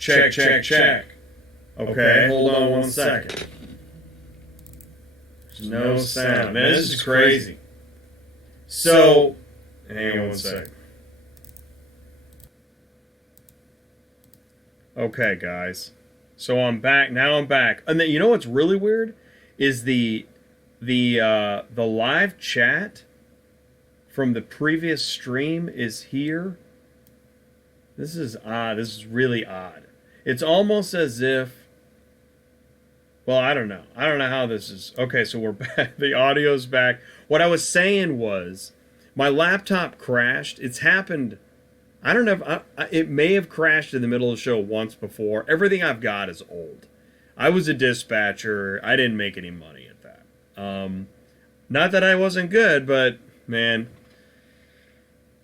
Check, check, check. Okay, hold on 1 second. There's no sound. Man, this is crazy. So, hang on 1 second. Okay, guys. So I'm back. Now I'm back. And then, you know what's really weird is the live chat from the previous stream is here. This is odd. This is really odd. It's almost as if, well, I don't know. I don't know how this is. Okay, so we're back. The audio's back. What I was saying was my laptop crashed. It's happened. I don't know if it may have crashed in the middle of the show once before. Everything I've got is old. I was a dispatcher. I didn't make any money at that. Not that I wasn't good, but man,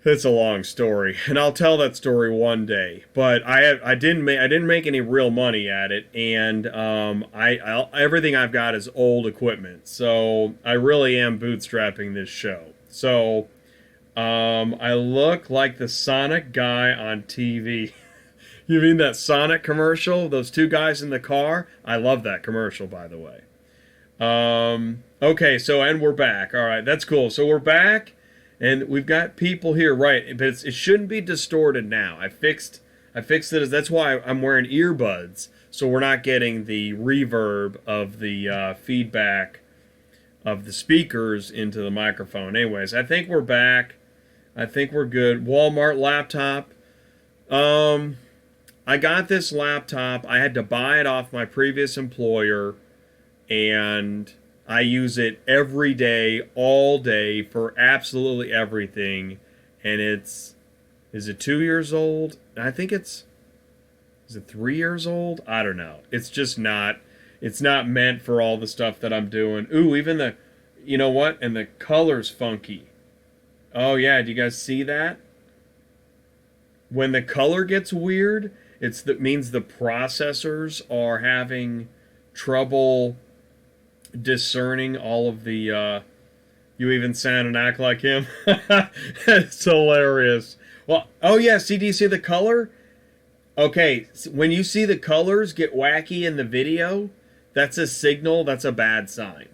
it's a long story, and I'll tell that story one day. But I didn't make any real money at it, and everything I've got is old equipment. So I really am bootstrapping this show. So I look like the Sonic guy on TV. You mean that Sonic commercial? Those two guys in the car? I love that commercial, by the way. Okay, so, and we're back. All right, that's cool. So we're back, and we've got people here, right? But it shouldn't be distorted now. I fixed it. That's why I'm wearing earbuds, so we're not getting the reverb of the feedback of the speakers into the microphone. Anyways, I think we're back. I think we're good. Walmart laptop. I got this laptop. I had to buy it off my previous employer, and I use it every day, all day, for absolutely everything. And is it 2 years old? I think is it 3 years old? I don't know. It's just not, it's not meant for all the stuff that I'm doing. Ooh, even you know what? And the color's funky. Oh yeah, do you guys see that? When the color gets weird, that means the processors are having trouble discerning all of the you even sound and act like him. It's hilarious. Well, oh yeah, do you see the color? Okay, when you see the colors get wacky in the video, that's a signal, that's a bad sign.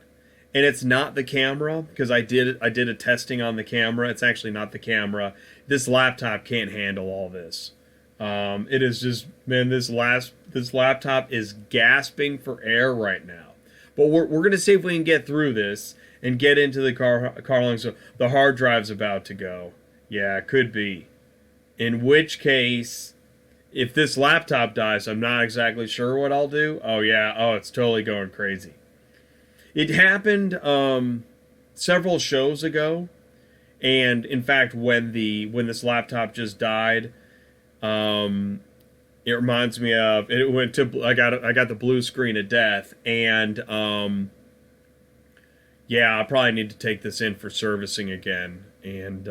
And it's not the camera, because I did a testing on the camera. It's actually not the camera. This laptop can't handle all this. It is just, man, this laptop is gasping for air right now. But we're going to see if we can get through this and get into the car long. So the hard drive's about to go. Yeah, it could be. In which case, if this laptop dies, I'm not exactly sure what I'll do. Oh yeah, oh, it's totally going crazy. It happened several shows ago, and in fact, when this laptop just died, it reminds me of it went to I got the blue screen of death, and yeah, I probably need to take this in for servicing again. And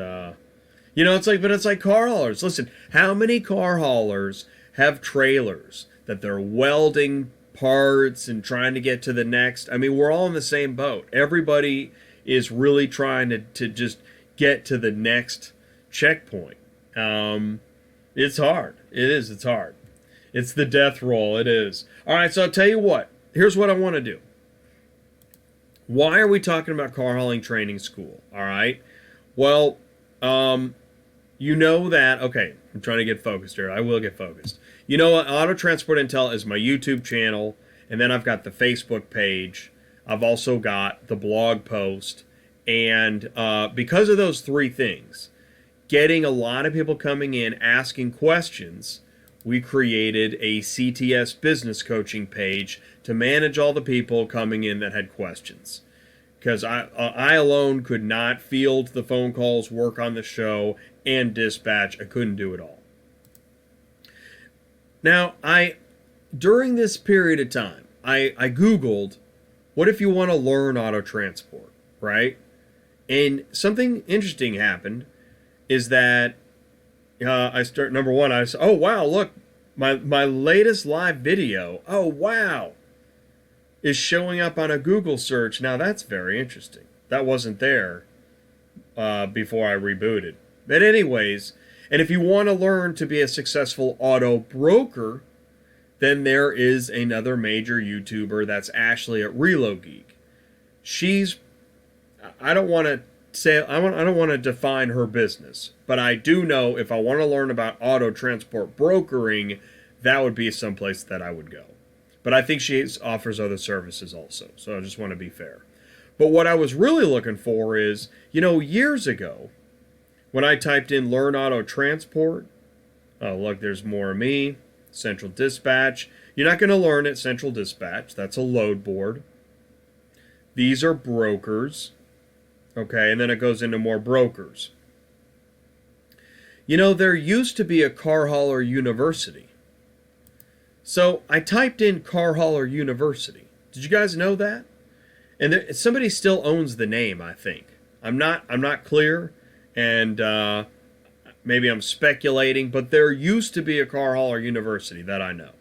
you know, it's like car haulers. Listen, how many car haulers have trailers that they're welding parts and trying to get to the next? I mean, we're all in the same boat. Everybody is really trying to just get to the next checkpoint. It's hard. It's hard. It's the death roll. It is. All right, so I'll tell you what. Here's what I want to do. Why are we talking about car hauling training school? All right. Well, you know that, okay, I'm trying to get focused here. I will get focused. You know what? Autotransportintel is my YouTube channel, and then I've got the Facebook page. I've also got the blog post. And because of those three things, getting a lot of people coming in asking questions, we created a CTS Business Coaching page to manage all the people coming in that had questions. Because I alone could not field the phone calls, work on the show, and dispatch. I couldn't do it all. Now, during this period of time, I Googled, what if you want to learn auto transport, right? And something interesting happened, is that number one, I said, oh, wow, look, my latest live video, oh, wow, is showing up on a Google search. Now, that's very interesting. That wasn't there before I rebooted. But anyways, and if you want to learn to be a successful auto broker, then there is another major YouTuber that's Ashley at Reload Geek. I don't want to define her business, but I do know if I want to learn about auto transport brokering, that would be someplace that I would go. But I think she offers other services also, so I just want to be fair. But what I was really looking for is, years ago, when I typed in Learn Auto Transport, oh, look, there's more of me, Central Dispatch. You're not going to learn at Central Dispatch. That's a load board. These are brokers. Okay, and then it goes into more brokers. There used to be a car hauler university. So I typed in car hauler university. Did you guys know that? And somebody still owns the name, I think. I'm not clear, and maybe I'm speculating, but there used to be a car hauler university that I know.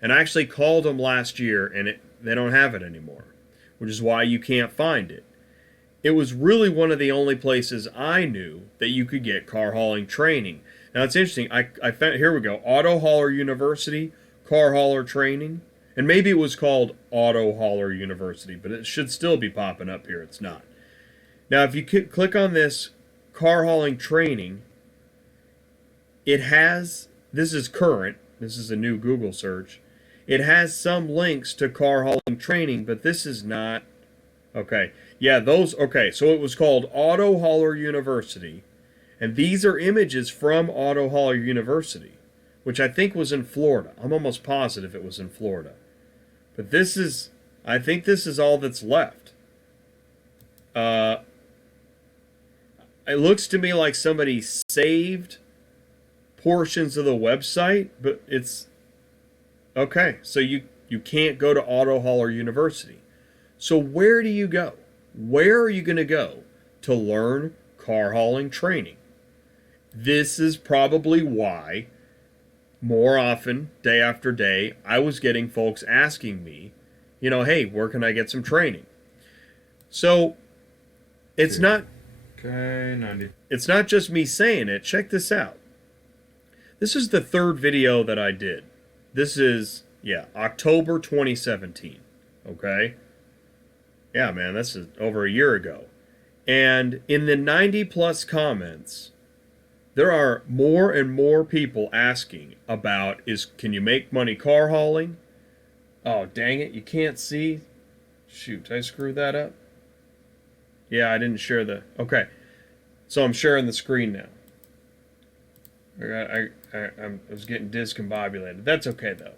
And I actually called them last year, and they don't have it anymore, which is why you can't find it. It was really one of the only places I knew that you could get car hauling training. Now, it's interesting. I found, here we go, Auto Hauler University, car hauler training. And maybe it was called Auto Hauler University, but it should still be popping up here. It's not. Now, if you click on this car hauling training, it has, this is current, this is a new Google search. It has some links to car hauling training, but this is not. Okay, yeah, so it was called Auto Hauler University, and these are images from Auto Hauler University, which I think was in Florida. I'm almost positive it was in Florida. But I think this is all that's left. It looks to me like somebody saved portions of the website, but it's, okay, so you can't go to Auto Hauler University. So where do you go? Where are you going to go to learn car hauling training? This is probably why, more often, day after day, I was getting folks asking me, hey, where can I get some training? So, it's not just me saying it. Check this out. This is the third video that I did. This is, October 2017. Okay? Yeah, man, this is over a year ago. And in the 90 plus comments, there are more and more people asking about, can you make money car hauling? Oh, dang it, you can't see. Shoot, did I screw that up? Yeah, I didn't share okay. So I'm sharing the screen now. I was getting discombobulated. That's okay, though.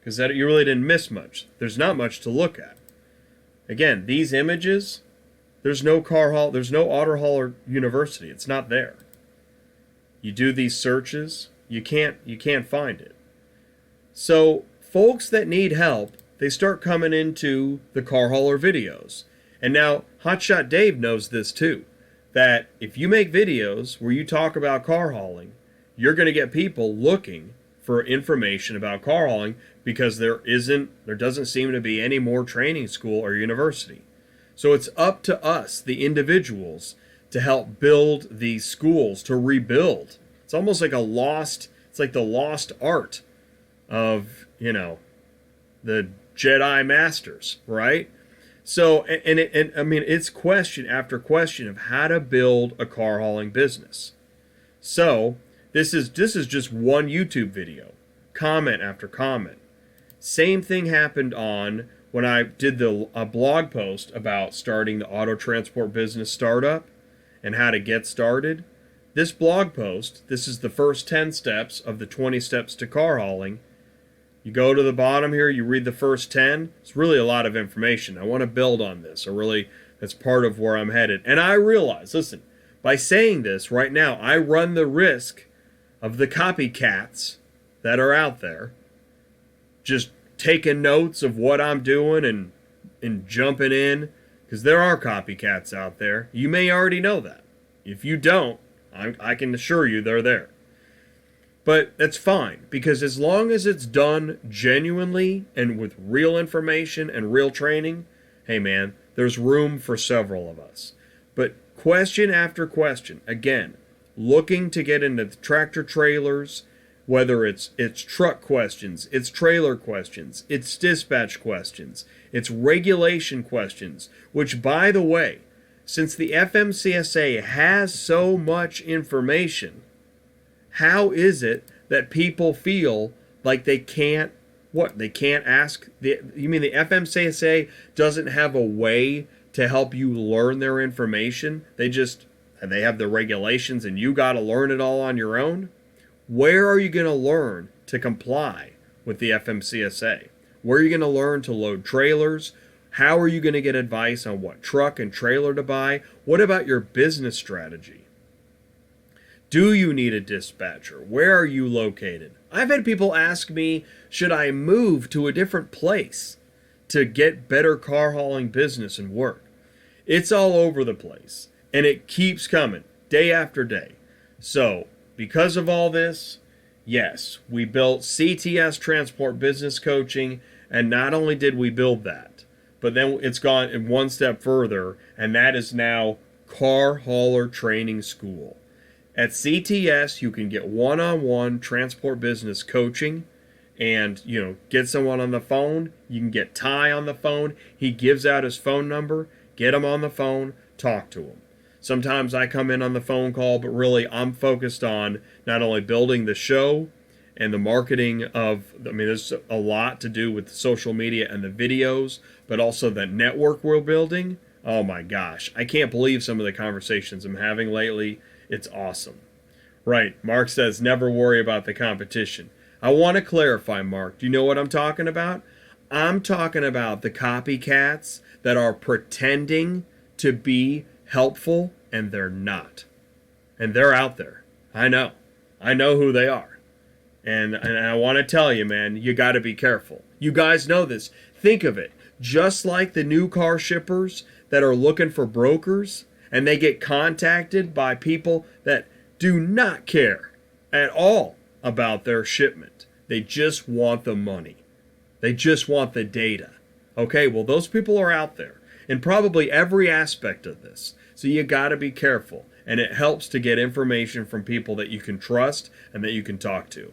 Because you really didn't miss much. There's not much to look at. Again, these images, there's no Auto Hauler University. It's not there. You do these searches, you can't find it. So folks that need help, they start coming into the car hauler videos. And now Hotshot Dave knows this too, that if you make videos where you talk about car hauling, you're going to get people looking for information about car hauling because there doesn't seem to be any more training school or university. So it's up to us, the individuals, to help build these schools, to rebuild. It's almost like the lost art of, the Jedi Masters, right? So, and I mean, it's question after question of how to build a car hauling business. So, this is just one YouTube video, comment after comment. Same thing happened when I did a blog post about starting the auto transport business startup and how to get started. This blog post, this is the first 10 steps of the 20 steps to car hauling. You go to the bottom here, you read the first 10. It's really a lot of information. I want to build on this. That's part of where I'm headed. And I realize, listen, by saying this right now, I run the risk of the copycats that are out there just taking notes of what I'm doing and jumping in, because there are copycats out there. You may already know that. If you don't, I can assure you they're there. But that's fine, because as long as it's done genuinely and with real information and real training, hey man, there's room for several of us. But question after question, again, looking to get into the tractor trailers, whether it's truck questions, it's trailer questions, it's dispatch questions, it's regulation questions, which, by the way, since the FMCSA has so much information, how is it that people feel like they can't, they can't ask? You mean the FMCSA doesn't have a way to help you learn their information? They have the regulations and you got to learn it all on your own? Where are you going to learn to comply with the FMCSA? Where are you going to learn to load trailers? How are you going to get advice on what truck and trailer to buy? What about your business strategy? Do you need a dispatcher? Where are you located? I've had people ask me, should I move to a different place to get better car hauling business and work? It's all over the place, and it keeps coming day after day. So, because of all this, yes, we built CTS Transport Business Coaching, and not only did we build that, but then it's gone one step further, and that is now Car Hauler Training School. At CTS, you can get one-on-one transport business coaching and, get someone on the phone. You can get Ty on the phone. He gives out his phone number. Get him on the phone. Talk to him. Sometimes I come in on the phone call, but really I'm focused on not only building the show and the marketing there's a lot to do with social media and the videos, but also the network we're building. Oh my gosh, I can't believe some of the conversations I'm having lately. It's awesome. Right, Mark says never worry about the competition. I want to clarify, Mark. Do you know what I'm talking about? I'm talking about the copycats that are pretending to be helpful and they're not. And they're out there. I know who they are. And I want to tell you, man, you got to be careful. You guys know this. Think of it. Just like the new car shippers that are looking for brokers, and they get contacted by people that do not care at all about their shipment. They just want the money. They just want the data. Okay, well, those people are out there in probably every aspect of this. So you got to be careful. And it helps to get information from people that you can trust and that you can talk to.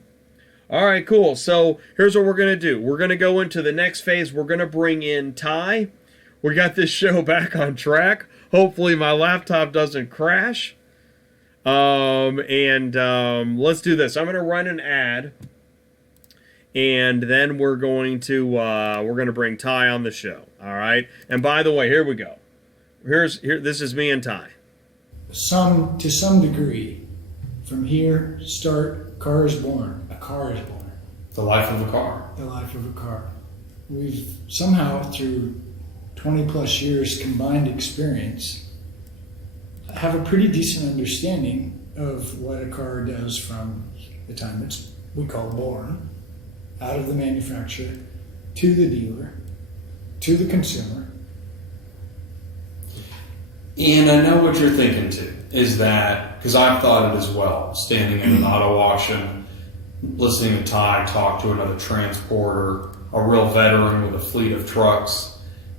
All right, cool. So here's what we're going to do. We're going to go into the next phase. We're going to bring in Ty. We got this show back on track. Hopefully my laptop doesn't crash. Let's do this. I'm going to run an ad. And then we're going to bring Ty on the show. All right. And by the way, here we go. This is me and Ty. To some degree, from here, car is born. A car is born. The life of a car. The life of a car. We've somehow, through 20 plus years combined experience, have a pretty decent understanding of what a car does from the time we call born, out of the manufacturer, to the dealer, to the consumer. And I know what you're thinking too, is that, because I've thought it as well, standing in an auto auction, listening to Ty talk to another transporter, a real veteran with a fleet of trucks.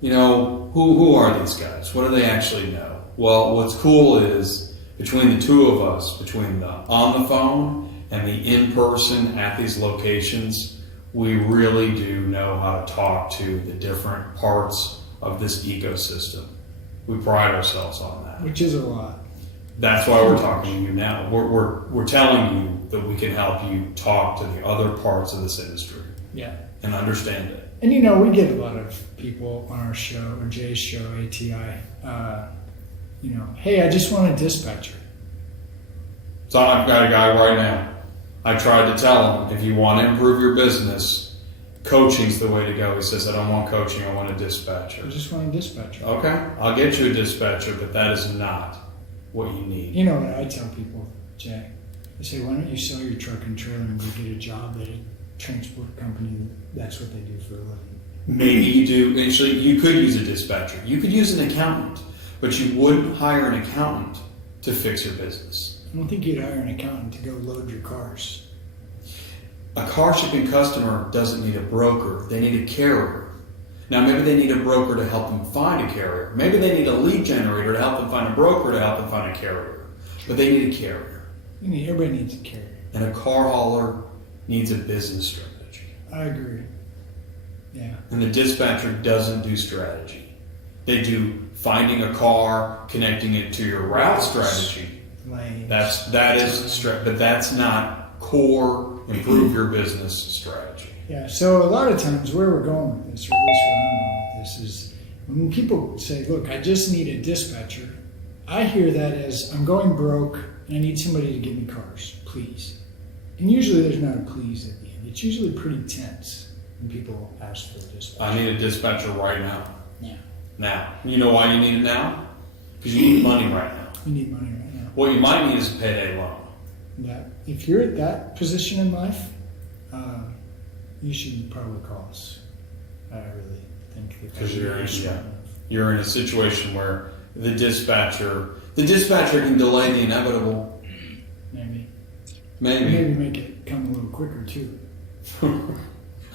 Who are these guys? What do they actually know? Well, what's cool is between the two of us, between the on the phone and the in-person at these locations, we really do know how to talk to the different parts of this ecosystem. We pride ourselves on that. Which is a lot. That's why we're talking to you now. We're telling you that we can help you talk to the other parts of this industry. Yeah. And understand it. And we get a lot of people on our show, or Jay's show, ATI, hey, I just want a dispatcher. So I've got a guy right now. I tried to tell him, if you want to improve your business, coaching's the way to go. He says, I don't want coaching, I want a dispatcher. I just want a dispatcher. Okay, I'll get you a dispatcher, but that is not what you need. You know what I tell people, Jay? I say, why don't you sell your truck and trailer and go get a job at a transport company? That's what they do for a living. Maybe you do. Actually, you could use a dispatcher. You could use an accountant, but you wouldn't hire an accountant to fix your business. I don't think you'd hire an accountant to go load your cars. A car shipping customer doesn't need a broker. They need a carrier. Now, maybe they need a broker to help them find a carrier. Maybe they need a lead generator to help them find a broker to help them find a carrier. But they need a carrier. Everybody needs a carrier. And a car hauler needs a business strategy. I agree. Yeah. And the dispatcher doesn't do strategy. They do finding a car, connecting it to your route strategy. Lanes. But that's not core improve your business strategy. Yeah. So a lot of times where we're going with this, or at least where I'm going with this, is when people say, "Look, I just need a dispatcher," I hear that as I'm going broke and I need somebody to give me cars, please. And usually there's not a please at the end. It's usually pretty tense when people ask for a dispatcher. I need a dispatcher right now. Yeah. Now. You know why you need it now? Because you need money right now. You need money right now. What you might need is a payday loan. That if you're at that position in life, you should probably call us. I really think Because you're in a situation where the dispatcher can delay the inevitable. Maybe Maybe. make it come a little quicker too.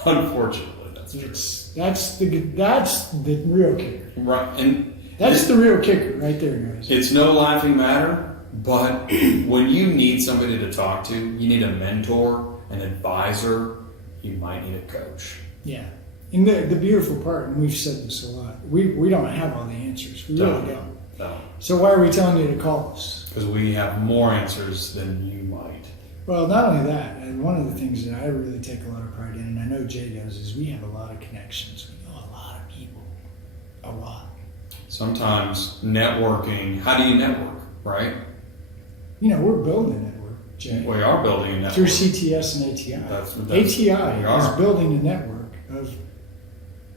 Unfortunately, that's true. That's the real kicker. Right, and That's the real kicker right there, guys. it's no laughing matter, but when you need somebody to talk to, you need a mentor, an advisor, you might need a coach. Yeah. And the beautiful part, and we've said this a lot, we don't have all the answers. We really don't. No, So why are we telling you to call us? because we have more answers than you might. Well, not only that, and one of the things that I really take a lot of pride in, and I know Jay does, is we have a lot of connections. We know a lot of people. A lot. Sometimes networking, how do you network, right? You know, we're building a network, Jay. We are building a network. Through CTS and ATI. we ATI is are. building a network of,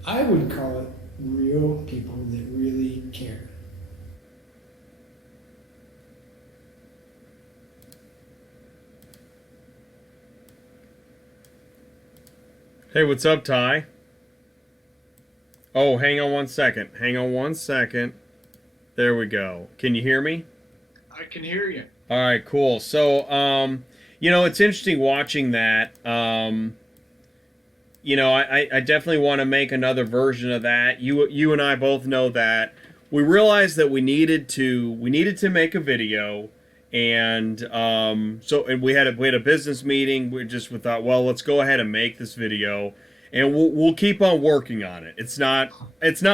I would call it, real people that really care. Hey, what's up, Ty? Oh, hang on one second. There we go. Can you hear me? I can hear you. All right, cool. So, it's interesting watching that. I definitely want to make another version of that. You and I both know that we realized that we needed to make a video, and we had a business meeting. We thought, well, let's go ahead and make this video, and we'll keep on working on it. It's not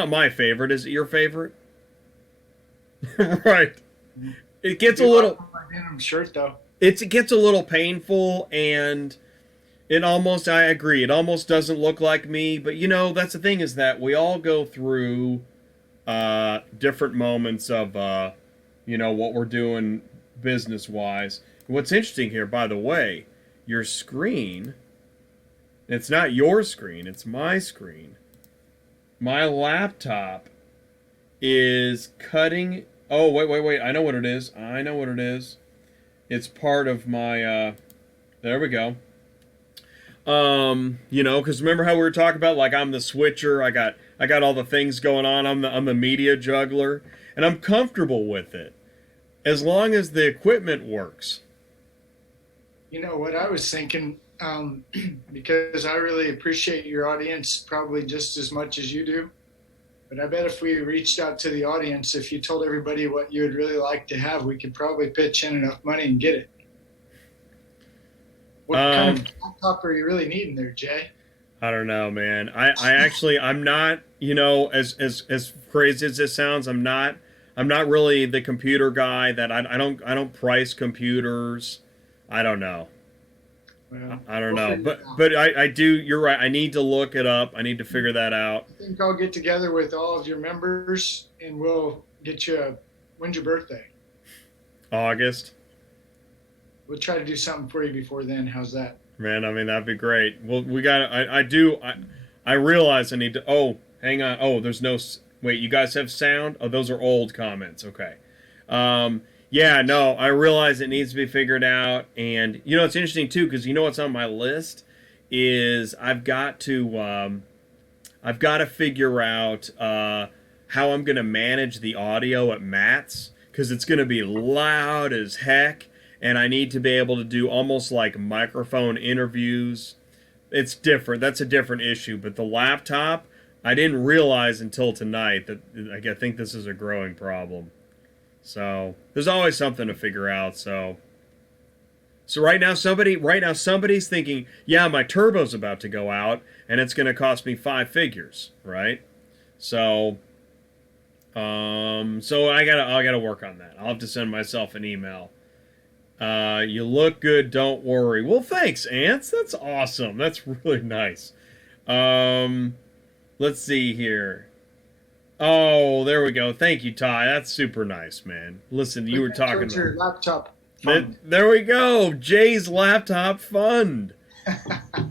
my favorite. Is it your favorite? Right. It gets a little. My denim shirt though. It gets a little painful, and I agree. It almost doesn't look like me, but that's the thing, is that we all go through different moments of what we're doing business wise. What's interesting here, by the way, your screen. It's not your screen. It's my screen. My laptop is cutting. Oh, wait. I know what it is. It's part of my, there we go. Because remember how we were talking about, like, I'm the switcher. I got all the things going on. I'm the media juggler, and I'm comfortable with it as long as the equipment works. You know what I was thinking, because I really appreciate your audience probably just as much as you do. But I bet if we reached out to the audience, if you told everybody what you would really like to have, we could probably pitch in enough money and get it. What kind of laptop are you really needing there, Jay? I don't know, man. I'm not, as crazy as this sounds, I'm not really the computer guy. That I don't price computers. I don't know. Well, I don't know, but I do. You're right. I need to look it up. I need to figure that out. I think I'll get together with all of your members and we'll get you when's your birthday? August. We'll try to do something for you before then. How's that? Man, I mean, that'd be great. Well, we got. I realize I need to. Oh, hang on. Oh, there's no. Wait, you guys have sound? Oh, those are old comments. Okay. Yeah, no, I realize it needs to be figured out, and it's interesting too, because what's on my list is I've got to figure out how I'm going to manage the audio at Matt's, because it's going to be loud as heck, and I need to be able to do almost like microphone interviews. It's different. That's a different issue, but the laptop, I didn't realize until tonight that I think this is a growing problem. So there's always something to figure out. So So somebody's thinking, yeah, my turbo's about to go out, and it's going to cost me 5 figures, right? So, I gotta work on that. I'll have to send myself an email. You look good, don't worry. Well, thanks, Ants. That's awesome. That's really nice. Let's see here. Oh, there we go. Thank you, Ty. That's super nice, man. Listen, you were talking about your laptop fund. There we go. Jay's laptop fund.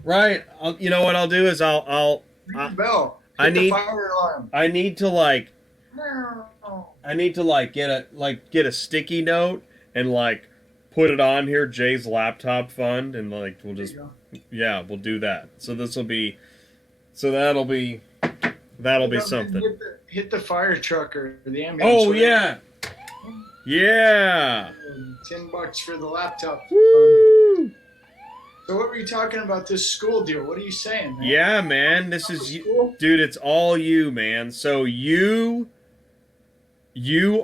Right. You know what I'll do is Bell. I need the fire alarm. I need to get a sticky note and like put it on here, Jay's laptop fund, and like we'll do that. So that'll be something. Hit the fire truck or the ambulance. Oh yeah. Yeah. $10 for the laptop. Woo! So what were you talking about this school deal? What are you saying, man? Yeah, man, this is you, dude. It's all you, man. So you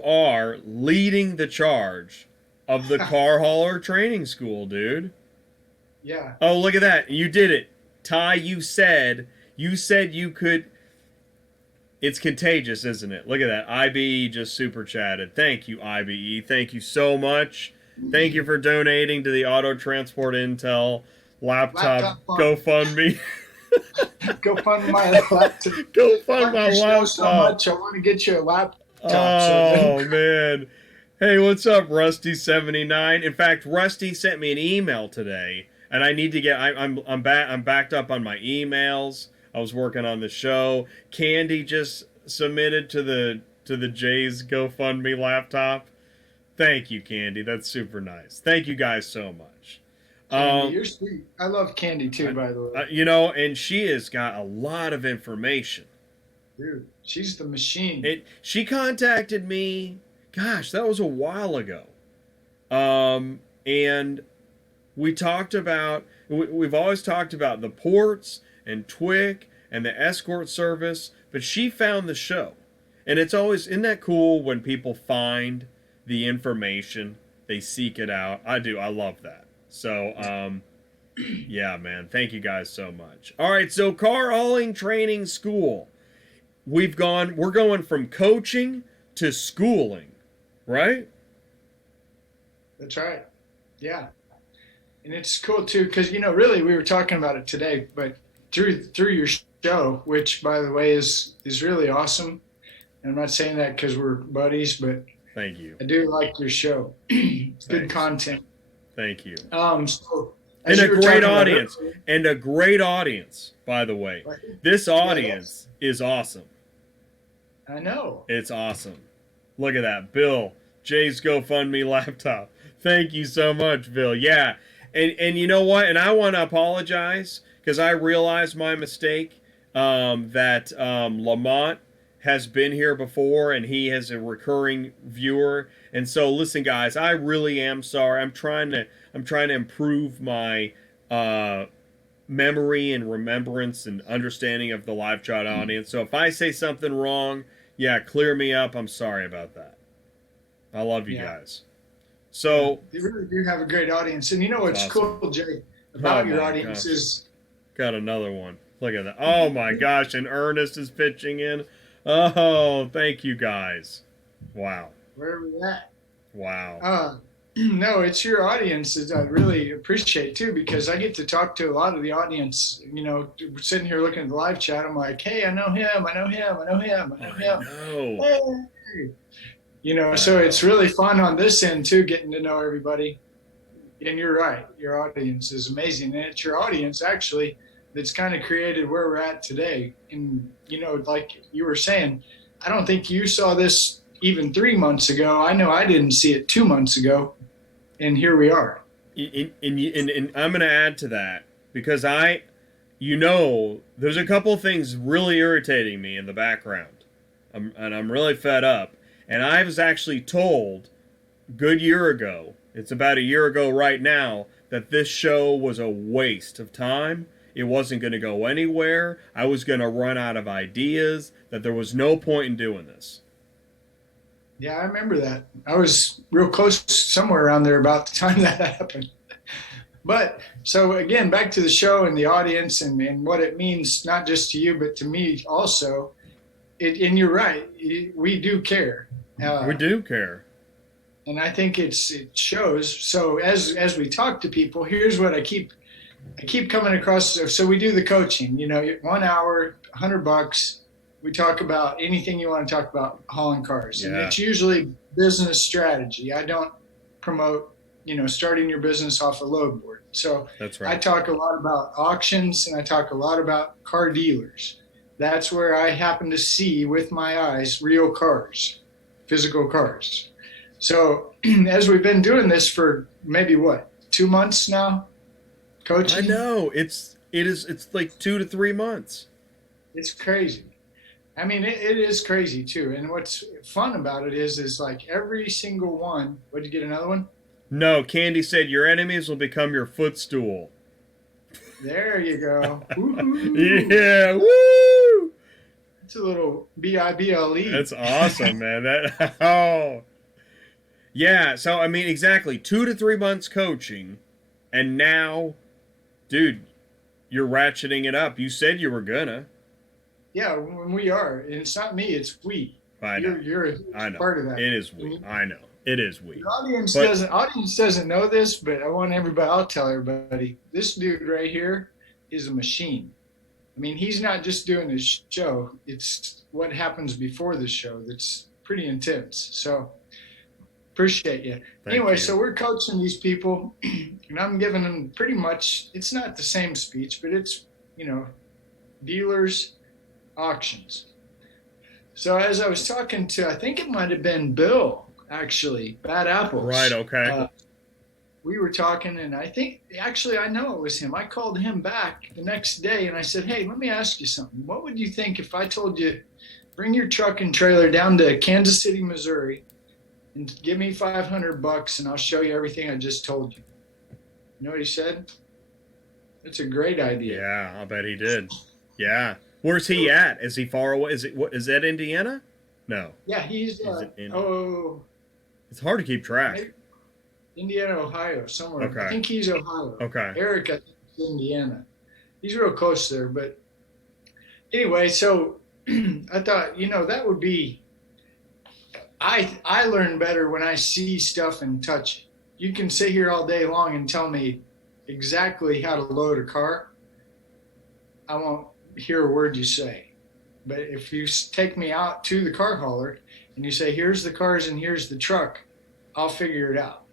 are leading the charge of the car hauler training school, dude. Yeah. Oh, look at that! You did it, Ty. You said you could. It's contagious, isn't it? Look at that. IBE just super chatted. Thank you, IBE. Thank you so much. Thank you for donating to the autotransportintel laptop GoFundMe. Go fund my laptop. Go fund my laptop. So much. I want to get you a laptop. Oh, man. Hey, what's up, Rusty79? In fact, Rusty sent me an email today, and I need to get. I'm backed up on my emails. I was working on the show. Candy just submitted to the Jay's GoFundMe laptop. Thank you, Candy. That's super nice. Thank you guys so much. Candy, you're sweet. I love Candy too, by the way. And she has got a lot of information. Dude, she's the machine. She contacted me. Gosh, that was a while ago. And we talked about. We've always talked about the ports and TWIC and the escort service, but she found the show. And isn't that cool when people find the information, they seek it out? I love that. So, yeah, man, thank you guys so much. All right, so car hauling training school. We're going from coaching to schooling, right? That's right. Yeah. And it's cool too, because really we were talking about it today, but through your show, which by the way is really awesome. And I'm not saying that because we're buddies, but thank you. I do like your show. It's good content. Thank you. So and a great audience. And a great audience, by the way. This audience is awesome. I know. It's awesome. Look at that. Bill, Jay's GoFundMe laptop. Thank you so much, Bill. Yeah. And you know what? And I want to apologize because I realized my mistake that Lamont has been here before and he is a recurring viewer. And so listen, guys, I really am sorry. I'm trying to improve my memory and remembrance and understanding of the live chat audience. So if I say something wrong, yeah, clear me up. I'm sorry about that. I love you guys. So you really do have a great audience. And you know what's awesome. Cool, Jay, about your audience is... Got another one. Look at that. Oh my gosh, and Ernest is pitching in. Oh, thank you guys. Wow. Where are we at? Wow. No, it's your audience that I really appreciate too, because I get to talk to a lot of the audience. Sitting here looking at the live chat, I'm like, hey, I know him, I know him, I know him, I know him. Hey. So it's really fun on this end too, getting to know everybody. And you're right, your audience is amazing, and it's your audience actually that's kind of created where we're at today. And like you were saying, I don't think you saw this even 3 months ago. I know I didn't see it 2 months ago, and here we are. And I'm going to add to that because there's a couple things really irritating me in the background, and I'm really fed up. And I was actually told good year ago, it's about a year ago right now, that this show was a waste of time. It wasn't going to go anywhere. I was going to run out of ideas, that there was no point in doing this. Yeah, I remember that. I was real close somewhere around there about the time that happened. But so again, back to the show and the audience and what it means, not just to you, but to me also. And you're right. We do care. We do care. And I think it shows. So as we talk to people, here's what I keep coming across. So we do the coaching, 1 hour, $100. We talk about anything you want to talk about hauling cars. And it's usually business strategy. I don't promote, starting your business off a load board. So that's right. I talk a lot about auctions and I talk a lot about car dealers. That's where I happen to see with my eyes real cars, physical cars. So as we've been doing this for maybe 2 months now, coaching. I know it's like 2 to 3 months. It's crazy. I mean, it is crazy too. And what's fun about it is like every single one. Did you get another one? No, Candy said your enemies will become your footstool. There you go. Yeah, woo! It's a little BIBLE. That's awesome, man. Yeah, so I mean, exactly 2 to 3 months coaching, and now, dude, you're ratcheting it up. You said you were gonna. Yeah, we are. And it's not me, it's we. I know. You're a part of that. It is we. I know. It is we. The audience doesn't know this, but I'll tell everybody, this dude right here is a machine. I mean, he's not just doing his show. It's what happens before the show that's pretty intense. So appreciate you. Anyway, so we're coaching these people and I'm giving them pretty much, it's not the same speech, but it's, dealers, auctions. So as I was talking to, I think it might have been Bill, actually, Bad Apples. Right, okay. We were talking, and I think, actually, I know it was him. I called him back the next day, and I said, hey, let me ask you something. What would you think if I told you, bring your truck and trailer down to Kansas City, Missouri, and give me $500, and I'll show you everything I just told you? You know what he said? It's a great idea. Yeah, I'll bet he did. Yeah. Where's he at? Is he far away? Is that Indiana? No. Yeah, he's, it's hard to keep track. Indiana, Ohio, somewhere. Okay. I think he's Ohio. Okay. Eric, I think, is Indiana. He's real close there. But anyway, so I thought, that would be, I learn better when I see stuff and touch it. You can sit here all day long and tell me exactly how to load a car. I won't hear a word you say. But if you take me out to the car hauler and you say, here's the cars and here's the truck, I'll figure it out.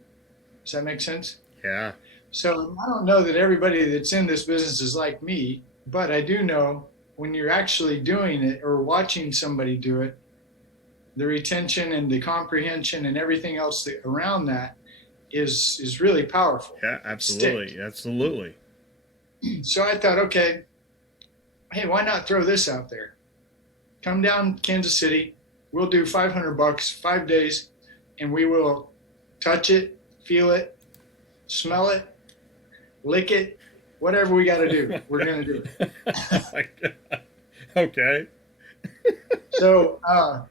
Does that make sense? Yeah. So I don't know that everybody that's in this business is like me, but I do know when you're actually doing it or watching somebody do it, the retention and the comprehension and everything else around that is really powerful. Yeah, absolutely. Stick. Absolutely. So I thought, okay, hey, why not throw this out there? Come down Kansas City. We'll do $500, 5 days, and we will touch it, feel it, smell it, lick it, whatever we got to do. We're going to do it. Okay. So, I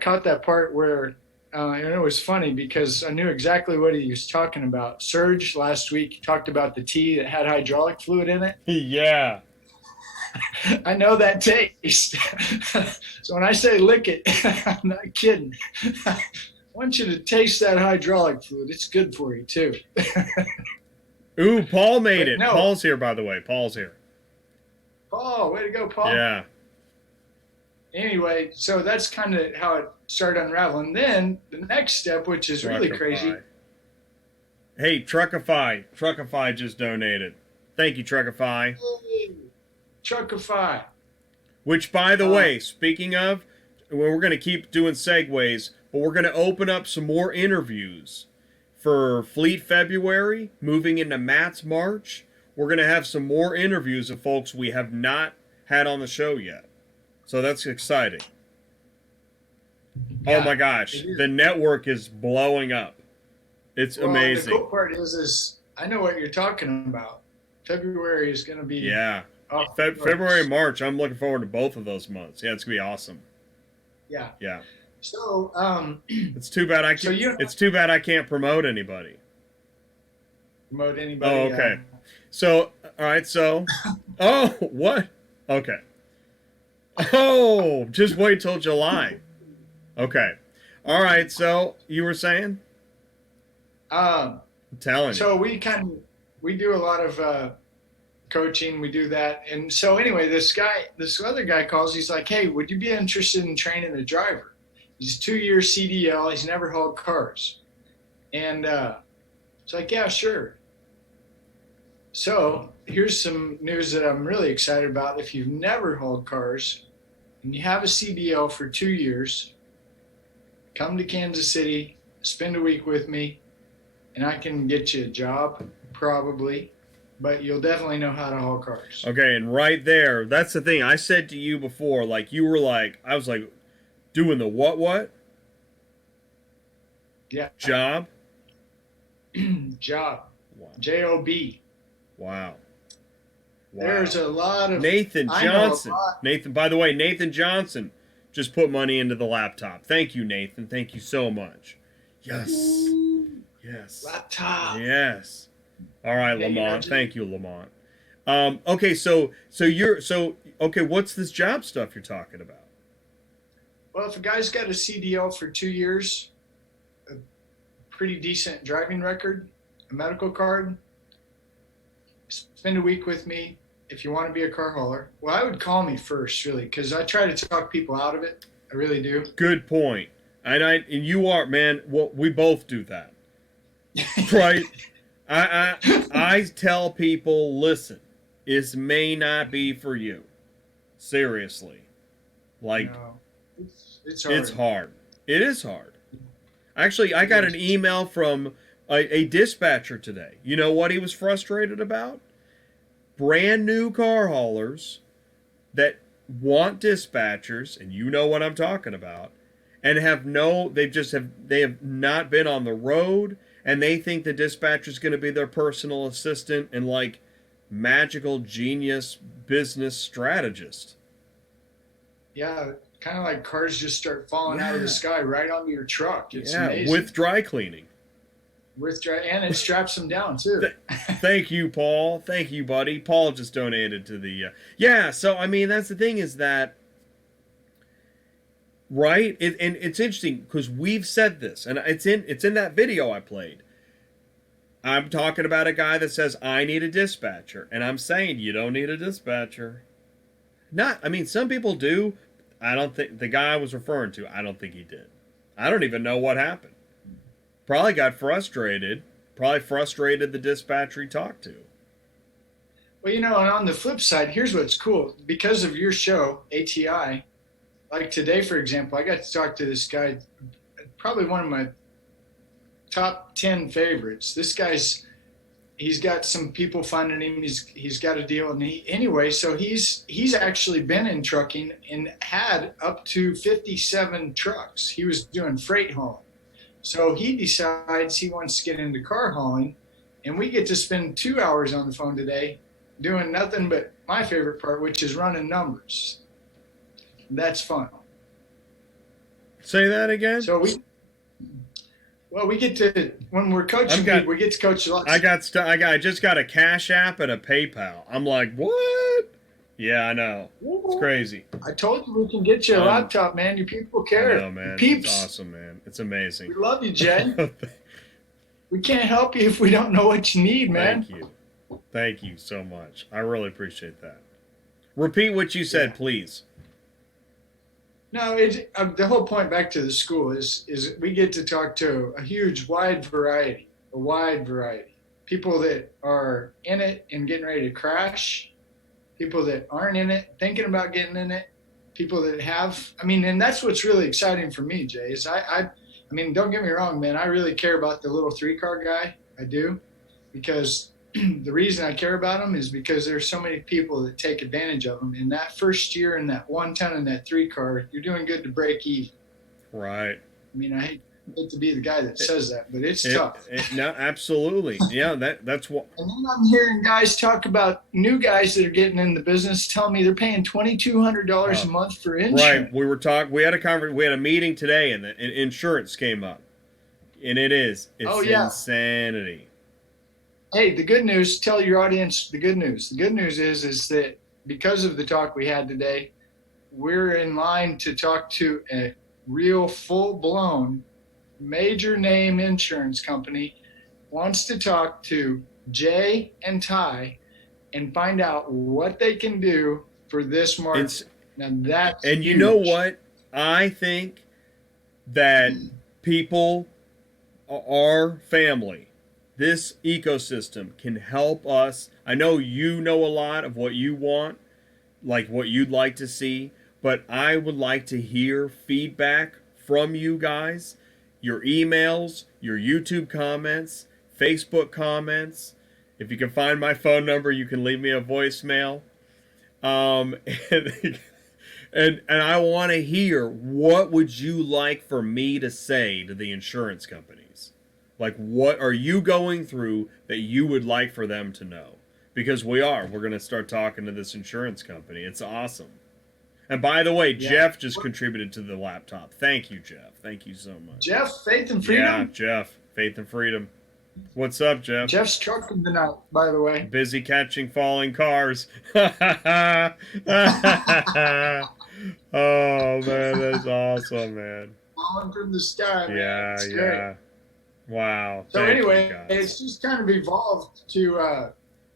caught that part where, and it was funny because I knew exactly what he was talking about. Serge last week talked about the tea that had hydraulic fluid in it. Yeah. I know that taste. So when I say lick it, I'm not kidding. I want you to taste that hydraulic fluid. It's good for you, too. Ooh, Paul made it. No. Paul's here, by the way. Paul's here. Paul, way to go, Paul. Yeah. Anyway, so that's kind of how it started unraveling. Then the next step, which is really crazy. Hey, Truckify just donated. Thank you, Truckify. Hey, Truckify. Which, by the way, speaking of, we're going to keep doing segues, but we're going to open up some more interviews for Fleet February, moving into Matt's March. We're going to have some more interviews of folks we have not had on the show yet. So that's exciting. Yeah, oh my gosh, the network is blowing up. It's amazing. The cool part is I know what you're talking about. February is going to be February and March. I'm looking forward to both of those months. Yeah, it's gonna be awesome. Yeah. Yeah. So it's too bad I can't. It's too bad I can't promote anybody. promote anybody. Oh, okay. So, all right. So, oh, what? Okay. Oh, just wait till July. Okay. All right. So you were saying? Um, I'm telling you. so we do a lot of coaching. We do that, and so anyway, this other guy calls. He's like, "Hey, would you be interested in training a driver? He's a 2-year CDL. He's never hauled cars." And it's like, "Yeah, sure." So here's some news that I'm really excited about. If you've never hauled cars and you have a CDL for 2 years, come to Kansas City, spend a week with me, and I can get you a job, probably, but you'll definitely know how to haul cars. Okay, and right there, that's the thing I said to you before. Like you were like, I was like, doing the what? Yeah. Job. Job. Wow. J-O-B. Wow. There's a lot of Nathan Johnson. Nathan, by the way, Nathan Johnson just put money into the laptop. Thank you, Nathan. Thank you so much. Yes. Yes. Laptop. Yes. All right, Yeah, Lamont. Thank you, Lamont. Okay, so what's this job stuff you're talking about? Well, if a guy's got a CDL for 2 years, a pretty decent driving record, a medical card, spend a week with me if you want to be a car hauler. Well, I would call me first, really, because I try to talk people out of it. I really do. Good point. And you are, man. Well, we both do that, right? I tell people, listen, this may not be for you. Seriously, like No, it's hard. it's hard. It is hard. Actually, I got an email from a dispatcher today. You know what he was frustrated about? Brand new car haulers that want dispatchers, and you know what I'm talking about, and they have not been on the road, and they think the dispatcher is going to be their personal assistant and like magical genius business strategist. Yeah, kind of like cars just start falling out of the sky right onto your truck. It's amazing. With dry cleaning. And it straps them down too. Thank you, Paul. Thank you, buddy. Paul just donated to the so I mean, that's the thing, is that right, and it's interesting because we've said this, and it's in that video I played. I'm talking about a guy that says, I need a dispatcher, and I'm saying you don't need a dispatcher. Some people do. I don't think the guy I was referring to, I don't think he did. I don't even know what happened. Probably got frustrated. Probably frustrated the dispatcher he talked to. Well, and on the flip side, here's what's cool. Because of your show, ATI, like today, for example, I got to talk to this guy, probably one of my top 10 favorites. This he's got some people finding him. He's got a deal, and he's actually been in trucking and had up to 57 trucks. He was doing freight hauling. So he decides he wants to get into car hauling, and we get to spend 2 hours on the phone today doing nothing but my favorite part, which is running numbers. That's fun. Say that again? So we get to, when we're coaching people, we get to coach lots. I just got a Cash App and a PayPal. I'm like, what? Yeah, I know. It's crazy. I told you we can get you a laptop, man. You people care. I know, man. Peeps. It's awesome, man. It's amazing. We love you, Jay. We can't help you if we don't know what you need, man. Thank you. Thank you so much. I really appreciate that. Repeat what you said, please. No, the whole point back to the school is we get to talk to a wide variety. People that are in it and getting ready to crash. People that aren't in it, thinking about getting in it, people that have, and that's what's really exciting for me, Jay, is don't get me wrong, man, I really care about the little 3-car guy. I do, because the reason I care about him is because there's so many people that take advantage of him. In that first year in that 1-ton in that 3-car, you're doing good to break even. Right. I hate to be the guy that says that, but it's tough. No, absolutely. Yeah, that's what. And then I'm hearing guys talk about new guys that are getting in the business telling me they're paying $2,200 a month for insurance. Right. We had a meeting today, and insurance came up, and it's insanity. Hey, the good news, tell your audience the good news. The good news is that because of the talk we had today, we're in line to talk to a real full-blown major name insurance company wants to talk to Jay and Ty and find out what they can do for this market. It's Now that's and you huge. know what? I think that people, our family, this ecosystem can help us. I know you know a lot of what you want, like what you'd like to see, but I would like to hear feedback from you guys, your emails, your YouTube comments, Facebook comments. If you can find my phone number, you can leave me a voicemail. Um, and, and I want to hear, what would you like for me to say to the insurance companies? Like, what are you going through that you would like for them to know? Because we're going to start talking to this insurance company. It's awesome. And by the way, Jeff just contributed to the laptop. Thank you, Jeff. Thank you so much. Jeff, Faith and Freedom? Yeah, Jeff, Faith and Freedom. What's up, Jeff? Jeff's trucking tonight, by the way. Busy catching falling cars. Oh, man, that's awesome, man. Falling from the sky, man. Yeah, it's great. yeah. Wow. So Thank anyway, you, guys. it's just kind of evolved to,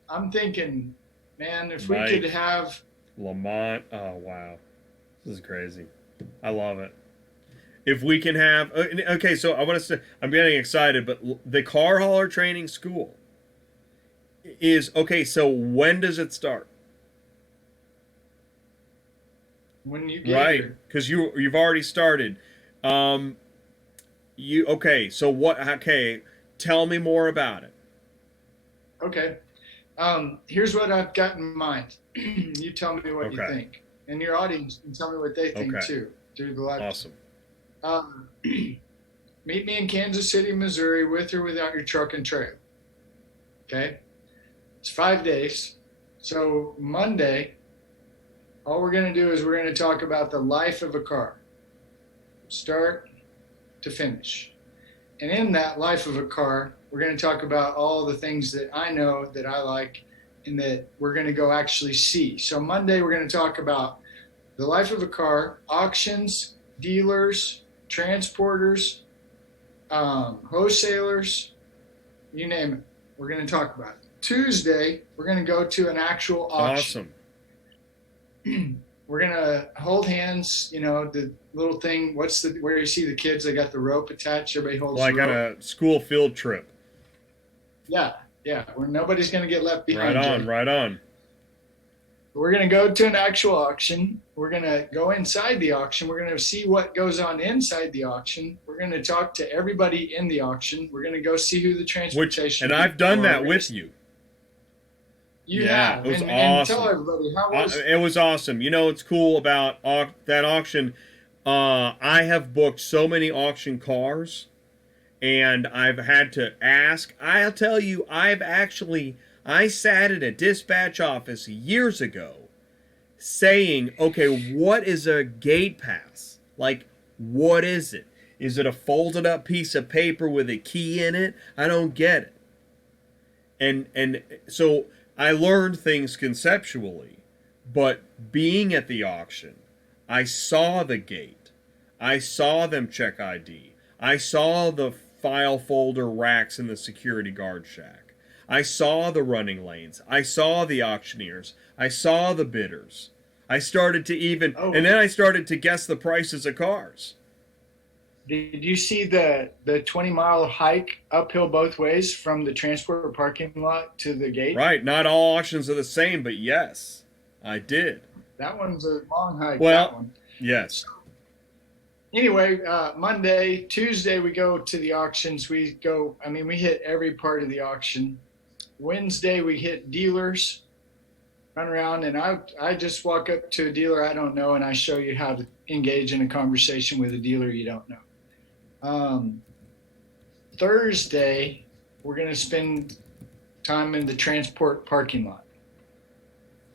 I'm thinking, man, if we could have... Lamont. Oh, wow. This is crazy. I love it. If we can have... Okay, so I want to say... I'm getting excited, but the car hauler training school is... Okay, so when does it start? When you get Right, here. because you've already started. Okay, so what... Okay, tell me more about it. Okay. Here's what I've got in mind. You tell me what you think. And your audience can tell me what they think, too, through the live. Awesome. Meet me in Kansas City, Missouri, with or without your truck and trailer. Okay? It's 5 days. So Monday, all we're going to do is we're going to talk about the life of a car, start to finish. And in that life of a car, we're going to talk about all the things that I know that I like and that we're going to go actually see. So Monday, we're going to talk about the life of a car, auctions, dealers, transporters, wholesalers, you name it. We're going to talk about it. Tuesday, we're going to go to an actual auction. Awesome. We're going to hold hands, you know, the little thing, where you see the kids, they got the rope attached, everybody holds Like the rope. on a school field trip. Yeah, where nobody's going to get left behind. Right on. We're going to go to an actual auction. We're going to go inside the auction. We're going to see what goes on inside the auction. We're going to talk to everybody in the auction. We're going to go see who the transportation. And I've done that with you. You have. It was and awesome. tell everybody, how was it? It was awesome. You know, it's cool about that auction. I have booked so many auction cars, and I've had to ask. I'll tell you, I sat at a dispatch office years ago saying, okay, what is a gate pass? Like, what is it? Is it a folded up piece of paper with a key in it? I don't get it. And so I learned things conceptually, but being at the auction, I saw the gate. I saw them check ID. I saw the file folder racks in the security guard shack. I saw the running lanes. I saw the auctioneers. I saw the bidders. I started to and then I started to guess the prices of cars. Did you see the 20-mile hike uphill both ways from the transport parking lot to the gate? Right. Not all auctions are the same, but yes, I did. That one's a long hike. Well, that one. Yes. Anyway, Monday, Tuesday, we go to the auctions. We hit every part of the auction. Wednesday, we hit dealers, run around, and I just walk up to a dealer I don't know, and I show you how to engage in a conversation with a dealer you don't know. Thursday, we're going to spend time in the transport parking lot.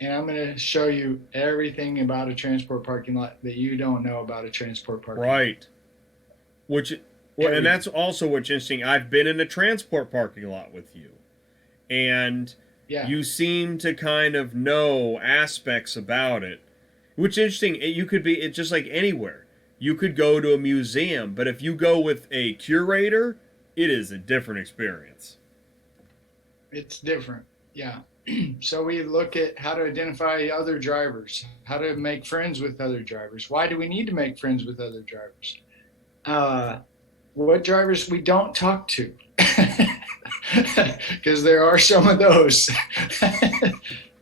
And I'm going to show you everything about a transport parking lot that you don't know about a transport parking lot. Right. And that's also what's interesting. I've been in a transport parking lot with you. and Yeah. you seem to kind of know aspects about it. Which is interesting. You could be, it's just like anywhere. You could go to a museum, but if you go with a curator, it is a different experience. It's different. Yeah. So we look at how to identify other drivers, how to make friends with other drivers. Why do we need to make friends with other drivers? What drivers we don't talk to, because there are some of those.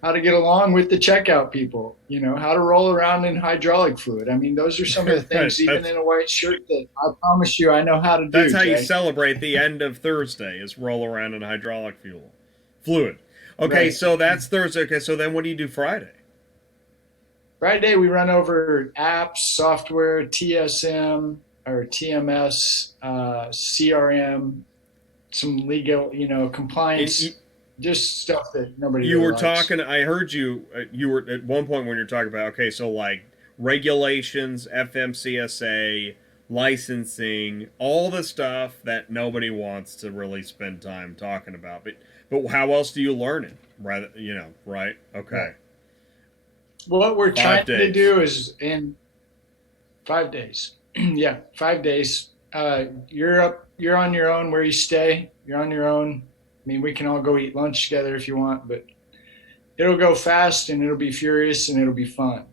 How to get along with the checkout people, how to roll around in hydraulic fluid. I mean, those are some of the things, even in a white shirt, that I promise you I know how to do. That's how you Jay. celebrate the end of Thursday, is roll around in hydraulic fluid. Okay, Right. so that's Thursday. Okay, so then what do you do Friday? Friday, we run over apps, software, TSM or TMS, CRM, some legal, compliance, just stuff that nobody You really were likes. talking, I heard you were at one point when you're talking about, okay, so like regulations, FMCSA, licensing, all the stuff that nobody wants to really spend time talking about. But how else do you learn it? Rather, right? Okay. What we're 5 trying to days. do is in 5 days. Yeah, 5 days. You're on your own where you stay. You're on your own. I mean, we can all go eat lunch together if you want, but it'll go fast and it'll be furious and it'll be fun.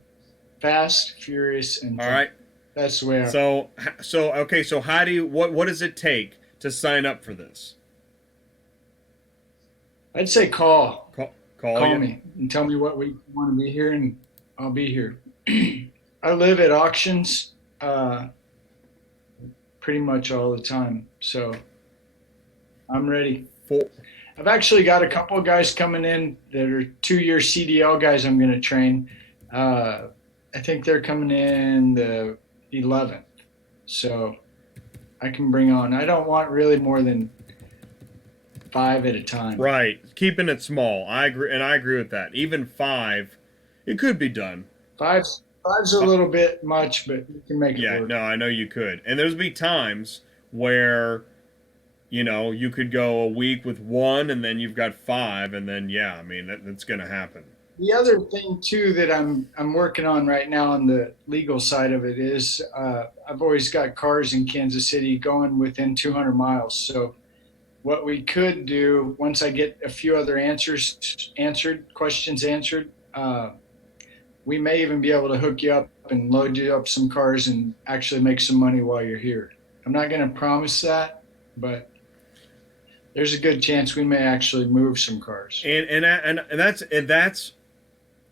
Fast, furious, and fun. All right. That's the way. So okay. So how do you? What does it take to sign up for this? I'd say call Call you? me and tell me what we want to be here, and I'll be here. I live at auctions pretty much all the time, so I'm ready. I've actually got a couple of guys coming in that are 2-year CDL guys I'm going to train. I think they're coming in the 11th, so I can bring on. I don't want really more than 5 at a time. Right, keeping it small. I agree with that. Even 5, it could be done. Five's a little bit much, but you can make it work. No, I know you could. And there's be times where, you could go a week with 1, and then you've got 5, and then that's going to happen. The other thing too that I'm working on right now on the legal side of it is I've always got cars in Kansas City going within 200 miles. So what we could do once I get a few other questions answered, we may even be able to hook you up and load you up some cars and actually make some money while you're here. I'm not going to promise that, but there's a good chance we may actually move some cars. And that's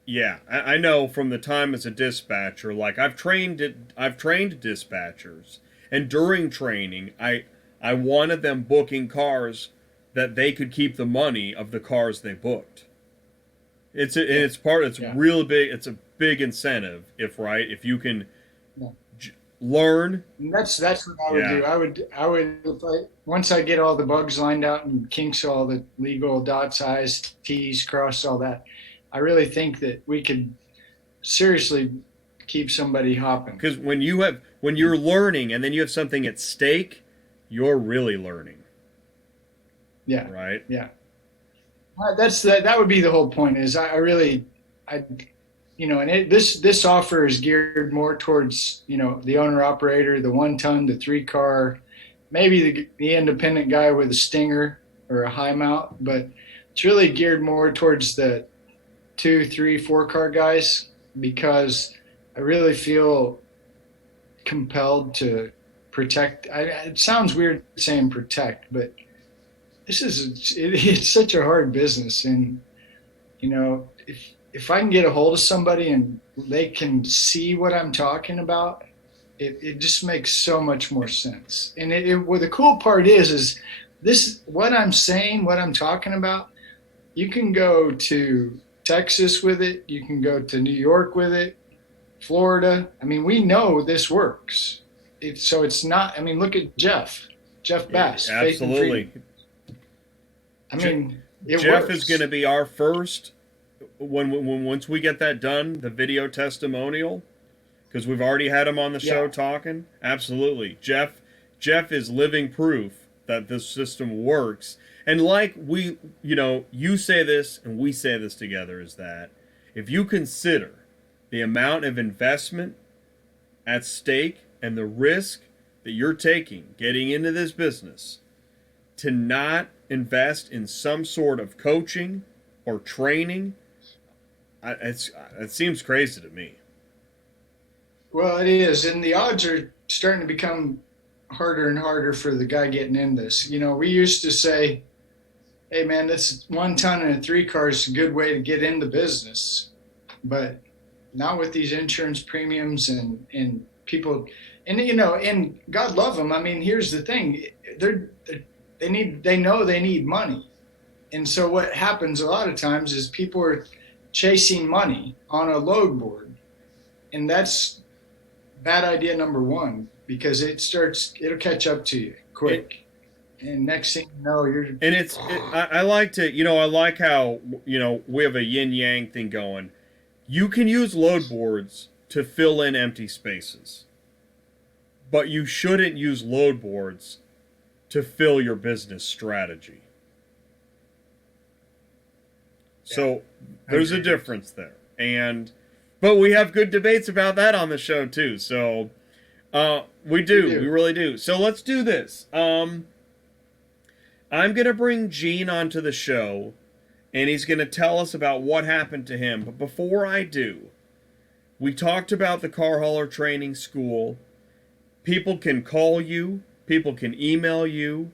yeah. I know from the time as a dispatcher, like I've trained dispatchers, and during training, I wanted them booking cars that they could keep the money of the cars they booked. It's real big. It's a big incentive if you can learn. And that's what I would do. I would once I get all the bugs lined out and kinks all the legal dots, I's, T's, cross all that. I really think that we could seriously keep somebody hopping. Because when you're learning and then you have something at stake, you're really learning. Yeah. Right. Yeah. That would be the whole point. Is this offer is geared more towards the owner operator, the 1-ton, the 3-car, maybe the independent guy with a Stinger or a high mount, but it's really geared more towards the 2, 3, 4-car guys, because I really feel compelled to protect. It sounds weird saying protect, but it's such a hard business, and if I can get a hold of somebody and they can see what I'm talking about, it just makes so much more sense. And the cool part is this, what I'm saying, what I'm talking about, you can go to Texas with it, you can go to New York with it, Florida. I mean, we know this works. It's not, look at Jeff Bass. Yeah, absolutely. Jeff works. is going to be our first, once we get that done, the video testimonial, because we've already had him on the show talking. Absolutely. Jeff is living proof that this system works. And like we, you say this and we say this together, is that if you consider the amount of investment at stake and the risk that you're taking getting into this business, to not invest in some sort of coaching or training, it seems crazy to me. Well, it is, and the odds are starting to become harder and harder for the guy getting in this. We used to say, hey man, this 1 ton and a 3 car is a good way to get into business. But not with these insurance premiums and people, and God love them. I mean, here's the thing. They know they need money. And so what happens a lot of times is people are chasing money on a load board. And that's bad idea number one, because it'll catch up to you quick. And next thing you know, I like how, we have a yin yang thing going. You can use load boards to fill in empty spaces, but you shouldn't use load boards to fill your business strategy. So there's a difference there. But we have good debates about that on the show too. So we really do. So let's do this. I'm going to bring Gene onto the show, and he's going to tell us about what happened to him. But before I do, we talked about the car hauler training school. People can call you. People can email you.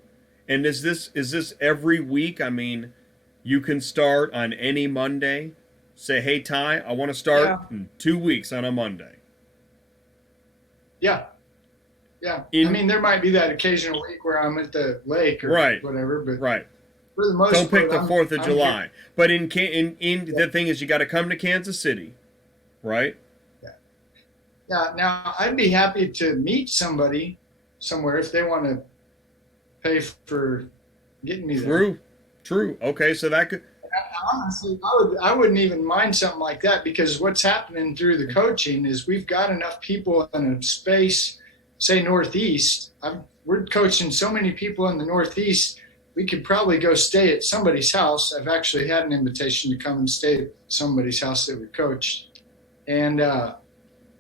And is this every week? I mean, you can start on any Monday. Say, hey, Ty, I want to start in 2 weeks on a Monday. Yeah. I mean, there might be that occasional week where I'm at the lake or whatever, but for the most don't pick part, the 4th of July. Here. But the thing is, you got to come to Kansas City, right? Yeah. Now, I'd be happy to meet somebody somewhere if they want to pay for getting me there. True. Okay, so that could. Honestly, I wouldn't even mind something like that, because what's happening through the coaching is we've got enough people in a space, say Northeast. We're coaching so many people in the Northeast, we could probably go stay at somebody's house. I've actually had an invitation to come and stay at somebody's house that we coached, and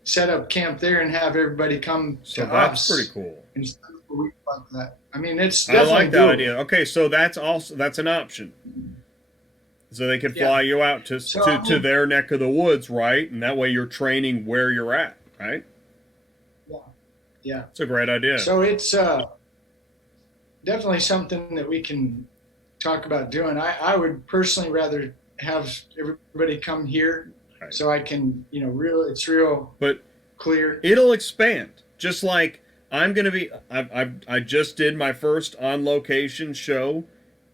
set up camp there and have everybody come to us. That's pretty cool. Instead of a week like that. I mean, it's I like that doable. idea. Okay, so that's an option. So they could fly you out to their neck of the woods, right? And that way you're training where you're at, right? Yeah. It's a great idea. So it's definitely something that we can talk about doing. I would personally rather have everybody come here, so I can, it's real clear. It'll expand. Just like I'm going to be, I just did my first on-location show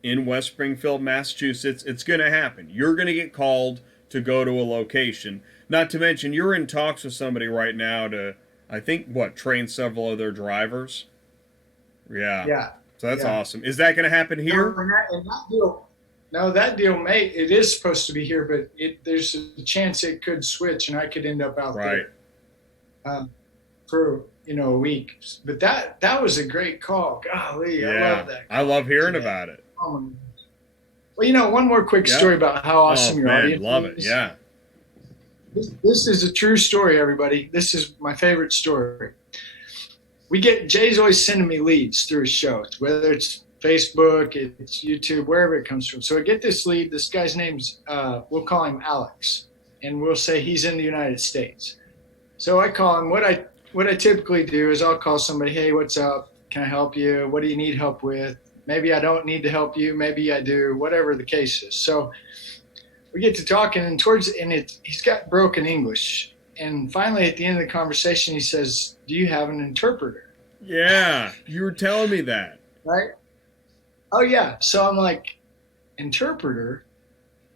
in West Springfield, Massachusetts. It's going to happen. You're going to get called to go to a location. Not to mention, you're in talks with somebody right now to, I think, train several of their drivers? Yeah. So that's awesome. Is that going to happen here? That deal it is supposed to be here, but there's a chance it could switch and I could end up out there for, a week. But that was a great call. Golly, I love that call. I love hearing about it. Well, one more quick story about how awesome your audience is. Love it, yeah. This is a true story, everybody. This is my favorite story. Jay's always sending me leads through his show, whether it's Facebook, it's YouTube, wherever it comes from. So I get this lead. This guy's name's, we'll call him Alex, and we'll say he's in the United States. So I call him. What I typically do is I'll call somebody, hey, what's up? Can I help you? What do you need help with? Maybe I don't need to help you. Maybe I do, whatever the case is. So we get to talking, and he's got broken English. And finally, at the end of the conversation, he says, do you have an interpreter? Yeah, you were telling me that. Right? Oh, yeah. So I'm like, interpreter?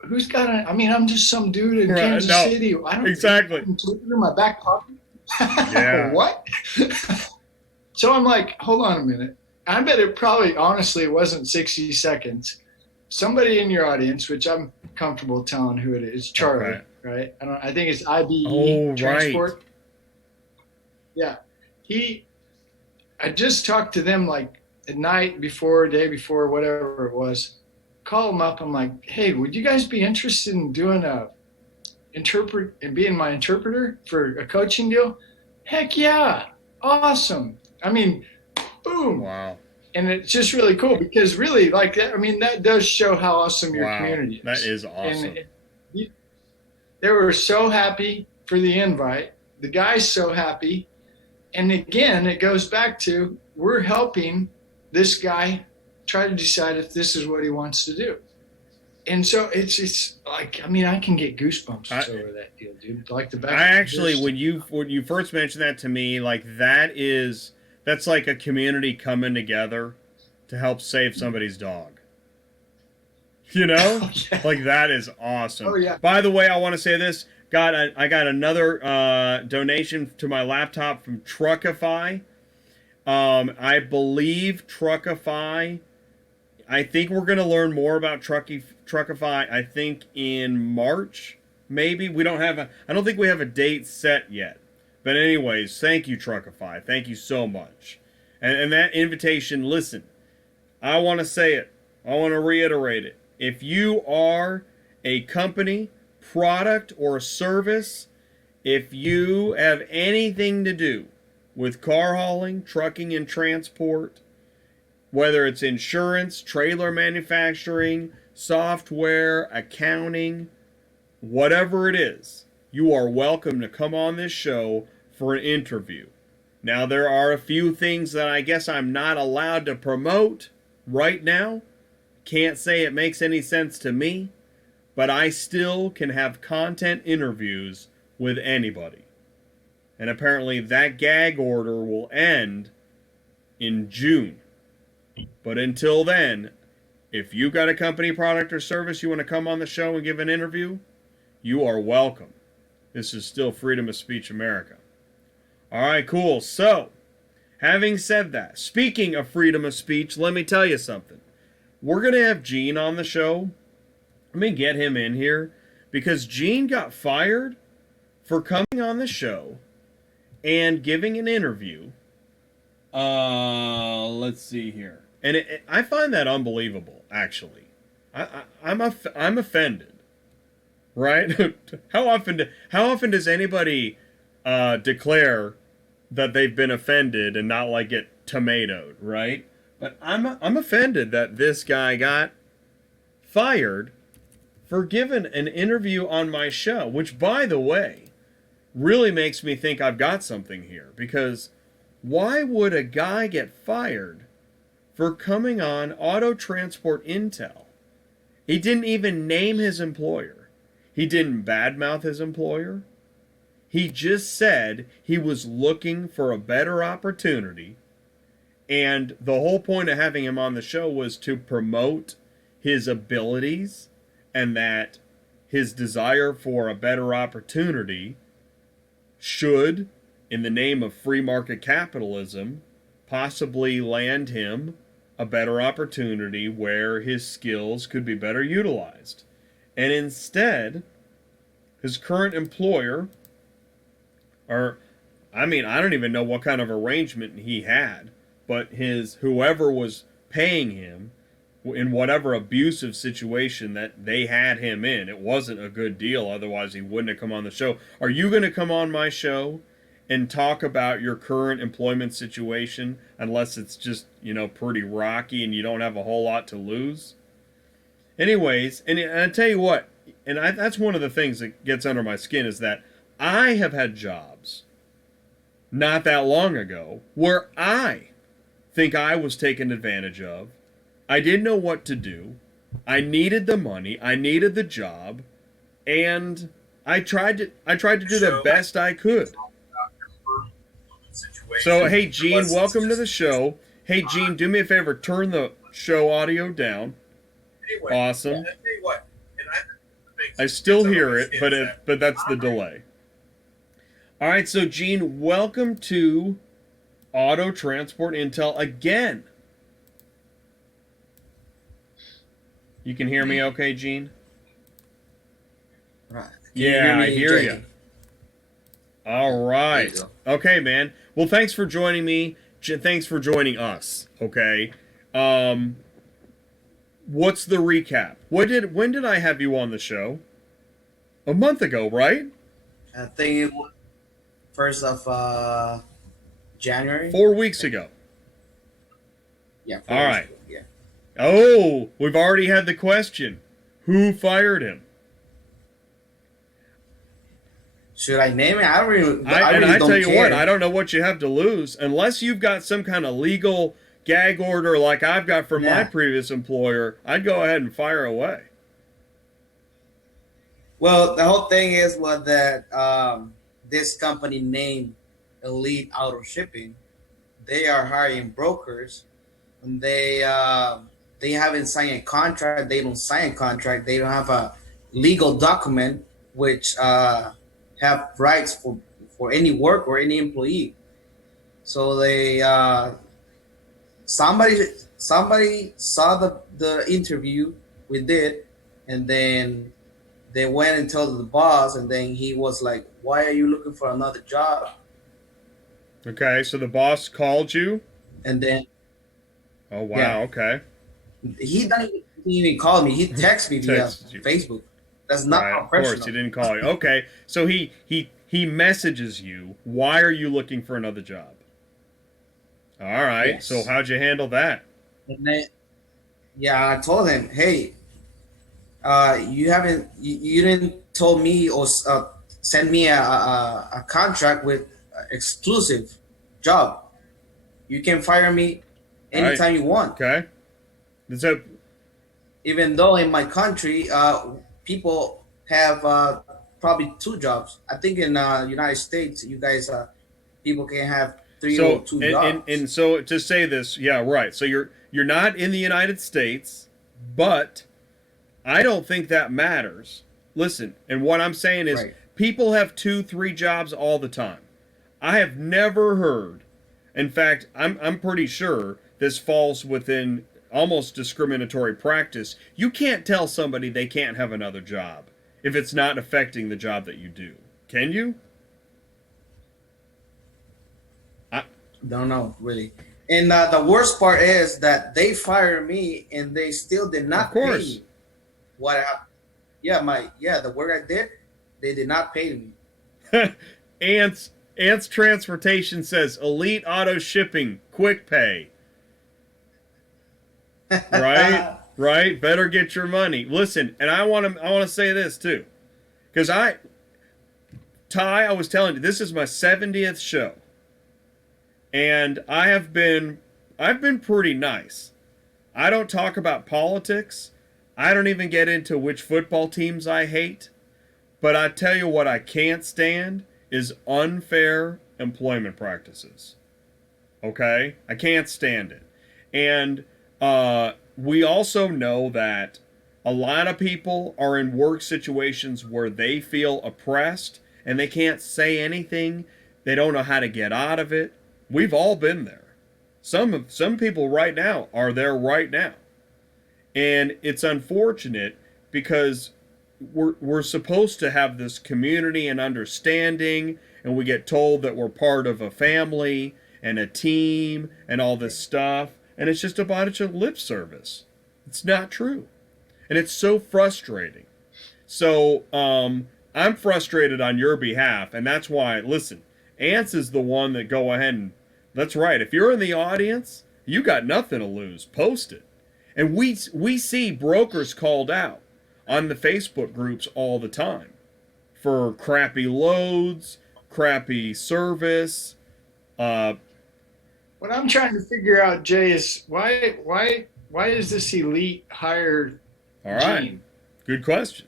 Who's got I'm just some dude in Kansas City. I don't have an interpreter in my back pocket. Yeah. What? So I'm like, hold on a minute. I bet it wasn't 60 seconds. Somebody in your audience, which I'm comfortable telling who it is, Charlie, right? I think it's IBE Transport. Right. Yeah. I just talked to them like at night before, day before, whatever it was, call them up. I'm like, hey, would you guys be interested in doing and being my interpreter for a coaching deal? Heck yeah. Awesome. I mean, boom. Wow. And it's just really cool because really like that, I mean, that does show how awesome your community is. That is awesome. And they were so happy for the invite. The guy's so happy. And again, it goes back to we're helping this guy try to decide if this is what he wants to do. And so it's like, I mean, I can get goosebumps over that deal, dude. Like the back. I actually, when you first mentioned that to me, like that's like a community coming together to help save somebody's dog. You know, Oh, yeah. like that is awesome. Oh, yeah. By the way, I want to say this. I got another donation to my laptop from Truckify. I believe Truckify. I think we're going to learn more about Truckify. I think in March, maybe. I don't think we have a date set yet. But anyways, thank you, Truckify. Thank you so much. And that invitation, listen, I want to say it. I want to reiterate it. If you are a company, product, or service, if you have anything to do with car hauling, trucking, and transport, whether it's insurance, trailer manufacturing, software, accounting, whatever it is, you are welcome to come on this show for an interview. Now, there are a few things that I guess I'm not allowed to promote right now. Can't say it makes any sense to me, but I still can have content interviews with anybody. And apparently that gag order will end in June. But until then, if you got a company, product, or service you want to come on the show and give an interview, you are welcome. This is still Freedom of Speech America. All right, cool. So, having said that, speaking of freedom of speech, let me tell you something. We're going to have Gene on the show. Let me get him in here because Gene got fired for coming on the show and giving an interview. Let's see here. And I find that unbelievable, actually. I'm offended, right? How often does anybody declare that they've been offended and not like get tomatoed, right? But I'm offended that this guy got fired for giving an interview on my show, which, by the way, really makes me think I've got something here. Because why would a guy get fired for coming on autotransportintel? He didn't even name his employer. He didn't badmouth his employer. He just said he was looking for a better opportunity. And the whole point of having him on the show was to promote his abilities and that his desire for a better opportunity should, in the name of free market capitalism, possibly land him a better opportunity where his skills could be better utilized. And instead, his current employer, I don't even know what kind of arrangement he had, but whoever was paying him in whatever abusive situation that they had him in, it wasn't a good deal, otherwise he wouldn't have come on the show. Are you going to come on my show and talk about your current employment situation unless it's just, pretty rocky and you don't have a whole lot to lose? Anyways, and I tell you what, that's one of the things that gets under my skin is that I have had jobs not that long ago where I think I was taken advantage of. I didn't know what to do. I needed the money. I needed the job, and I tried to do the best I could. So, hey, Gene, welcome to the show. Hey, Gene, do me a favor. Turn the show audio down. Awesome. I still hear it, but that's the delay. All right, so, Gene, welcome to autotransportintel again. You can hear me okay, Gene? Right. Yeah, I hear you. All right. Okay, man. Well, thanks for joining me. thanks for joining us. Okay. What's the recap? When did I have you on the show? A month ago, right? I think it was first of January. 4 weeks ago. Yeah. All right. Ago, yeah. Oh, we've already had the question. Who fired him? Should I name it? I really I don't tell you care. what, I don't know what you have to lose unless you've got some kind of legal gag order like I've got from my previous employer. I'd go ahead and fire away. Well, the whole thing was that this company named Elite Auto Shipping, they are hiring brokers, and they haven't signed a contract. They don't sign a contract. They don't have a legal document which have rights for any work or any employee. So they somebody saw the interview we did, and then they went and told the boss, and then he was like, "Why are you looking for another job?" Okay, so the boss called you? And then Oh, wow, Yeah. okay. he didn't even call me. He texted me via Texted you. Facebook. That's not Right, of professional. course, he didn't call you. Okay, so he messages you. Why are you looking for another job? All right, Yes. so how'd you handle that? And then, yeah, I told him, "Hey, you didn't told me or send me a contract with exclusive job. You can fire me anytime you want." Okay. So, Even though in my country, people have probably two jobs. I think in United States, you guys, people can have three or two jobs. and so to say this, yeah, right. So you're not in the United States, but I don't think that matters. Listen, and what I'm saying is Right. people have 2-3 jobs all the time. I have never heard. In fact, I'm pretty sure this falls within almost discriminatory practice. You can't tell somebody they can't have another job if it's not affecting the job that you do. Can you? Don't know really. And the worst part is that they fired me and they still did not Of course. pay me. What happened? Yeah, the work I did, they did not pay me. Ants Transportation says Elite Auto Shipping, quick pay. Right? Better get your money. Listen, and I want to say this too, because Ty, I was telling you, this is my 70th show, and I've been pretty nice. I don't talk about politics. I don't even get into which football teams I hate. But I tell you what I can't stand is unfair employment practices. Okay? I can't stand it. And we also know that a lot of people are in work situations where they feel oppressed and they can't say anything. They don't know how to get out of it. We've all been there. Some people right now are there right now. And it's unfortunate because we're supposed to have this community and understanding, and we get told that we're part of a family and a team and all this stuff, and it's just a bunch of lip service. It's not true. And it's so frustrating. So I'm frustrated on your behalf, and that's why, listen, Ants is the one that go ahead and, that's right, if you're in the audience, you got nothing to lose. Post it. And we see brokers called out on the Facebook groups all the time for crappy loads, crappy service. What I'm trying to figure out, Jay, is why is this elite hire All right, Gene? good question.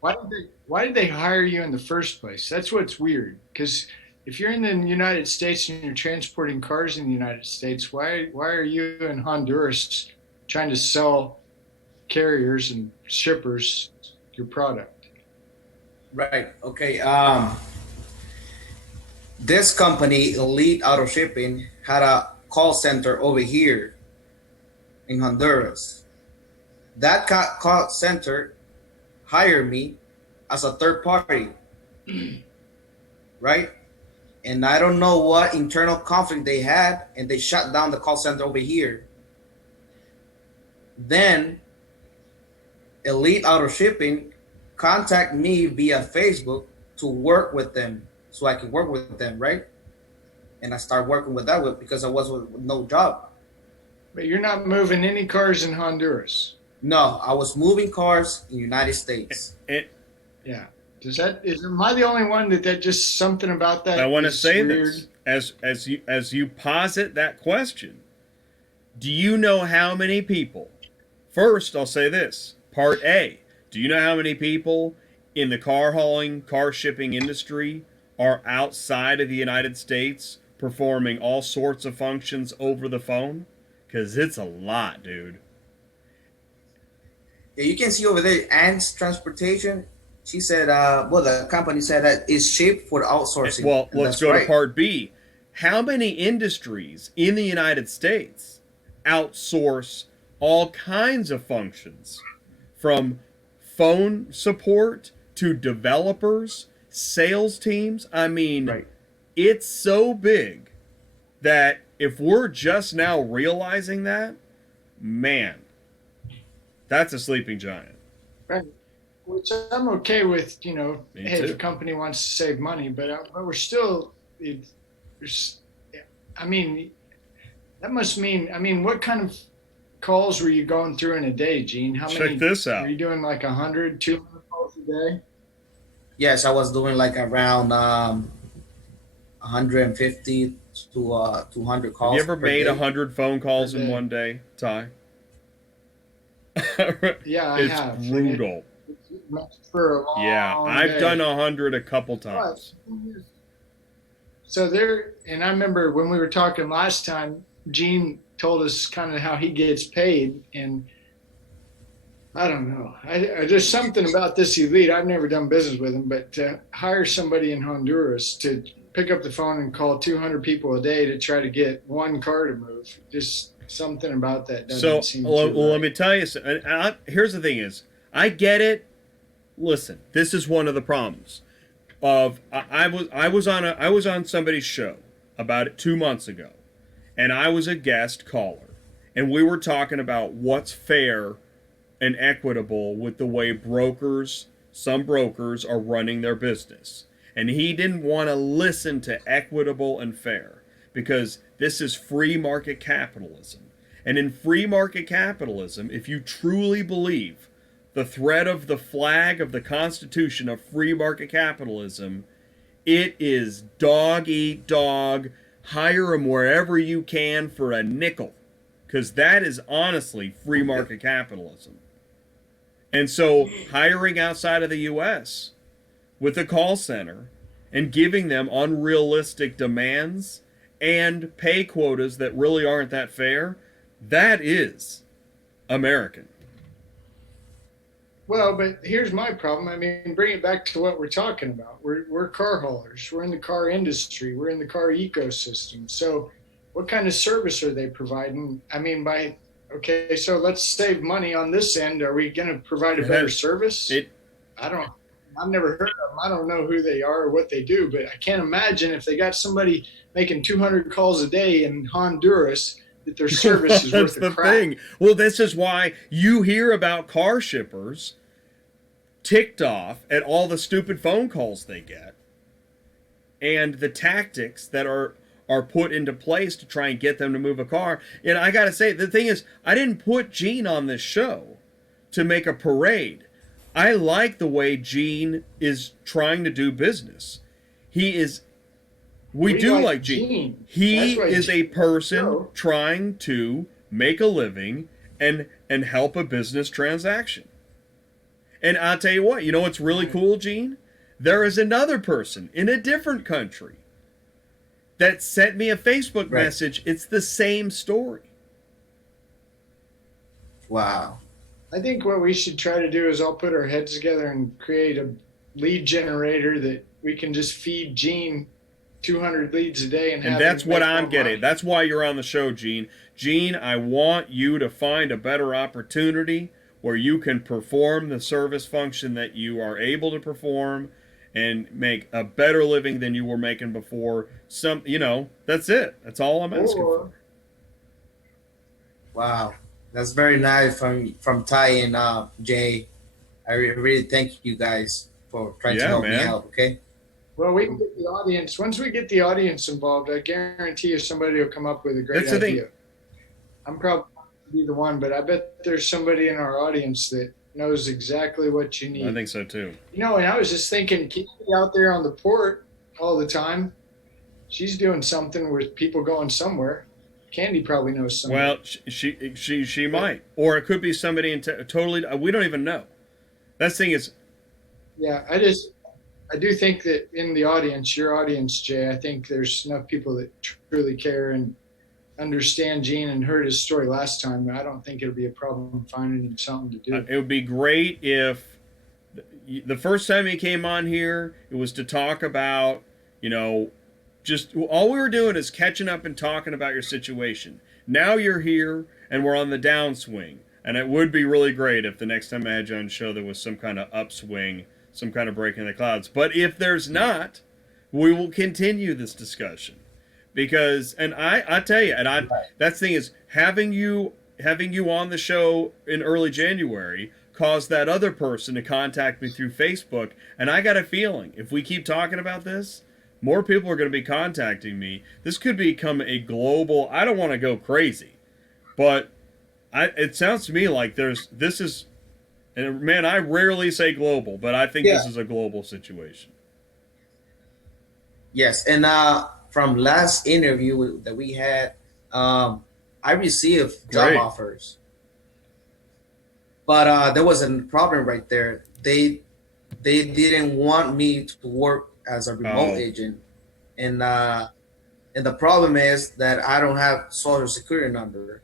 Why did they hire you in the first place? That's what's weird. Because if you're in the United States and you're transporting cars in the United States, why are you in Honduras trying to sell carriers and shippers your product? Right. Okay. This company, Elite Auto Shipping, had a call center over here in Honduras. That call center hired me as a third party. Right? and I don't know what internal conflict they had, and they shut down the call center over here. Then Elite Auto Shipping contact me via Facebook to work with them, so I can work with them, right? And I start working with that because I was with no job. But you're not moving any cars in Honduras. No, I was moving cars in the United States. Yeah. Am I the only one that just something about that? I want to say weird? this as you posit that question. Do you know how many people? First, I'll say this. Part A. Do you know how many people in the car hauling, car shipping industry are outside of the United States performing all sorts of functions over the phone? Because it's a lot, dude. Yeah, you can see over there, Ant's Transportation. She said, the company said that it's shaped for outsourcing. Well, And let's that's go right. to part B. How many industries in the United States outsource all kinds of functions, from phone support to developers, sales teams? I mean, Right. It's so big that if we're just now realizing that, man, that's a sleeping giant. Right. Which I'm okay with, Me hey, too. the company wants to save money, but we're still, that must mean, what kind of calls were you going through in a day, Gene? How many? Check this out. Were you doing like 100, 200 calls a day? Yes, I was doing like around 150 to 200 calls. Have you ever per made day. 100 phone calls Per in day. one day, Ty? Yeah, I It's have. brutal. It's for a long Yeah, I've day. done 100 a couple times. So and I remember when we were talking last time, Gene told us kind of how he gets paid, and I don't know. There's something about this Elite. I've never done business with him, but to hire somebody in Honduras to pick up the phone and call 200 people a day to try to get one car to move, just something about that doesn't So, seem well, too let right. me tell you something. Here's the thing is, I get it. Listen, this is one of the problems. I was on somebody's show about it 2 months ago, and I was a guest caller, and we were talking about what's fair and equitable with the way some brokers are running their business. And he didn't want to listen to equitable and fair because this is free market capitalism. And in free market capitalism, if you truly believe the thread of the flag of the Constitution of free market capitalism, it is dog eat dog, hire them wherever you can for a nickel. Because that is honestly free market capitalism. And so hiring outside of the U.S. with a call center and giving them unrealistic demands and pay quotas that really aren't that fair, that is American. Well, but here's my problem. Bring it back to what we're talking about. We're car haulers. We're in the car industry. We're in the car ecosystem. So what kind of service are they providing? So let's save money on this end. Are we going to provide a better service? I've never heard of them. I don't know who they are or what they do, but I can't imagine if they got somebody making 200 calls a day in Honduras that their service is worth a crap. Thing. Well, this is why you hear about car shippers ticked off at all the stupid phone calls they get and the tactics that are put into place to try and get them to move a car. And I gotta say, the thing is, I didn't put Gene on this show to make a parade. I like the way Gene is trying to do business. We do like Gene. He is a person trying to make a living and help a business transaction. And I'll tell you what, what's really cool, Gene? There is another person in a different country that sent me a Facebook message. It's the same story. Wow. I think what we should try to do is all put our heads together and create a lead generator that we can just feed Gene 200 leads a day. And that's what I'm getting. Money. That's why you're on the show, Gene. Gene, I want you to find a better opportunity where you can perform the service function that you are able to perform and make a better living than you were making before. That's it. That's all I'm asking for. Wow, that's very nice from Ty and Jay. I really thank you guys for trying to help me out. Okay. Well, we can get the audience. Once we get the audience involved, I guarantee you somebody will come up with a great idea. Thing. I'm probably not going to be the one, but I bet there's somebody in our audience that knows exactly what you need. I think so too. And I was just thinking, Candy out there on the port all the time. She's doing something with people going somewhere. Candy probably knows something. Well, she might, or it could be somebody totally. We don't even know. That thing is. Yeah, I do think that in the audience, your audience, Jay, I think there's enough people that truly care and understand Gene and heard his story last time. I don't think it'll be a problem finding him something to do. It would be great if the first time he came on here, it was to talk about, just all we were doing is catching up and talking about your situation. Now you're here and we're on the downswing. And it would be really great if the next time I had you on the show there was some kind of upswing, some kind of break in the clouds. But if there's not, we will continue this discussion. Because, and I tell you, and that thing is, having you on the show in early January caused that other person to contact me through Facebook. And I got a feeling, if we keep talking about this, more people are going to be contacting me. This could become a global, I don't want to go crazy, but it sounds to me like this is, and man, I rarely say global, but I think this is a global situation. Yes, and from last interview that we had, I received job offers, but there was a problem right there. They didn't want me to work as a remote agent, and the problem is that I don't have Social Security number.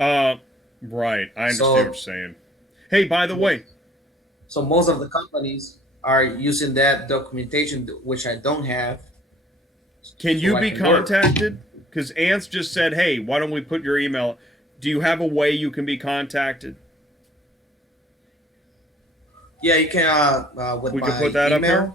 Right. I understand what you're saying. Hey, by the way. So most of the companies are using that documentation, which I don't have. Can you be contacted? Because Ants just said, hey, why don't we put your email? Do you have a way you can be contacted? Yeah, you can. With we my can put that email. up here?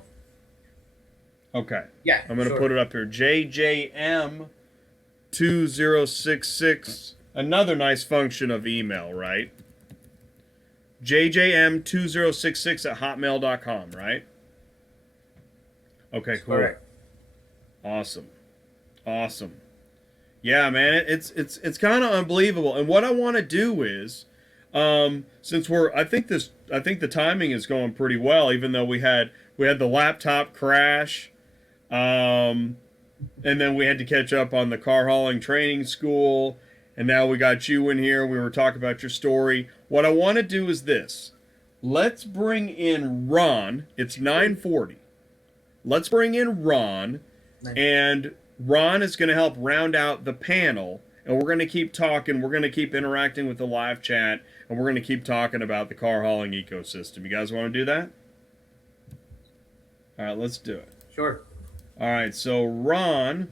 Okay. Yeah. I'm going to put it up here. JJM2066. Another nice function of email, right? JJM2066 at hotmail.com, right? Okay, cool. Correct. Awesome. Yeah, man, it's kind of unbelievable. And what I want to do is, since I think the timing is going pretty well, even though we had the laptop crash, and then we had to catch up on the car hauling training school. And now we got you in here. We were talking about your story. What I want to do is this. Let's bring in Ron. It's 9:40. Let's bring in Ron. And Ron is going to help round out the panel. And we're going to keep talking. We're going to keep interacting with the live chat. And we're going to keep talking about the car hauling ecosystem. You guys want to do that? All right, let's do it. Sure. All right, so Ron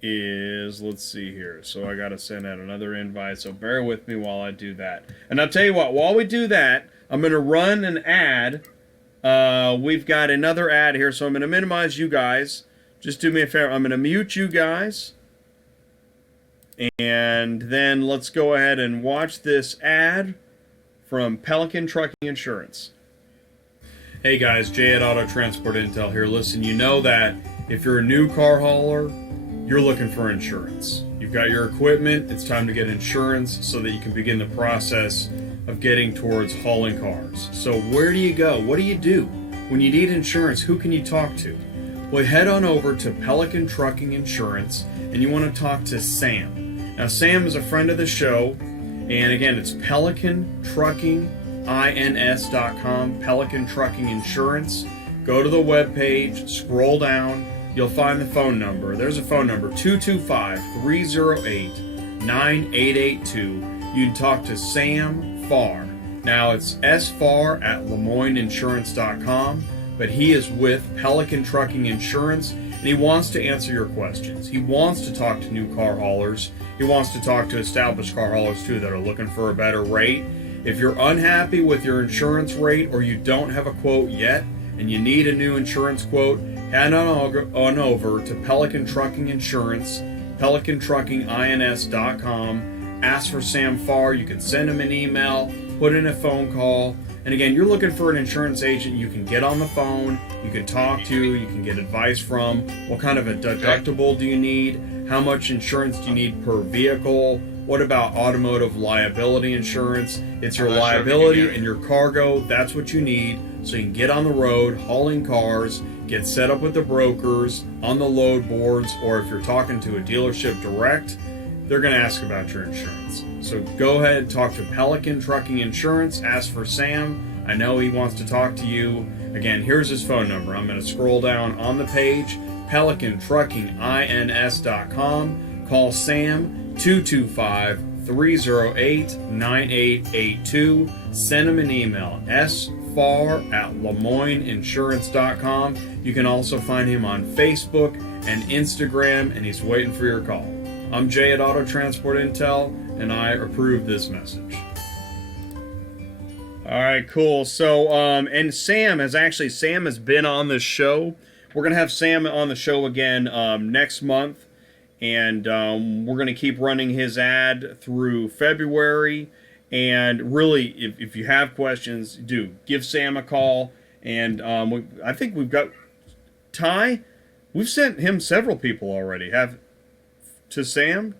is, let's see here. So I got to send out another invite. So bear with me while I do that. And I'll tell you what, while we do that, I'm going to run an ad. We've got another ad here. So I'm going to minimize you guys. Just do me a favor. I'm going to mute you guys. And then let's go ahead and watch this ad from Pelican Trucking Insurance. Hey guys, Jay at autotransportintel here. Listen, you know that if you're a new car hauler, you're looking for insurance. You've got your equipment, it's time to get insurance so that you can begin the process of getting towards hauling cars. So where do you go? What do you do? When you need insurance, who can you talk to? Well, head on over to Pelican Trucking Insurance and you want to talk to Sam. Now, Sam is a friend of the show, and again, it's PelicanTruckingINS.com, Pelican Trucking Insurance. Go to the webpage, scroll down. You'll find the phone number. There's a phone number, 225-308-9882. You can talk to Sam Farr. Now, it's sfarr at LeMoyneInsurance.com, but he is with Pelican Trucking Insurance, and he wants to answer your questions. He wants to talk to new car haulers. He wants to talk to established car haulers, too, that are looking for a better rate. If you're unhappy with your insurance rate or you don't have a quote yet and you need a new insurance quote, head on over to Pelican Trucking Insurance, PelicanTruckingINS.com. Ask for Sam Farr. You can send him an email, put in a phone call. And again, you're looking for an insurance agent you can get on the phone, you can talk to, you can get advice from. What kind of a deductible do you need? How much insurance do you need per vehicle? What about automotive liability insurance? It's your liability and your cargo. That's what you need. So you can get on the road, hauling cars, get set up with the brokers, on the load boards, or if you're talking to a dealership direct, they're going to ask about your insurance. So go ahead and talk to Pelican Trucking Insurance. Ask for Sam. I know he wants to talk to you. Again, here's his phone number. I'm going to scroll down on the page, PelicanTruckingINS.com. Call Sam, 225-308-9882. Send him an email, sfar@lemoineinsurance.com. You can also find him on Facebook and Instagram, and he's waiting for your call. I'm Jay at autotransportintel, and I approve this message. All right, cool. So, and Sam has been on this show. We're going to have Sam on the show again next month, and we're going to keep running his ad through February. And really, if you have questions, give Sam a call. And I think we've got Ty. We've sent him several people already. To Sam?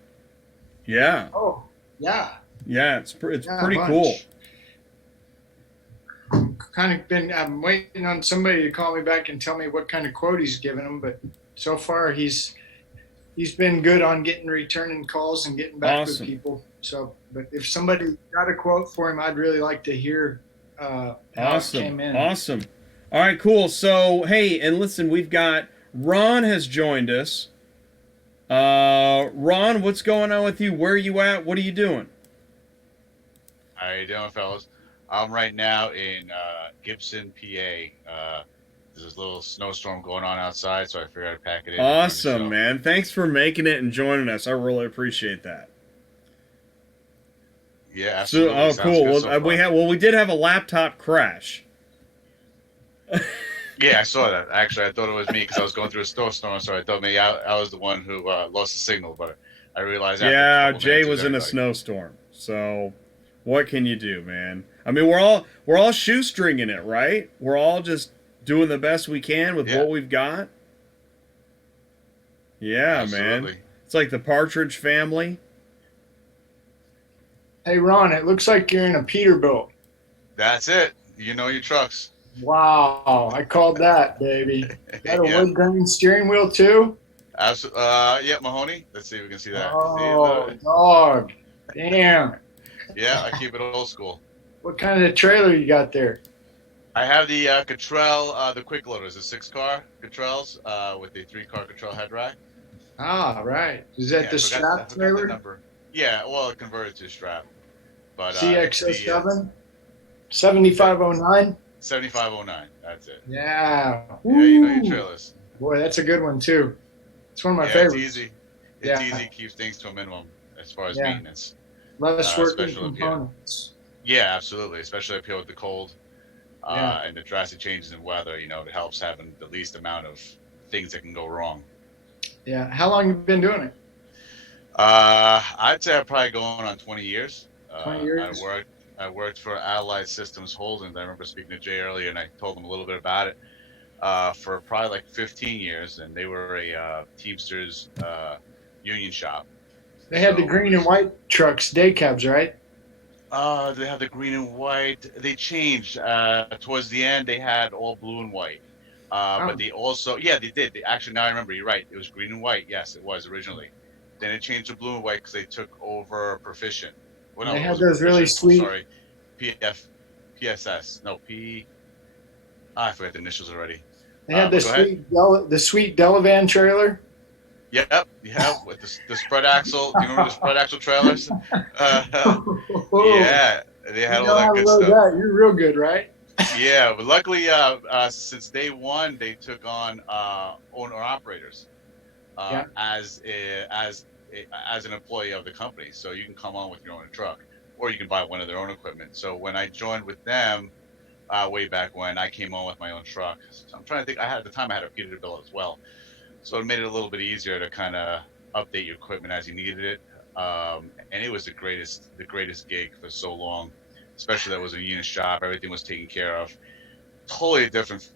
Yeah. Oh, yeah. Yeah, it's pretty bunch. cool. I'm waiting on somebody to call me back and tell me what kind of quote he's giving them, but so far he's been good on returning calls and getting back with people. So, but if somebody got a quote for him, I'd really like to hear how it came in. Awesome. All right, cool. So, hey, and listen, we've got Ron has joined us. Ron, what's going on with you? Where are you at? What are you doing? How you doing, fellas? I'm right now in Gibson, PA. There's a little snowstorm going on outside, so I figured I'd pack it in. Awesome, man. Thanks for making it and joining us. I really appreciate that. Yeah, absolutely. So, cool. Well, we did have a laptop crash. Yeah, I saw that. Actually, I thought it was me because I was going through a snowstorm, so I thought maybe I was the one who lost the signal. But I realized after Jay was in a snowstorm. So, what can you do, man? I mean, we're all shoestringing it, right? We're all just doing the best we can with what we've got. Yeah, absolutely. Man. It's like the Partridge Family. Hey, Ron, it looks like you're in a Peterbilt. That's it. You know your trucks. Wow, I called that, baby. Is that a wood grain steering wheel too? Absolutely. Yeah, Mahoney. Let's see if we can see that. Oh, dog. Damn. Yeah, I keep it old school. What kind of trailer you got there? I have the Cottrell, the quick loaders, the 6-car Cottrells with the 3-car Cottrell head rack. Ah, right. Is that the strap trailer? Yeah, well, it converted to strap. But CX07? 7509? 7509, that's it. Yeah. Yeah, you know your trailers. Boy, that's a good one too. It's one of my favorites. It's easy. It's easy, keeps things to a minimum as far as maintenance. Less working components. Yeah, absolutely. Especially up here with the cold and the drastic changes in weather, it helps having the least amount of things that can go wrong. Yeah. How long have you been doing it? I'd say I'm probably going on 20 years. 20 years? I worked for Allied Systems Holdings. I remember speaking to Jay earlier, and I told him a little bit about it for probably like 15 years, and they were a Teamsters union shop. They had the green and white trucks, day cabs, right? They had the green and white. They changed. Towards the end, they had all blue and white. But they also, they did. Actually, now I remember, you're right. It was green and white. Yes, it was originally. Then it changed to blue and white because they took over Proficient. Well, no, they had those really sweet. Sorry, PSS. No, I forgot the initials already. They had the sweet Delavan trailer. Yep, with the spread axle. Do you remember the spread axle trailers? Yeah, they had all that good stuff. That. You're real good, right? Yeah, but luckily, since day one, they took on owner operators as an employee of the company, so you can come on with your own truck. or you can buy one of their own equipment. So when I joined with them way back when, I came on with my own truck. So I'm trying to think. At the time I had a Peterbilt as well, so it made it a little bit easier to kind of update your equipment as you needed it. And it was the greatest gig for so long, especially that was a unit shop. Everything was taken care of. Totally different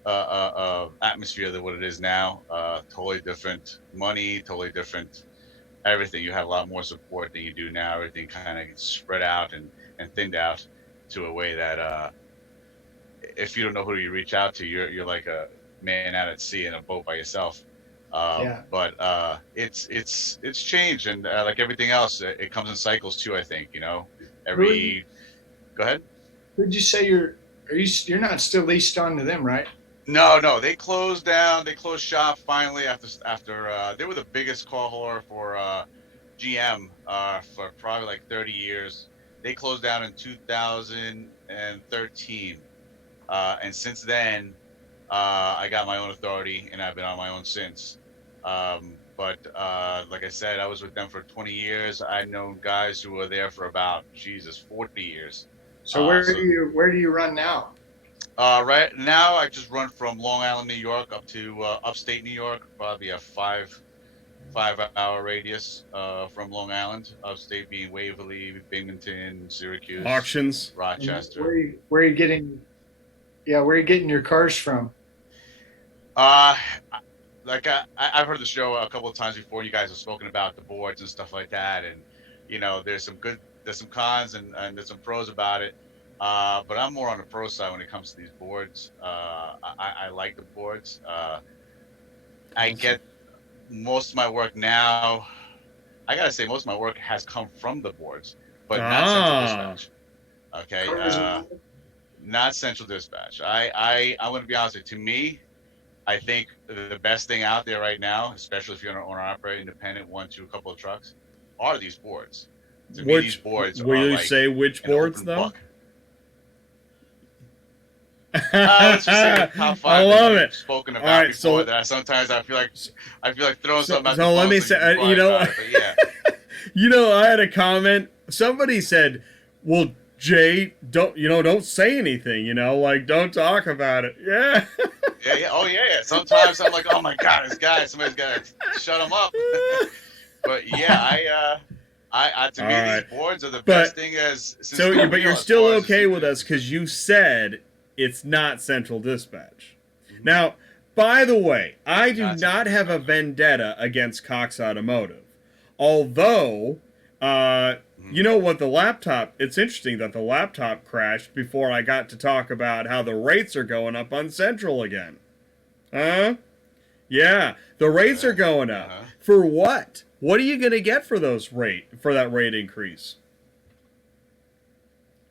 atmosphere than what it is now. Totally different money, totally different everything. You have a lot more support than you do now. Everything kind of gets spread out and thinned out to a way that if you don't know who you reach out to, you're like a man out at sea in a boat by yourself. But it's changed, and like everything else, it comes in cycles too. I think go ahead. Who'd you say you're not still leased on to them, right? No, they closed down. They closed shop finally after they were the biggest car hauler for GM for probably like 30 years. They closed down in 2013, and since then I got my own authority, and I've been on my own since. But like I said, I was with them for 20 years. I've known guys who were there for about 40 years. So where do you run now? Right now, I just run from Long Island, New York, up to upstate New York, probably a five-hour radius from Long Island. Upstate being Waverly, Binghamton, Syracuse, Auctions, Rochester. Where are you getting your cars from? Like I've heard the show a couple of times before. You guys have spoken about the boards and stuff like that, and there's some cons and there's some pros about it. But I'm more on the pro side when it comes to these boards. I like the boards. I get most of my work now. I gotta say, most of my work has come from the boards, but not Central Dispatch. Okay, not Central Dispatch. I'm gonna be honest with you. To me, I think the best thing out there right now, especially if you're an owner-operator, independent, a couple of trucks, are these boards. To me, these boards will are you like say which boards though? Let's just say the top five. I love that it. We've spoken about right, before. So, that sometimes I feel like throwing something at the So phone let me so say, yeah. I had a comment. Somebody said, "Well, Jay, don't say anything. Don't talk about it." Yeah. Yeah. Oh yeah. Sometimes I'm like, oh my god, this guy. Somebody's got to shut him up. But yeah, to me, these boards are the best thing but you're still okay with us because you said it's not Central Dispatch. Mm-hmm. Now, by the way, I do not have a vendetta against Cox Automotive. Although, it's interesting that the laptop crashed before I got to talk about how the rates are going up on Central again. Huh? Yeah, the rates are going up. For what? What are you going to get for that rate increase?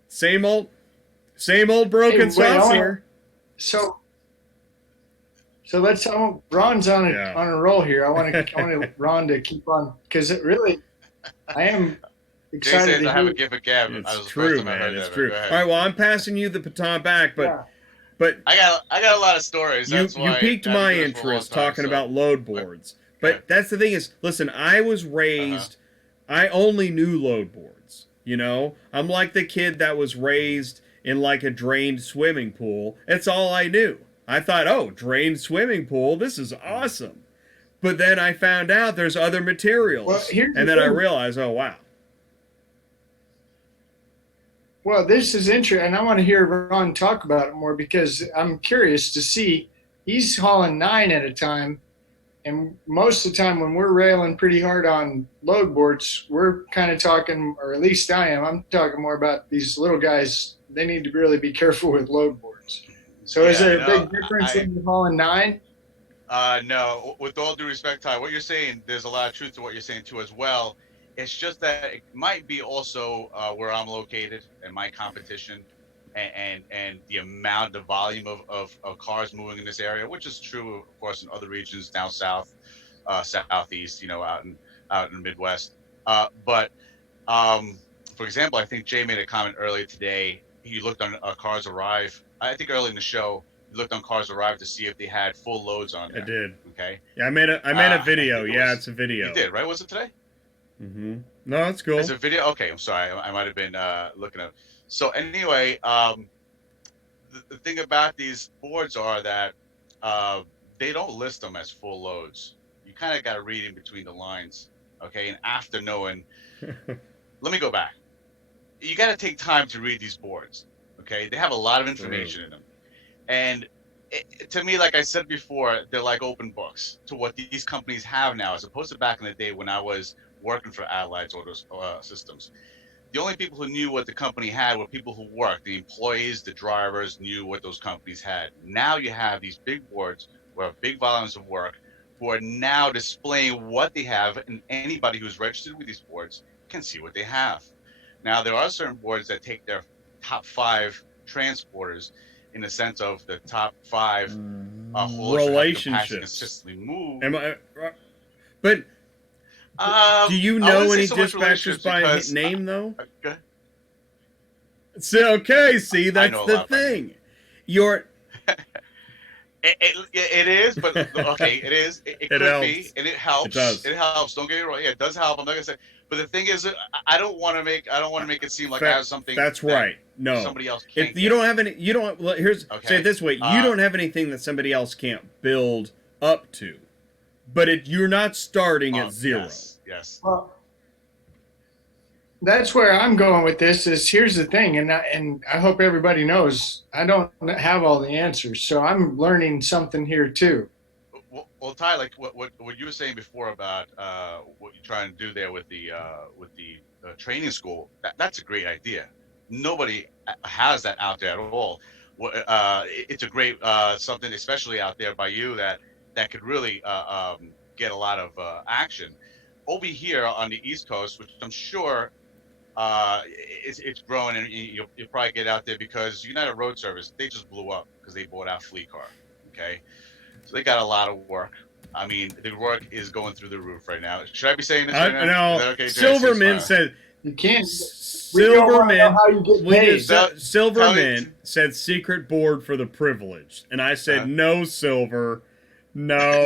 Same old broken software. So let's. Ron's on a roll here. I want Ron to keep on because it really. I am excited to have a gift of gab. It's true, man. It's true. All right. Well, I'm passing you the baton back, but I got a lot of stories. You piqued my interest talking about load boards. But that's the thing is, listen, I was raised. I only knew load boards. I'm like the kid that was raised in like a drained swimming pool. It's all I knew. I thought, oh, drained swimming pool, this is awesome. But then I found out there's other materials. And then I realized, oh, wow. Well, this is interesting, and I want to hear Ron talk about it more because I'm curious to see. He's hauling 9 at a time, and most of the time when we're railing pretty hard on load boards, we're kind of talking, or at least I am, I'm talking more about these little guys. They need to really be careful with load boards. So is there a big difference in hauling 9? No, with all due respect, Ty, what you're saying, there's a lot of truth to what you're saying too as well. It's just that it might be also where I'm located and my competition and the volume of cars moving in this area, which is true, of course, in other regions down south, southeast, out in the Midwest. But for example, I think Jay made a comment earlier today. He looked on Cars Arrive. I think early in the show, he looked on Cars Arrive to see if they had full loads on there. I did. Okay. Yeah, I made a video. Yeah, it's a video. You did, right? Was it today? Mm-hmm. No, that's cool. It's a video. Okay, I'm sorry. I might have been looking up. So anyway, the thing about these boards are that uh, they don't list them as full loads. You kind of got to read in between the lines. Okay, and after knowing, let me go back. You got to take time to read these boards. Okay, they have a lot of information in them, and to me, like I said before, they're like open books to what these companies have now, as opposed to back in the day when I was working for Allied's Auto Systems. The only people who knew what the company had were people who worked. The employees, the drivers knew what those companies had. Now you have these big boards who have big volumes of work, who are now displaying what they have, and anybody who's registered with these boards can see what they have. Now, there are certain boards that take their top 5 transporters in the sense of the top 5 haulers who have the capacity to consistently move. Am I? But do you I wouldn't know say any so much dispatchers by because, name though? go ahead. So okay, see, I that's know a the lot by name. thing. You're It is, but okay, it is. It could helps. be, and it helps. It does. It helps. Don't get me wrong. Yeah, it does help. I'm not gonna say, but the thing is, I don't want to make it seem like I have something. That's right. No, somebody else can't. If you don't have any, you don't. Well, here's say it this way: you don't have anything that somebody else can't build up to, but you're not starting at zero. Yes. Well, that's where I'm going with this. Is here's the thing, and I hope everybody knows I don't have all the answers, so I'm learning something here too. Well, Ty, like what you were saying before about what you're trying to do there with the training school, that's a great idea. Nobody has that out there at all. It's a great something, especially out there by you, that could really get a lot of action. Over here on the East Coast, which I'm sure it's growing, and you'll probably get out there because United Road Service, they just blew up because they bought out Fleet Car. Okay, so they got a lot of work. I mean, the work is going through the roof right now. Should I be saying this right now? No, okay, Silverman said you can't. Silverman, how you get paid. Silverman said secret board for the privileged, and I said no, Silver. No.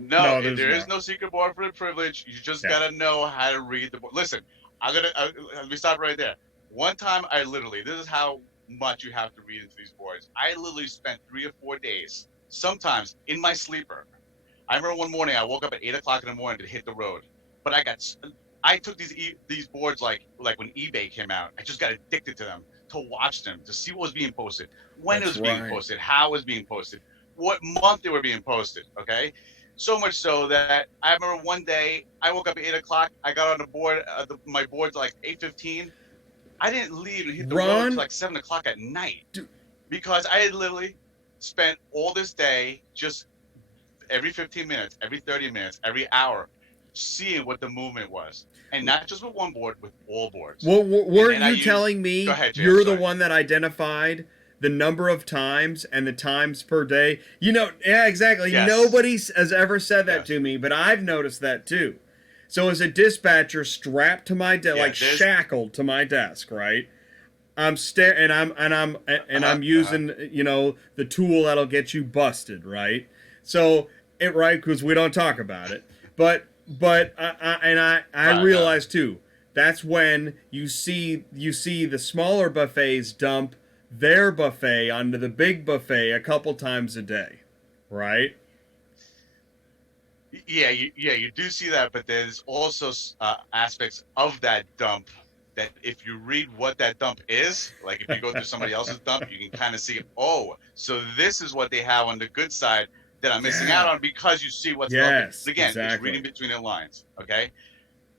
No. There is no secret board for the privilege. You just gotta know how to read the board. Listen, let me stop right there. One time, this is how much you have to read into these boards. I literally spent 3 or 4 days, sometimes in my sleeper. I remember one morning I woke up at 8 o'clock in the morning to hit the road, but I took these boards like when eBay came out. I just got addicted to them, to watch them, to see what was being posted, when it was being posted, how it was being posted, what month they were being posted. Okay, so much so that I remember one day I woke up at 8 o'clock. I got on the board. My board's like 8:15. I didn't leave and hit the road until like 7 o'clock at night because I had literally spent all this day just every 15 minutes, every 30 minutes, every hour, seeing what the movement was, and not just with one board, with all boards. Well, weren't you telling me you're the one that identified the number of times and the times per day? Yeah, exactly. Yes. Nobody has ever said that to me, but I've noticed that too. So as a dispatcher strapped to my desk, shackled to my desk, right? I'm I'm using the tool that'll get you busted, right? So because we don't talk about it, but I realize too, that's when you see the smaller buffets dump their buffet onto the big buffet a couple times a day, right? Yeah, you do see that, but there's also aspects of that dump that if you read what that dump is, like if you go through somebody else's dump, you can kind of see, oh, so this is what they have on the good side that I'm missing out on, because you see what's up. Again, it's reading between the lines, okay?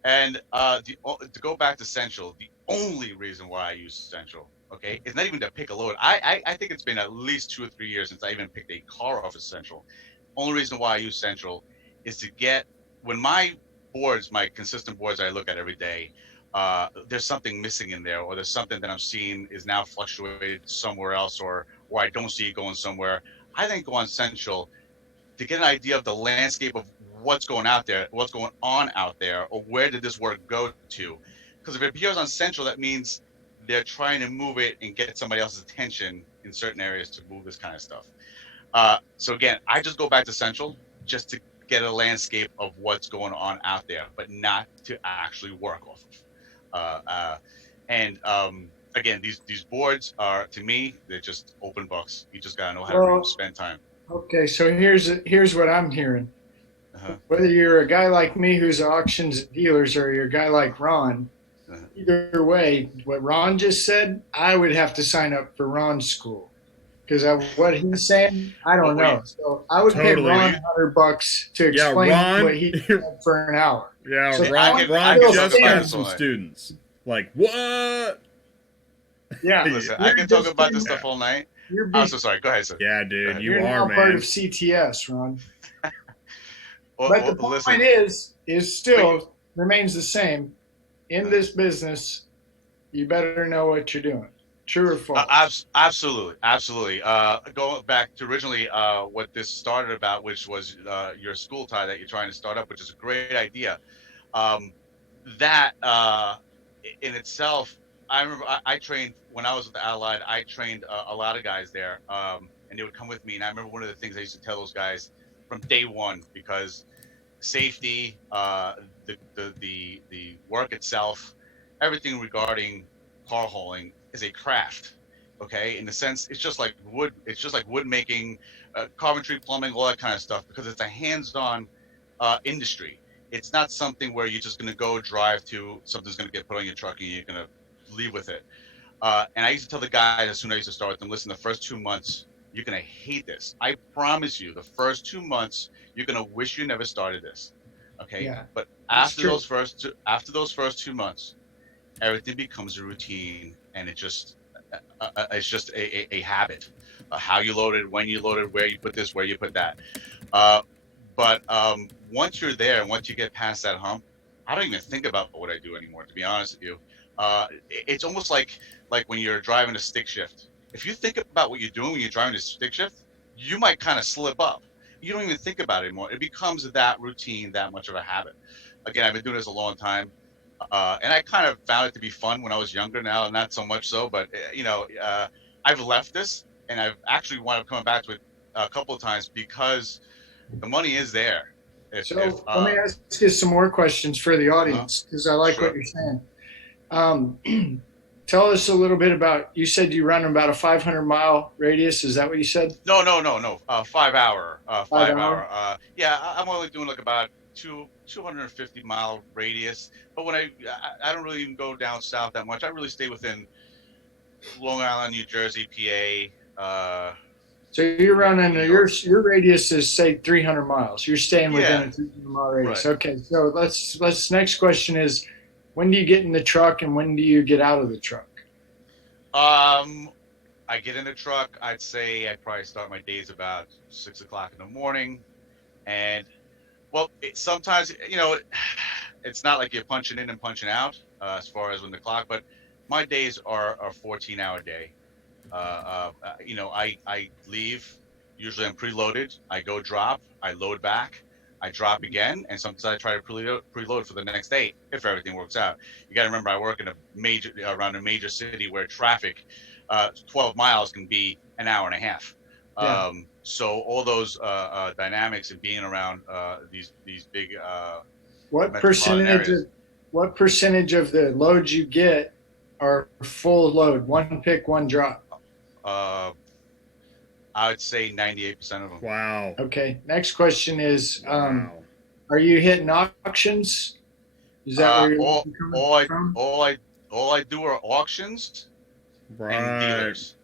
And to go back to Central, the only reason why I use Central, okay, it's not even to pick a load. I think it's been at least 2 or 3 years since I even picked a car off of Central. Only reason why I use Central is to get, when my consistent boards I look at every day, there's something missing in there, or there's something that I'm seeing is now fluctuated somewhere else, or I don't see it going somewhere. I then go on Central to get an idea of the landscape of what's going on out there, or where did this work go to? Because if it appears on Central, that means they're trying to move it and get somebody else's attention in certain areas to move this kind of stuff. So again, I just go back to Central just to get a landscape of what's going on out there, but not to actually work off of. And again, these boards are, to me, they're just open books. You just gotta know how to read them, spend time. Okay, so here's what I'm hearing. Uh-huh. Whether you're a guy like me who's auctions dealers or you're a guy like Ron, either way, what Ron just said, I would have to sign up for Ron's school. Because what he's saying, I don't know. So I would pay Ron $100 to explain what he said for an hour. Yeah, so Ron just had some students. Like, what? Yeah. Listen, I can talk about this stuff all night. I'm so sorry. Go ahead, sir. Yeah, dude, you're are, now man. part of CTS, Ron. But the point is still remains the same. In this business, you better know what you're doing. True or false? Absolutely. Going back to originally what this started about, which was your school tie that you're trying to start up, which is a great idea. That in itself, I remember I trained when I was with the Allied. I trained a lot of guys there, and they would come with me. And I remember one of the things I used to tell those guys from day one, because safety, the work itself, everything regarding car hauling is a craft. Okay, in the sense, it's just like wood making, carpentry, plumbing, all that kind of stuff, because it's a hands-on industry. It's not something where you're just going to go drive to, something's going to get put on your truck and you're going to leave with it. And I used to tell the guys as soon as I used to start with them, listen, the first 2 months, you're going to hate this. I promise you, the first 2 months, you're going to wish you never started this. Okay. Yeah, but after those first 2 months, everything becomes a routine, and it's just a habit. How you load it, when you load it, where you put this, where you put that. But once you're there, and once you get past that hump, I don't even think about what I do anymore, to be honest with you. It's almost like when you're driving a stick shift. If you think about what you're doing when you're driving a stick shift, you might kind of slip up. You don't even think about it anymore. It becomes that routine, that much of a habit. Again, I've been doing this a long time. And I kind of found it to be fun when I was younger. Now, not so much so, but I've left this, and I've actually wound up coming back to it a couple of times because the money is there. Let me ask you some more questions for the audience, because I like what you're saying. Tell us a little bit about, you said you run about a 500-mile radius. Is that what you said? No. 5 hour. 5 hour. Yeah, I'm only doing like about 250-mile radius. But when I don't really even go down south that much. I really stay within Long Island, New Jersey, PA. So you're running, your radius is, say, 300 miles. You're staying within a 300-mile radius. Right. Okay, so let's next question is, when do you get in the truck and when do you get out of the truck? I get in the truck. I'd say I probably start my days about 6 o'clock in the morning. And, well, sometimes, it's not like you're punching in and punching out as far as when the clock, but my days are a 14-hour day. I leave. Usually I'm preloaded. I go drop. I load back. I drop again, and sometimes I try to preload for the next day if everything works out. You got to remember, I work in around a major city where traffic, 12 miles can be an hour and a half. Yeah. So all those dynamics and being around these big what percentage of the loads you get are full load, one pick, one drop? I would say 98% of them. Wow. Okay. Next question is, are you hitting auctions? Is that where you're coming from? All I do are auctions and dealers.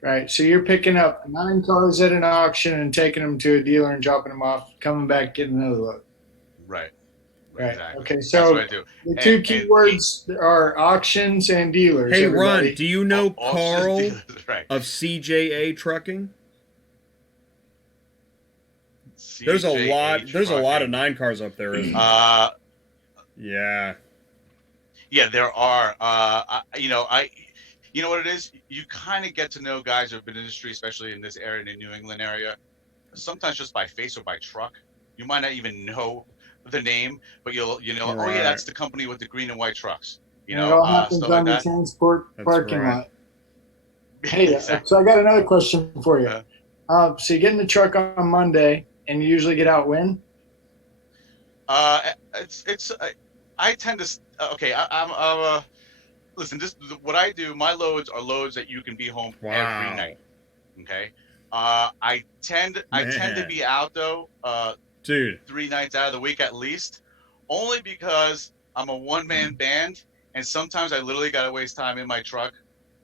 Right. So you're picking up 9 cars at an auction and taking them to a dealer and dropping them off, coming back, getting another load. Right. Exactly. Okay. So the two key words are auctions and dealers. Hey, everybody. Ron, do you know Carl of CJA Trucking? There's a lot of 9 cars up there, isn't there? Yeah. Yeah, there are. You know what it is? You kind of get to know guys who have been in the industry, especially in this area, in the New England area, sometimes just by face or by truck. You might not even know the name, but you'll right. Oh yeah, that's the company with the green and white trucks. It all happens on like the transport parking lot. Hey, exactly. So I got another question for you. So you get in the truck on Monday, and you usually get out when? I tend to okay. Listen. This what I do. My loads are loads that you can be home every Wow. night. Okay. I tend to Man. be out though. Dude. 3 nights out of the week at least, only because I'm a one-man band, and sometimes I literally gotta waste time in my truck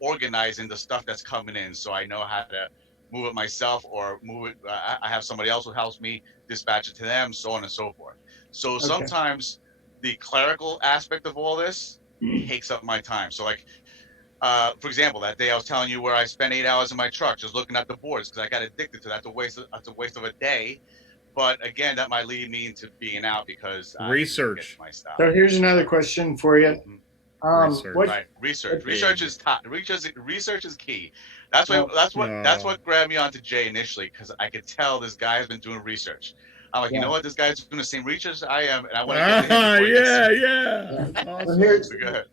organizing the stuff that's coming in, so I know how to move it myself or move it. I have somebody else who helps me dispatch it to them, so on and so forth. So Okay. sometimes the clerical aspect of all this takes up my time. So like, for example, that day I was telling you where I spent 8 hours in my truck just looking at the boards because I got addicted to that. That's a waste of a day. But again, that might lead me into being out because I can get to Research. my stop. So here's another question for you. Research. What? Right, research. Big. Research is key. That's what grabbed me onto Jay initially because I could tell this guy has been doing research. I'm like, you know what, this guy's doing the same research as I am, and I want to get to him before he gets to me. Yeah. That's awesome. So here's, So go ahead.